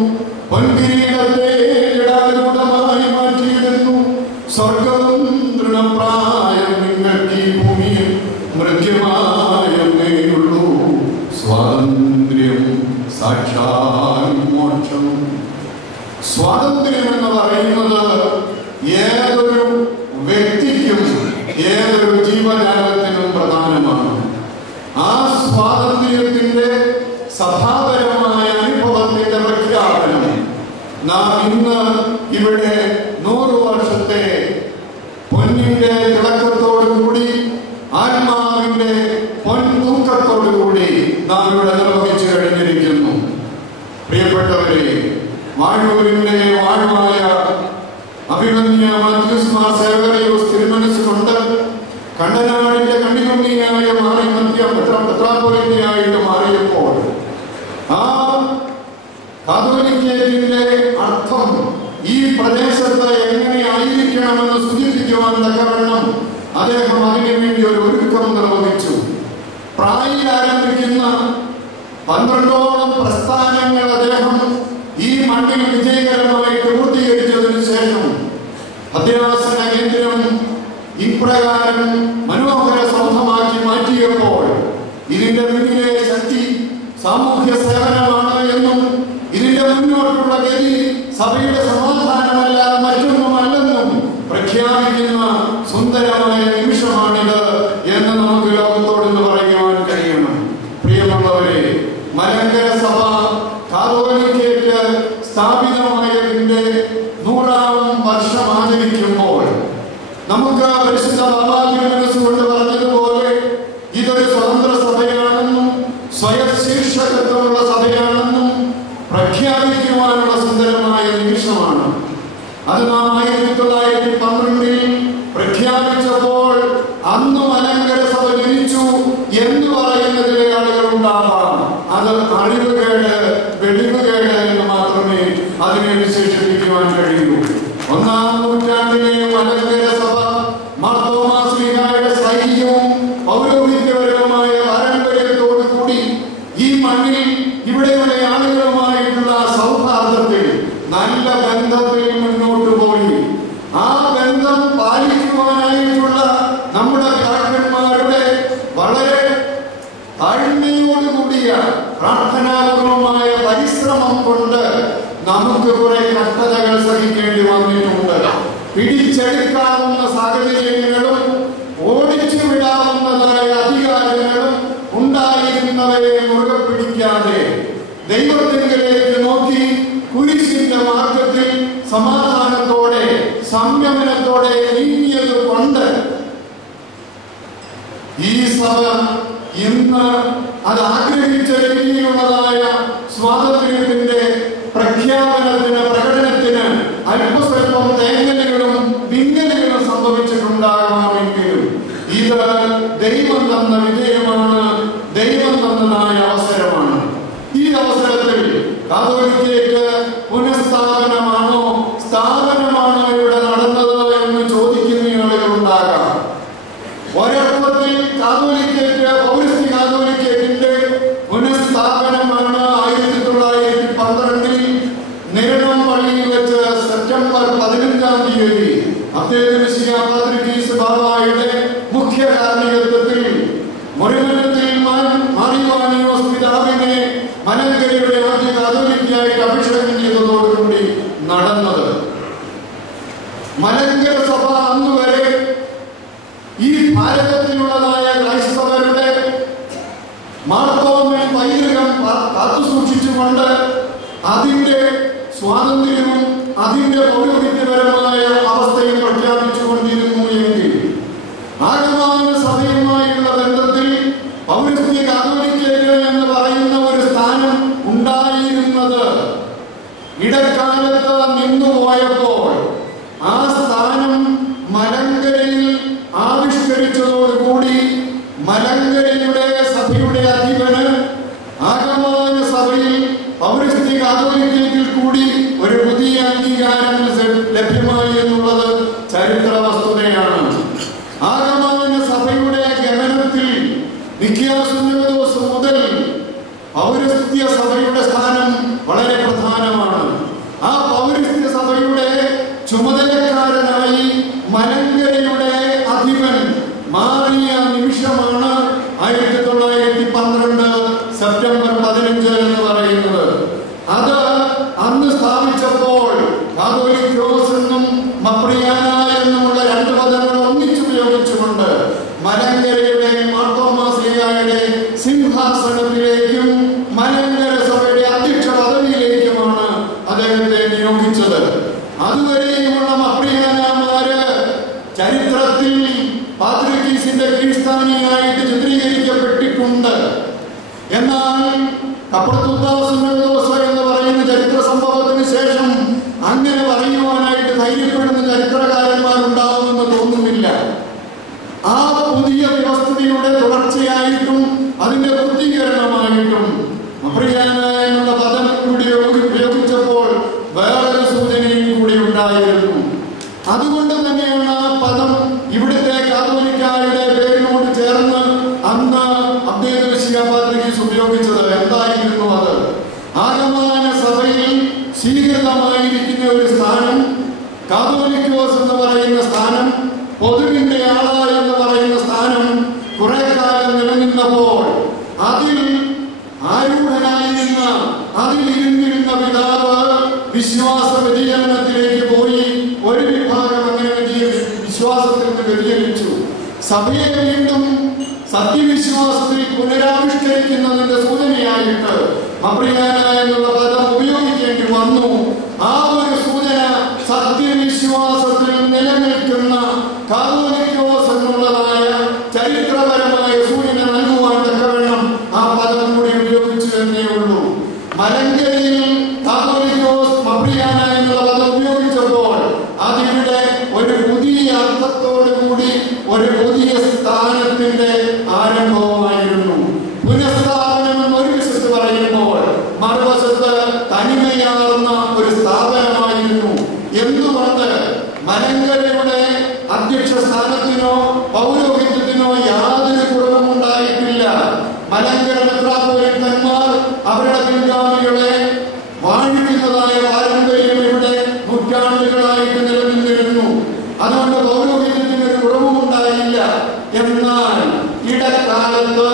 പൊൻകിരീടത്തെ ജടാരൂഢമായി മാറ്റിയിടുന്നു. സ്വർഗവും തൃണപ്രായം നിങ്ങൾക്ക് ഈ ഭൂമിയിൽ മൃത്യമായുള്ളൂ. സ്വാതന്ത്ര്യം സാക്ഷാൽ മോക്ഷം. സ്വാതന്ത്ര്യം എന്ന് പറയുന്നത് ഏതൊരു വ്യക്തിക്കും ഏതൊരു ജീവജാലത്തിനും പ്രധാനമാണ്. ആ സ്വാതന്ത്ര്യത്തിന്റെ സഭാപരമായ അനുഭവത്തിന്റെ പ്രഖ്യാപനം നാം ഇന്ന് ഇവിടെ 100 വർഷത്തെ പൊന്നിന്റെ തിളക്കത്തോടുകൂടി ആത്മാവിന്റെ പൊൻതൂക്കത്തോടുകൂടി നാം ഇവിടെ നിർവഹിച്ചു കഴിഞ്ഞിരിക്കുന്നു. പ്രിയപ്പെട്ടവരെ, വാഴൂരിന്റെ വാഴുവായ അഭിമന്യ മാത്യൂസ് മാർ സേവ്യറിയോസ് തിരുമനസ്സുകൊണ്ട് കണ്ടനാടിന്റെ കണ്ണികുണ്ണിയായി മാറി മെത്രാപ്പൊലീത്തയായിട്ട് മാറിയപ്പോൾ ആ കാതോലിക്കേറ്റിന്റെ അർത്ഥം ഈ പ്രദേശത്ത് എങ്ങനെയായിരിക്കണമെന്ന് സൂചിപ്പിക്കുവാൻ തക്കവണ്ണം അദ്ദേഹം അതിനുവേണ്ടി ഒരു ഒരുക്കം നിർവഹിച്ചു. പ്രായിൽ ആരംഭിക്കുന്ന 12ഓളം പ്രസ്ഥാനങ്ങൾ അദ്ദേഹം ഈ മണ്ണിൽ വിജയകരമായി പൂർത്തീകരിച്ചതിനു ശേഷം ഭദ്രാസന കേന്ദ്രം ഇപ്രകാരം മനോഹര സൗധമാക്കി മാറ്റിയപ്പോൾ ഇതിന്റെ പിന്നിലെ ശക്തി സാമൂഹ്യ സേവനമാണ് എന്നും ഇതിന്റെ മുന്നോട്ടുള്ള ഗതി സഭയുടെ സമാധാനമല്ല മറ്റൊന്നുമല്ലെന്നും പ്രഖ്യാപിക്കുന്ന സുന്ദരമായ നിമിഷമാണിത് എന്ന് നമുക്ക് ലോകത്തോടെന്ന് പറയുവാൻ കഴിയണം. പ്രിയമുള്ളവരെ, മലങ്കര സഭ കാതോലിക്കേറ്റ് സ്ഥാപിതമായതിന്റെ 100ാം വർഷം ആചരിക്കുമ്പോൾ നമുക്ക് പരിശുദ്ധ ബാബാജിയുടെ മനസ്സുകൊണ്ട് പറഞ്ഞതുപോലെ ഇതൊരു സ്വതന്ത്ര സഭയാണെന്നും സ്വയശീർഷകത്വമുള്ള സഭയാണെന്നും പ്രഖ്യാപിക്കുവാനുള്ള സുന്ദരമായ നിമിഷമാണ്. അത് നാം 1912 പ്രഖ്യാപിച്ചപ്പോൾ അന്ന് മലങ്കര സഭ ജനിച്ചു എന്ന് പറയുന്നതിലെ ആളുകൾ ഉണ്ടാവാം. അത് അഴിവുകേട് വെളിവുകേട് എന്ന് മാത്രമേ അതിനെ വിശേഷിപ്പിക്കുവാൻ കഴിയൂ. 1ാം നൂറ്റാണ്ടിലെ മലങ്കര സഭ മാർത്തോമാ ശ്ലീഹായുടെ സൈന്യവും പൗരോഹിത്യപരമായ പാരമ്പര്യത്തോടു കൂടി ഈ മണ്ണിൽ ഇവിടെയുള്ള ആളുകളുമായിട്ടുള്ള സൗഹാർദ്ദത്തിൽ നല്ല ബന്ധത്തിൽ മുന്നോട്ട് പോയി. ആ ബന്ധം പാലിക്കുവാനായിട്ടുള്ള നമ്മുടെ പിതാക്കന്മാരുടെ വളരെ താഴ്മയോടുകൂടിയ പ്രാർത്ഥനാപൂർവമായ പരിശ്രമം കൊണ്ട് നമുക്ക് കുറെ കഷ്ടതകൾ സഹിക്കേണ്ടി വന്നിട്ടുണ്ട്. പിടിച്ചെടുക്കാവുന്ന സാഹചര്യങ്ങളും ഓടിച്ചു വിടാവുന്നതായ അധികാരങ്ങളും ഉണ്ടായിരുന്നവരെ മുറുകെ പിടിക്കാതെ ദൈവത്തിലേക്ക് നോക്കി കുരിശിന്റെ മാർഗത്തിൽ സമാധാനത്തോടെ സംയമനത്തോടെ നീങ്ങിയത് കൊണ്ട് ഈ സഭ ഇന്ന് അത് ആഗ്രഹിച്ച രീതിയിലുള്ളതായ സ്വാതന്ത്ര്യത്തിന്റെ പ്രഖ്യാപനത്തിന് പ്രകടനത്തിന് അല്പസ്വല്പം തേങ്ങലുകളും വിങ്ങലുകളും സംഭവിച്ചിട്ടുണ്ടാകാമെങ്കിലും ഇത് ദൈവം തന്ന വിജയമാണ്, ദൈവം തന്നതായ അവസരമാണ്. ഈ അവസരത്തിൽ കാതോലിക്കേറ്റ് പുനഃസ്ഥാപനമാണോ സ്ഥാപനമാണോ ഇവിടെ നടന്നത് എന്ന് ചോദിക്കുന്ന ആളുകളുണ്ടാകാം. ഒരർത്ഥത്തിൽ കാതോലിക്കേറ്റ് പൗരസ്ത്യ കാതോലിക്കേറ്റിന്റെ പുനഃസ്ഥാപനമാണ് 1912 നിരണം പള്ളിയിൽ വെച്ച് സെപ്റ്റംബർ 15-ാം തീയതി അബ്ദേദുൽ ബാബായുടെ മുഖ്യ കാർമ്മികത്വത്തിൽ മുറിമനത്തിൽ മാറിവാനിയോസ് പിതാവിനെ മലങ്കരയുടെ ആദ്യ കാതോലിക്കായിട്ട് അഭിഷേകം ചെയ്തതോടുകൂടി നടന്നത്. മലങ്കര സഭ അന്നുവരെ ഈ ഭാരതത്തിലുള്ളതായ ക്രൈസ്തവരുടെ മാർത്തോമൻ പൈതൃകം കാത്തുസൂക്ഷിച്ചുകൊണ്ട് അതിന്റെ സ്വാതന്ത്ര്യവും അതിന്റെ പൗരോഹിത്യപരമായ അവസ്ഥയും പ്രഖ്യാപിച്ചുകൊണ്ടിരുന്നു എങ്കിൽ ആഗമന സഭയുമായുള്ള ബന്ധത്തിൽ പൗരസ്ത്യ കാതോലിക്കേറ്റ് എന്ന് പറയുന്ന ഒരു സ്ഥാനം ഉണ്ടായിരുന്നത് ഇടക്കാലത്ത് നിന്നുപോയപ്പോൾ ആ സ്ഥാനം മലങ്കരയിൽ ആവിഷ്കരിച്ചതോടുകൂടി മലങ്കരയുടെ സഭയുടെ അധിപന് ആഗമന സഭയിൽ പൗരസ്ത്യ കാതോലിക്കേറ്റിൽ കൂടി ഒരു പുതിയ അംഗീകാരം ലഭ്യമായി എന്നുള്ളത് ചരിത്ര വസ്തുതയാണ്. ആഗമന സഭയുടെ ഗമനത്തിൽ നിഖ്യാസുന്നതോസ് മുതൽ പൗരസ്ത്യ സഭയുടെ സ്ഥാനം വളരെ പ്രധാനമാണ്. ആ പൗരസ്ത്യ സഭയുടെ ചുമതലക്കാരനായി മലങ്കരയുടെ അധിപൻ മാറിയ നിമിഷമാണ് 1912 സെപ്റ്റംബർ 15 എന്ന് പറയുന്നത്. അത് അന്ന് സ്ഥാപിച്ചപ്പോൾ കാതോലിക്കോസ് എന്നും മപ്രിയാന എന്നുമുള്ള 2 പദങ്ങൾ ഒന്നിച്ചുപയോഗിച്ചുകൊണ്ട് മലങ്കരയുടെ മാർത്തോമാ ശ്ലീഹായുടെ സിംഹാസനത്തിലേക്കും മലങ്കര സഭയുടെ അധ്യക്ഷ പദവിയിലേക്കുമാണ് അദ്ദേഹത്തെ നിയോഗിച്ചത്. അതുവരെയുമുള്ള മപ്രിയാനമാര് ചരിത്രത്തിൽ പാത്രിക്കീസിന്റെ കീഴ്സ്ഥാനിയായിട്ട് ചിത്രീകരിക്കപ്പെട്ടിട്ടുണ്ട്. എന്നാൽ കപ്പർത്തുദാസ് എന്ന് പറയുന്ന ചരിത്ര സംഭവത്തിന് ശേഷം അങ്ങനെ പറയുവാനായിട്ട് ധൈര്യപ്പെടുന്ന ചരിത്രകാരന്മാരുണ്ടാവുമെന്ന് തോന്നുന്നില്ല. ആ പുതിയ വ്യവസ്ഥയുടെ തുടർച്ചയായിട്ടും അതിന്റെ പൂർത്തീകരണമായിട്ടും മപ്രിയാന എന്നുള്ള പദം കൂടി ഉപയോഗിച്ചപ്പോൾ വേറൊരു സൂചനയും കൂടി ഉണ്ടായിരുന്നു. അതുകൊണ്ട് തന്നെയാണ് ആ പദം ഇവിടുത്തെ കാതോലിക്കാരുടെ പേരിനോട് ചേർന്ന് അന്ന് അബ്ദേദുൽ പാത്രിക്കീസ് ഉപയോഗിച്ചത്. എന്തായിരുന്നു അത്? ആഗമന സഭയിൽ സ്വീകൃതമായിരിക്കുന്ന ഒരു സ്ഥാനം, കാതോലിക്കോസ് എന്ന് പറയുന്ന സ്ഥാനം, പൊതുവിന്റെ ആള എന്ന് പറയുന്ന സ്ഥാനം കുറെ കാലം നിലനിന്നപ്പോൾ അതിൽ ആരൂഢന സഭയെ വീണ്ടും സത്യവിശ്വാസത്തിൽ പുനരാവിഷ്കരിക്കുന്നതിന്റെ സൂചനയായിട്ട് മപ്രിയാന എന്നുള്ള പദം ഉപയോഗിക്കേണ്ടി വന്നു. ആ ഒരു സൂചന സത്യവിശ്വാസത്തിൽ നിലനിൽക്കുന്ന കാതോലിക്കോസ് എന്നുള്ളതായ ചരിത്രപരമായ സൂചന നൽകുവാൻ തക്കവണ്ണം ആ പദം കൂടി ഉപയോഗിച്ചു എന്നേ ഉള്ളൂ. മലങ്കരയിൽ കാതോലിക്കോസ് മപ്രിയാന എന്നുള്ള പദം ഉപയോഗിച്ചപ്പോൾ അതിവിടെ ഒരു പുതിയ അർത്ഥത്തോടു കൂടി ഒരു പുതിയ സ്ഥാനത്തിന്റെ ആരംഭവുമായിരുന്നു. പുനഃസ്ഥാപനം എന്ന് ഒരു വശത്ത് പറയുമ്പോൾ മറുവശത്ത് തനിമയാർന്ന ഒരു സ്ഥാപനമായിരുന്നു. എന്തുകൊണ്ട്? മലങ്കരയുടെ അധ്യക്ഷ സ്ഥാനത്തിനോ പൗരോഹിത്യത്തിനോ യാതൊരു കുറവും ഉണ്ടായിട്ടില്ല. മലങ്കര മെത്രാപ്പോലീത്തന്മാർ അവരുടെ പിൻഗാമികളെ വാഴിക്കുന്നതായ പാരമ്പര്യം ഇവിടെ നൂറ്റാണ്ടുകളായിട്ട് നിലനിന്നിരുന്നു. അതുകൊണ്ട് പൗരോഹിത്യത്തിന് ഒരു കുറവും ഉണ്ടായില്ല. എന്നാൽ ഇടക്കാലത്ത്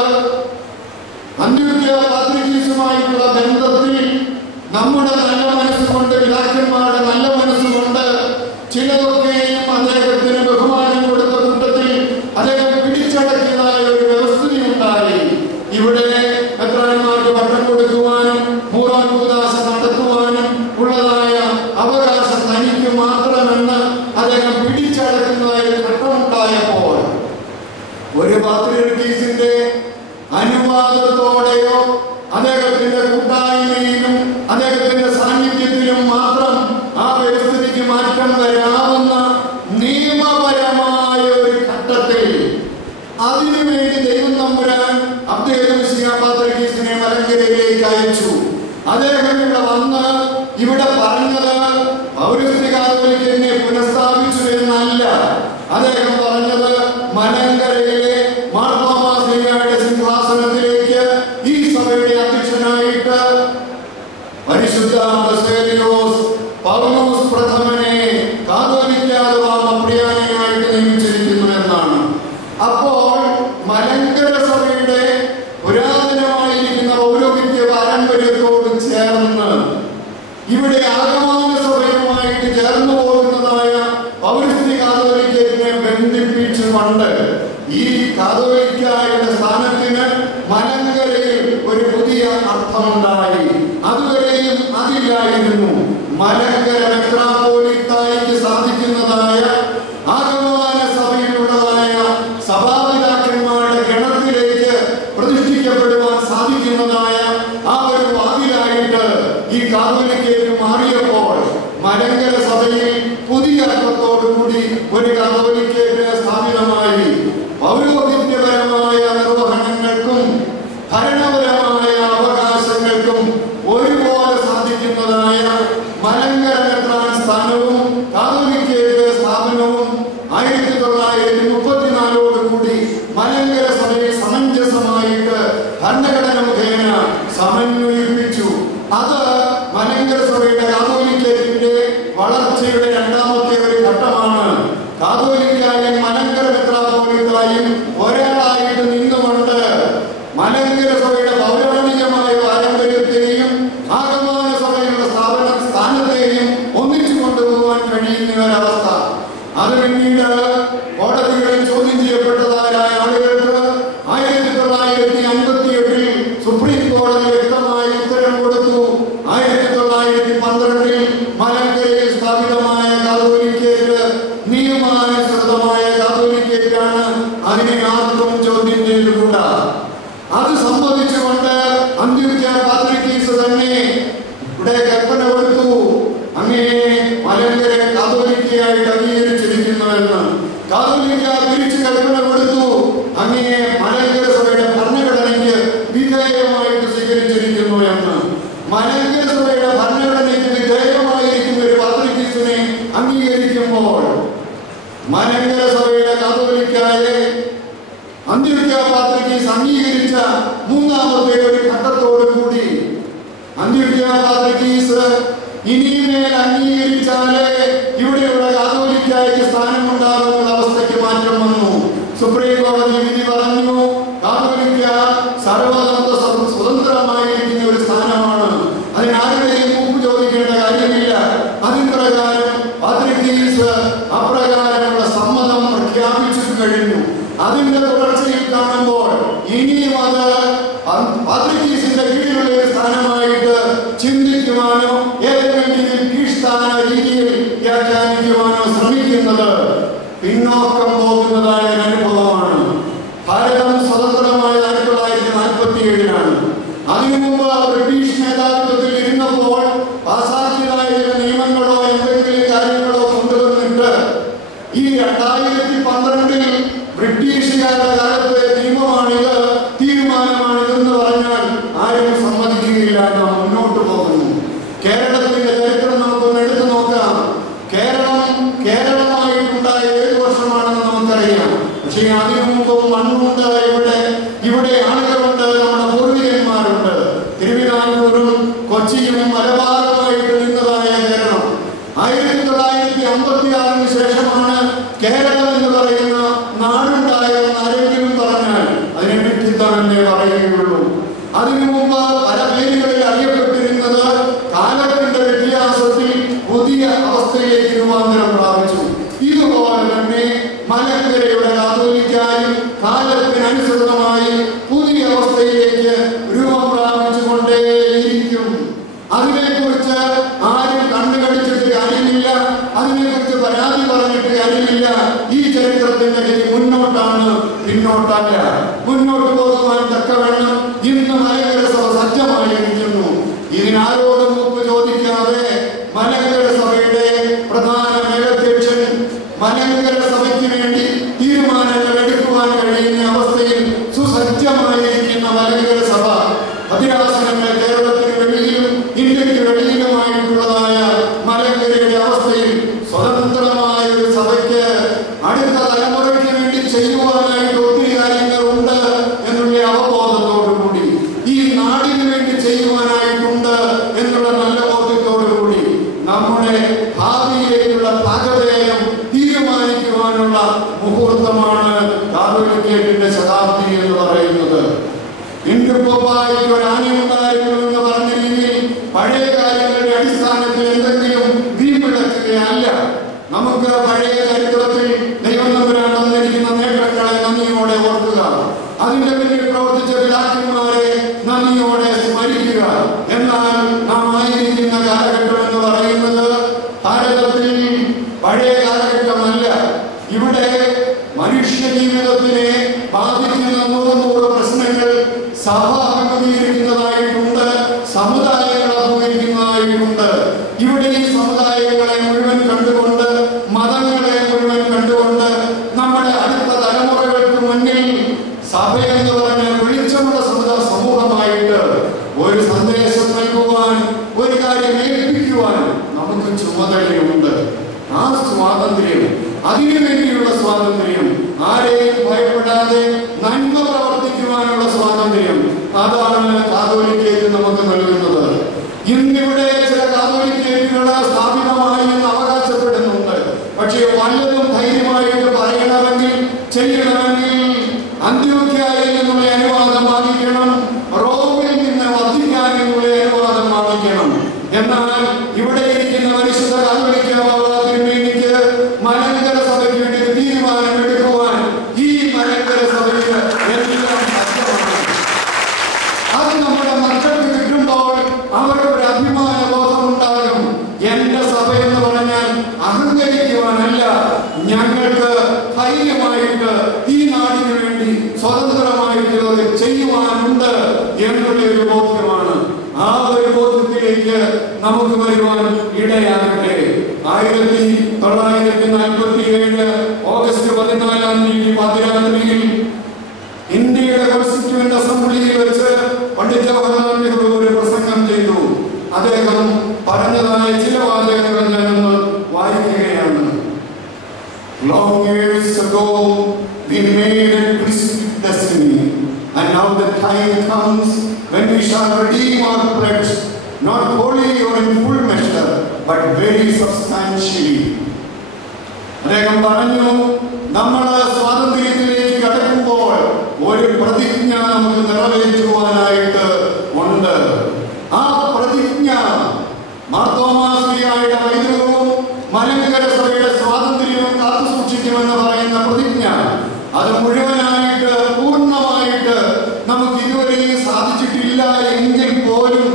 അന്ത്യോക്യ പാത്രികീസുമായിട്ടുള്ള ബന്ധത്തിൽ നമ്മുടെ നല്ല മനസ്സുകൊണ്ട്, പിതാക്കന്മാരുടെ നല്ല മനസ്സുകൊണ്ട് ചിലതൊക്കെയും അദ്ദേഹത്തിന് ബഹുമാനം കൊടുത്ത കൂട്ടത്തിൽ അദ്ദേഹം പിടിച്ചടക്കിയതായ ഒരു വ്യവസ്ഥ ഉണ്ടായി. ഇവിടെ മെത്രാന്മാർക്ക് പട്ടം കൊടുക്കുവാനും മൂറാൻ കൂദാശ നടത്തുവാനും ഉള്ളതായ അവകാശം തനിക്ക് മാത്രമെന്ന് അദ്ദേഹം പിടിച്ചടക്കുന്നതായ ഒരു ഘട്ടമുണ്ടായപ്പോൾ ഒരു പാത്രിയർക്കീസിന്റെ അനുവാദത്തോടെയോ അദ്ദേഹത്തിന്റെ കൂട്ടായ്മയിലും അദ്ദേഹത്തിന്റെ സാന്നിധ്യത്തിലും മാത്രം ആ പരിസ്ഥിതിക്ക് മാറ്റം വരാവുന്ന നിയമപരമായ ഒരു ഘട്ടത്തിൽ അതിനുവേണ്ടി ദൈവം തമ്പുരാൻ പാത്രികീസിനെ മലങ്കരയിലേക്ക് അയച്ചു. അദ്ദേഹം ഇവിടെ വന്ന് ഇവിടെ പറഞ്ഞത് പൗരസ്ത്യ കാതോലിക്കനെ പുനഃസ്ഥാപിച്ചു എന്നല്ല. അദ്ദേഹം പറഞ്ഞത് മലങ്കരയിലെ മാർത്തോമാ ശ്ലീഹായുടെ സിംഹാസനത്തിലേക്ക് ഈ സഭയുടെ അധ്യക്ഷനായിട്ട് പരിശുദ്ധ ബസേലിയോസ് പൗലോസ് പ്രഥമനെ കാതോലിക്ക അഥവാ മപ്രിയാനയായിട്ട് നിയമിച്ചിരിക്കുന്നു എന്നാണ്. അപ്പോൾ മലങ്കര സഭയുടെ പുരാതനമായിരിക്കുന്ന പൗരോഹിത്യ പാരമ്പര്യത്തോട് ചേർന്ന് ഇവിടെ ആഗമന സഭയുമായിട്ട് ചേർന്നു പോകുന്നതായ പൗരസ്ത്യ കാതോലിക്കനെ ബന്ധിപ്പിച്ചുകൊണ്ട് ഈ കാതോലിക്കയുടെ സ്ഥാനത്തിന് മലങ്കരയിൽ ഒരു പുതിയ അർത്ഥമുണ്ടായി. അതുവരെയും അതില്ലായിരുന്നു. മലങ്കര മെത്രാപ്പോലീത്തായിക്ക് സാധിക്കുന്നതായ ആഗമന സഭയിലുള്ളതായ സഭാപിതാക്കന്മാരുടെ ഗണത്തിലേക്ക് പ്രതിഷ്ഠിക്കപ്പെടുവാൻ സാധിക്കുന്നതായ ആ ഒരു വാതിലായിട്ട് ഈ കാതോലിക്കയ്ക്ക് മാറിയപ്പോൾ മലങ്കര സഭയിൽ പുതിയ അർത്ഥത്തോടുകൂടി ഒരു കാതോലിക്കയ്ക്ക് സ്ഥാപിതമായി. പൗരോഹിത്യപരമായ നിർവഹണങ്ങൾക്കും ഭരണപരമായ അവകാശങ്ങൾക്കും ഒരുപോലെ സാധിക്കുന്നതായ മലങ്കര മെത്രാൻ സ്ഥാനവും കാതോലിക്കയുടെ സ്ഥാപനവും 1934 മലങ്കര സഭയെ സമഞ്ജസമായിട്ട് ഭരണഘടന മുഖേന സമന്വയിപ്പിച്ചു. അത് മലങ്കര സഭയുടെ കാതോലിക്കത്തിന്റെ വളർച്ചയുടെ രണ്ടാമത്തെ ഒരു ഘട്ടമാണ്. കാതോലിക്കായും മലങ്കര മെത്രാപ്പോലീത്തായും ഒരാളായിട്ട് നിന്നുകൊണ്ട് മലങ്കര സഭയുടെ പൗരാണികമായ പാരമ്പര്യത്തെയും ആഗമന സഭയുടെ സ്ഥാനത്തെയും ഒന്നിച്ചു കൊണ്ടുപോകാൻ കഴിയുന്ന ഒരവസ്ഥ. അത് പിന്നീട് കോടതികളിൽ ചോദ്യം ചെയ്യപ്പെട്ടതായ ആളുകൾക്ക് 1958 സുപ്രീം കോടതി വ്യക്തമായ ഉത്തരം കൊടുത്തു. 1912 മലങ്കരയിൽ സ്ഥാപിതമായ കാതോലിക്കയ്ക്ക് നിയമാനുസൃതമായ കാതോലിക്കയ്ക്കാണ്. അതിനെ ആർക്കും ചോദ്യം ചെയ്തുകൂടാ. അത് സംബന്ധിച്ചുകൊണ്ട് അന്ത്യോക്യ പാത്രികീസ് തന്നെ ഇവിടെ കൽപ്പന കൊടുത്തു. അങ്ങനെ മലങ്കര കാതോലിക്കയായിട്ട് അംഗീകരിച്ചിരിക്കുന്നുവെന്ന്. കാതോലിക്ക തിരിച്ചു കൽപ്പന കൊടുത്തു. അങ്ങനെ മലങ്കര സഭയുടെ ഭരണഘടനയ്ക്ക് വിധേയമായിട്ട് സ്വീകരിച്ചിരിക്കുന്നു എന്ന്. മലങ്കര സഭയുടെ ഭരണഘടനയ്ക്ക് വിധേയമായിരിക്കുന്ന ഒരു പാത്രികീസിനെ അംഗീകരിക്കുമ്പോൾ മലങ്കര സഭയുടെ കാതോലിക്കയെ അന്ത്യോക്യ പാത്രികീസ് അംഗീകരിച്ച മൂന്നാമത്തെ ഒരു ഘട്ടത്തോടു കൂടി അന്ത്യോക്യ പാത്രികീസ് ഇനിമേൽ അംഗീകരിച്ചാലേ ഇവിടെയുള്ള കാതോലിക്കയ്ക്ക് സ്ഥാനമുണ്ടാകുന്ന അവസ്ഥയ്ക്ക് മാറ്റം വന്നു. സുപ്രീം കോടതി വിധി പറഞ്ഞു, കാതോലിക്ക സർവതന്ത്ര സ്വതന്ത്രമായിരിക്കുന്ന ഒരു സ്ഥാനമാണ്. അതിനാരുടെയും മുമ്പ് ചോദിക്കേണ്ട കാര്യമില്ല. അതിന് പ്രകാരം പാത്രികീസ് അപ്രകാരമുള്ള സമ്മതം പ്രഖ്യാപിച്ചു കഴിഞ്ഞു. അതിന്റെ തുടർച്ചയിൽ കാണുമ്പോൾ ഇനിയും അത് പത്രികീസിന്റെ കീഴിലുള്ള ഒരു സ്ഥാനമായിട്ട് ചിന്തിക്കുവാനോ ഏതെങ്കിലും കീഴ്സ്ഥാന രീതിയിൽ വ്യാഖ്യാനിക്കുവാനോ ശ്രമിക്കുന്നത് പിന്നോക്കം പോകുന്നതായ ഒരു അനുഭവമാണ്. ഭാരതം സ്വതന്ത്രമായ 1947 അതിനു മുമ്പ് ബ്രിട്ടീഷ് മേധാവിത്വത്തിൽ ഇരുന്നപ്പോൾ പാസാക്കിയതായ നിയമങ്ങളോ എന്തെങ്കിലും കാര്യങ്ങളോ കൊണ്ടുവന്നിട്ട് ഈ 2012 ബ്രിട്ടീഷുകാരുടെ കാലത്തെ നിയമമാണിത്, തീരുമാനമാണിതെന്ന് പറഞ്ഞാൽ ആരും സമ്മതിക്കുകയില്ല. നാം മുന്നോട്ട് പോകുന്നു. കേരളത്തിന്റെ ചരിത്രം നമുക്കൊന്ന് എടുത്തു നോക്കാം. കേരളമായിട്ടുണ്ടായ 7 വർഷമാണെന്ന് നമുക്കറിയാം. പക്ഷേ അതിനു മുമ്പ് മണ്ണുണ്ട്, ഇവിടെ ആളുകളുണ്ട്, നമ്മുടെ പൂർവികന്മാരുണ്ട്. തിരുവിതാംകൂറും കൊച്ചിയും മലബാറുമായിട്ട് നിന്നതായ കേരളം 1956 ശേഷമാണ് കേരളം എന്ന് പറയുന്ന നാടുണ്ടായെന്ന് ആരെങ്കിലും പറഞ്ഞാൽ അതിനെ വിട്ടിത്തന്നെ പറയുകയുള്ളൂ. അതിനു മുമ്പ് പല പേരുകളിൽ അറിയപ്പെട്ടിരുന്നത് കാലത്തിന്റെ വ്യത്യാസത്തിൽ പുതിയ അവസ്ഥയിലേക്ക് രൂപാന്തരം പ്രാപിച്ചു. ഇതുപോലെ തന്നെ മലങ്കരയുടെ കാതോലിക്കായും കാലത്തിനനുസൃതമായി പുതിയ അവസ്ഥയിലേക്ക് രൂപം പ്രാപിച്ചുകൊണ്ടേയിരിക്കും. അതിനെക്കുറിച്ച് ആരും കണ്ടുകടിച്ചിട്ട് കാര്യമില്ല, അതിനെക്കുറിച്ച് പരാതി പറഞ്ഞിട്ട് കാര്യമില്ല. ഈ ചരിത്രത്തിന്റെ ഗതി മുന്നോട്ടാണ്, പിന്നോട്ടല്ല. മുന്നോട്ട് പോകുവാൻ തക്കവണ്ണം ഇന്ന് മലങ്കര സഭ സജ്ജമായിരിക്കുന്നു. ഇതിനാരോടും മുമ്പ് ചോദിക്കാതെ മലങ്കര സഭയുടെ പ്രധാന മേലധ്യക്ഷൻ മലങ്കര സഭയ്ക്ക് വേണ്ടി തീരുമാനങ്ങൾ എടുക്കുവാൻ കഴിയുന്ന അവസ്ഥയിൽ സുസജ്ജമായിരിക്കുന്ന മലങ്കര സഭ ഭദ്രാസനങ്ങൾ കേരളത്തിന് വെളിയിലും ഇന്ത്യക്ക് വെളിയിലുമായിട്ടുള്ളതായ മലങ്കരയുടെ അവസ്ഥയിൽ സ്വതന്ത്രമായ ഒരു സഭയ്ക്ക് അടുത്ത തലമുറയ്ക്ക് വേണ്ടി ചെയ്യുവാനായിട്ട് ഒത്തിരി കാര്യങ്ങളുണ്ട് എന്നുള്ള അവബോധത്തോടുകൂടി, ഈ നാടിന് വേണ്ടി ചെയ്യുവാനായിട്ടുണ്ട് എന്നുള്ള നല്ല ബോധ്യത്തോടുകൂടി നമ്മുടെ ഭാവിയിലേക്കുള്ള പാകതയം തീരുമാനിക്കുവാനുള്ള മുഹൂർത്തമാണ് കാതോലിക്കേറ്റിന്റെ ശതാബ്ദി എന്ന് പറയുന്നത്. ഇന്ത്യപ്പായിട്ട് ഒരു ആനയുണ്ടായിരുന്നു എന്ന് പറഞ്ഞ രീതിയിൽ പഴയ കാര്യങ്ങളുടെ അടിസ്ഥാനത്തിൽ എന്തെങ്കിലും വീമ്പിളക്കുകയല്ല. നമുക്ക് പഴയ ചരിത്രത്തിൽ ദൈവം തമ്പുരാൻ തന്നിരിക്കുന്ന നേട്ടങ്ങളെ നന്ദിയോടെ ഓർക്കുക, അതിന്റെ പിന്നിൽ പ്രവർത്തിച്ച പിതാക്കന്മാരെ നന്ദിയോടെ സ്മരിക്കുക. എന്നാൽ നാം ആയിരിക്കുന്ന കാലഘട്ടം എന്ന് പറയുന്നത് ഭാരതത്തിൽ പഴയ കാലഘട്ടമല്ല. ഇവിടെ മനുഷ്യ ജീവിതത്തിനെ ബാധിക്കുന്ന 100 പ്രശ്നങ്ങൾ സഭ അഭിമുഖീകരിക്കുന്നതായിട്ടുണ്ട്, സമുദായങ്ങൾ അഭിമുഖീകരിക്കുന്നതായിട്ടുണ്ട്. ഇവിടെ ഈ സമുദായങ്ങളെ മുഴുവൻ കണ്ടുകൊണ്ട്, മതങ്ങളെ മുഴുവൻ കണ്ടുകൊണ്ട് നമ്മുടെ അടുത്ത തലമുറകൾക്ക് മുന്നിൽ സഭയെന്ന് പറഞ്ഞ വെളിച്ചമുള്ള സമൂഹമായിട്ട് ഒരു സന്ദേശം നൽകുവാൻ, ഒരു കാര്യം ഏൽപ്പിക്കുവാൻ നമുക്ക് ചുമതലയുണ്ട്. ആ സ്വാതന്ത്ര്യം, അതിനുവേണ്ടിയുള്ള സ്വാതന്ത്ര്യം, ആരെയും ഭയപ്പെടാതെ നന്മ പ്രവർത്തിക്കുവാനുള്ള സ്വാതന്ത്ര്യം, അതാണ് കാതോലിക്കേറ്റ് നമുക്ക് നൽകുന്നത്. ഇന്നിവിടെ ചില കാതോലിക്കേറ്റുകൾ സ്ഥാപിതമായി എന്ന് അവകാശപ്പെടുന്നുണ്ട്. പക്ഷേ വല്ലതും ധൈര്യമായിട്ട് പറയണമെങ്കിൽ, ചെയ്യണമെങ്കിൽ അന്ത്യോക്യയിൽ നിന്നുള്ള അനുവാദം വാങ്ങിക്കണം, റോമിൽ നിന്ന് വത്തിക്കാനിൽ നിന്നുള്ള അനുവാദം വാങ്ങിക്കണം. എന്നാൽ ഇവിടെ ഇരിക്കുന്ന പരിശുദ്ധ കാതോലിക്ക തിരുമേനിക്ക് മലങ്കര സഭയ്ക്ക് വേണ്ടി തീരുമാനം എടുക്കുവാൻ ഈ മലങ്കര സഭയ്ക്ക് എല്ലാം സാധ്യമാണ്. അത് നമ്മുടെ മക്കൾക്ക് കിട്ടുമ്പോൾ അവർക്കൊരു അഭിമാന ബോധമുണ്ടാകും. എന്റെ സഭ എന്ന് പറഞ്ഞാൽ അഹങ്കരിക്കുവാനല്ല, ഞങ്ങൾക്ക് ധൈര്യമായിട്ട് ഈ നാടിന് വേണ്ടി സ്വതന്ത്രമായിട്ടുള്ളത് ചെയ്യുവാനുണ്ട് എന്നുള്ള ഒരു ബോധ്യമാണ്. ആ ഒരു ബോധ്യത്തിലേക്ക് നമുക്ക് വരുവാൻ ഇടയാകട്ടെ. 1947 ഓഗസ്റ്റ് 14 പാതിരാത്രിയിൽ ഇന്ത്യയുടെ കോൺസ്റ്റിറ്റ്യൂവന്റ് അസംബ്ലിയിൽ വെച്ച് പണ്ഡിറ്റ് ജവഹർലാൽ നെഹ്റു ഒരു പ്രസംഗം ചെയ്തു. അദ്ദേഹം പറഞ്ഞതായ ചില വാചകങ്ങൾ ഞാനൊന്ന് വായിക്കുകയാണ്. Long years ago we made a twisted destiny, and now the time comes when we shall redeem our pledge, not wholly or in full measure, but very substantially. അദ്ദേഹം പറഞ്ഞു, നമ്മൾ സ്വാതന്ത്ര്യത്തിലേക്ക് കടക്കുമ്പോൾ ഒരു പ്രതിജ്ഞ നമുക്ക് നിറവേറ്റുവാനായിട്ട് ഉണ്ട്. ആ പ്രതിജ്ഞ മാർത്തോമാശ്രീയുടെ വൈദ്യവും മലങ്കര സഭയുടെ സ്വാതന്ത്ര്യവും കാത്തുസൂക്ഷിക്കുമെന്ന് പറയുന്ന പ്രതിജ്ഞ, അത് മുഴുവൻ എങ്കിൽ പോലും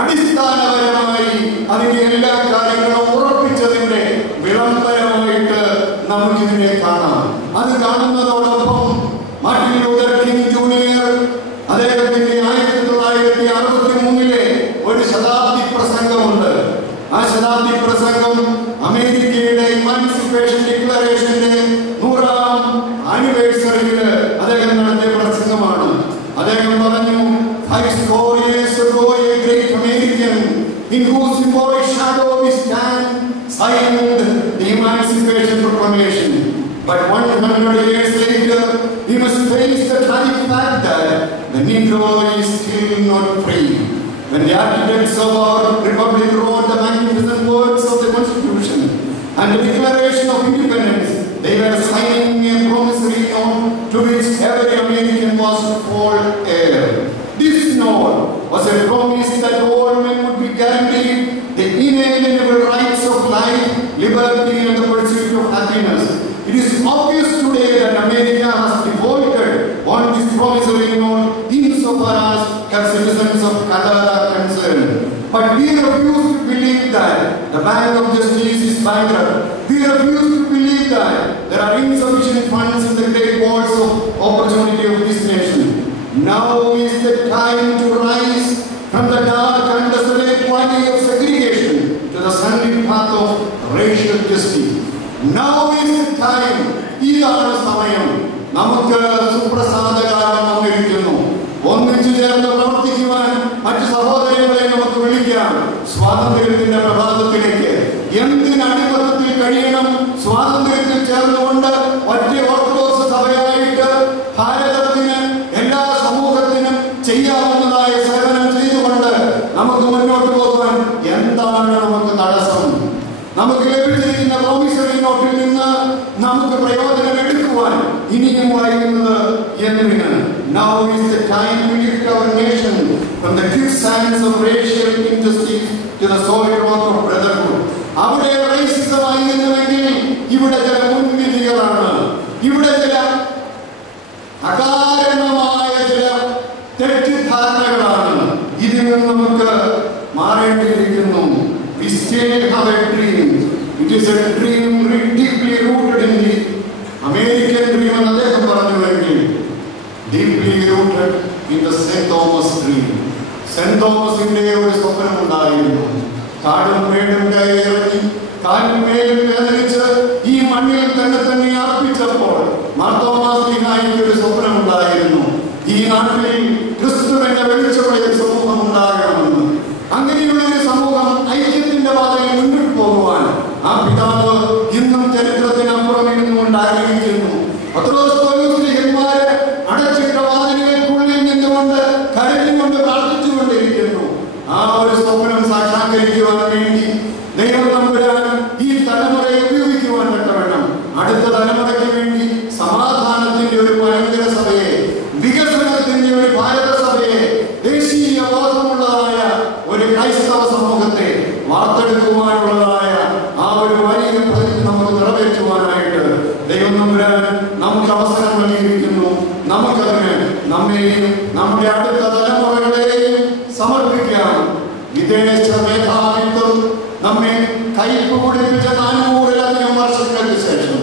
അടിസ്ഥാനപരമായി അതിന്റെ എല്ലാ കാര്യങ്ങളും ഉറപ്പിച്ചതിന്റെ വിളംബരമായിട്ട് നമുക്കിതിനെ കാണാം. അത് കാണുന്നതോടൊപ്പം മാർട്ടിൻ ലൂതർ കിംഗ് ജൂനിയർ അദ്ദേഹത്തിന്റെ 1963 ഒരു ശതാബ്ദി പ്രസംഗമുണ്ട്. ആ ശതാബ്ദി പ്രസംഗം അമേരിക്കയുടെ ഇമാൻസിപ്പേഷൻ ഡിക്ലറേഷന്റെ 100ാം ആനിവേഴ്സറിയിൽ അദ്ദേഹം നടത്തിയ പ്രസംഗമാണ്. അദ്ദേഹം പറഞ്ഞു, 50 years ago a great American in whose symbolic shadow we stand signed the Emancipation Proclamation. But 100 years later, we must face the tragic fact that the Negro is still not free. When the architects of our republic wrote the magnificent words of the Constitution and the Declaration of Independence, they were signing a promissory note to which every American was to fall heir. This note was a promise that all men would be guaranteed the inalienable rights of life, liberty, and the pursuit of happiness. It is obvious today that America has defaulted on this promissory note insofar as her citizens of color are concerned. But we refuse to believe that the Bank of Justice is bankrupt. We refuse to believe that there are insufficient funds in the great walls of opportunity of this nation. Now is the time to rise from the dark and desolate valley of segregation to the sunlit path of racial justice. Now is the time. ഇതാണ് സമയം. നമുക്ക് സുപ്രസാദകാലം വന്നിരിക്കുന്നു. ഒന്നിച്ചു ചേർന്ന് പ്രവർത്തിക്കുവാൻ മറ്റു സഹോദരങ്ങളെ നമുക്ക് വിളിക്കാം സ്വാതന്ത്ര്യത്തിന്റെ പ്രഭാതത്തിലേക്ക്. എന്തിനടിമത്തത്തിൽ കഴിയണം? സ്വാതന്ത്ര്യത്തിൽ ചേർന്നുകൊണ്ട് ഒറ്റ ഓർത്തഡോക്സ് സഭയായിട്ട് ഭാരതത്തിന് എല്ലാ സമൂഹത്തിനും ചെയ്യാവുന്നതായ സേവനം ചെയ്തുകൊണ്ട് നമുക്ക് മുന്നോട്ട് പോകാൻ എന്താണ് നമുക്ക് തടസ്സം? നമുക്ക് ലഭിച്ചിരിക്കുന്ന പ്രോമിസറി നോട്ടിൽ നിന്ന് നമുക്ക് പ്രയോജനം എടുക്കുവാൻ ഇനിയും വൈകുന്നത് എന്തിന്? Now is the time to lift our nation from the quicksands of racial injustice to the solid rock of brotherhood. അവിടെ റേസിസം ആയിരുന്നുവെങ്കിൽ ഇവിടെ ചില മുൻവിധികളാണ്, ഇവിടെ ചില അകാരണമായ ചില തെറ്റിദ്ധാരണകളാണ്. ഇതിൽ നിന്ന് നമുക്ക് മാറേണ്ടിയിരിക്കുന്നു. We still have a dream. It is a dream deeply rooted in the American dream എന്ന് അദ്ദേഹം പറഞ്ഞുവെങ്കിൽ deeply rooted in the St. Thomas dream. Saint തോമസിന്റെ ഒരു സ്വപ്നമുണ്ടായിരുന്നു. കാടും മേടും കയറി കാലിന്മേൽ വേദനിച്ച് ഈ മണ്ണിൽ തന്നെ അർപ്പിച്ചപ്പോൾ മാർത്തോമാ ശ്ലീഹായ്ക്ക് ഒരു സ്വപ്നമുണ്ടായിരുന്നു. ഈ നാട്ടിൽ ക്രിസ്തുവിന്റെ വെളിച്ചമുള്ള സമൂഹം ഉണ്ടാകണമെന്ന്. അങ്ങനെയുള്ള ഒരു സമൂഹം ഐക്യത്തിന്റെ പാതയിൽ മുന്നോട്ട് പോകുവാൻ ആ പിതാവ് ഇന്നും ചരിത്രത്തിനപ്പുറം ഇരുന്നുകൊണ്ട് ആഗ്രഹിക്കുന്നു. പത്രോസ്തോലികന്മാരെ അടച്ചിട്ട വാതിലുകൾക്കുള്ളിൽ നിന്നുകൊണ്ട് കരഞ്ഞുകൊണ്ട് പ്രാർത്ഥിച്ചുകൊണ്ടിരിക്കുന്നു. ആ ഒരു സ്വപ്നം സാക്ഷാത്കരിക്കുവാൻ വേണ്ടി ദൈവം തമ്പുരാൻ ഈ തലമുറയെ ഉപയോഗിക്കുവാൻ വേണം. അടുത്ത തലമുറയ്ക്ക് വേണ്ടി സമാധാനത്തിന്റെ ഒരു ഭയങ്കര സഭയെ, വികസനത്തിന്റെ ഒരു ഭാരത സഭയെ, ദേശീയ ബോധമുള്ളതായ ഒരു ക്രൈസ്തവ സമൂഹത്തെ വാർത്തെടുക്കുവാനുള്ളതായ ആ ഒരു വലിയ പദ്ധതി നമുക്ക് നിറവേറ്റുവാനായിട്ട് ദൈവം തമ്പുരാൻ നമുക്ക് അവസരം നൽകിയിരിക്കുന്നു. നമുക്കതിന് നമ്മെയും നമ്മുടെ അടുത്ത തലമുറകളെയും സമർപ്പിക്കാം. വിദേശ മേധാവിത്വം നമ്മെ കയ്പ് കുടിപ്പിച്ച 400-ലധികം വർഷങ്ങൾക്ക് ശേഷം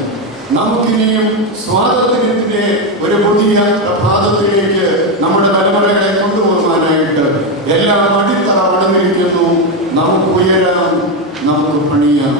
നമുക്കിനിയും സ്വാതന്ത്ര്യത്തിന്റെ ഒരു പുതിയ പ്രഭാതത്തിലേക്ക് നമ്മുടെ തലമുറകളെ കൊണ്ടുപോകാനായിട്ട് എല്ലാം അടിത്തറ വളർന്നിരിക്കുന്നു. നമുക്ക് ഉയരാം, നമുക്ക് പണിയാം.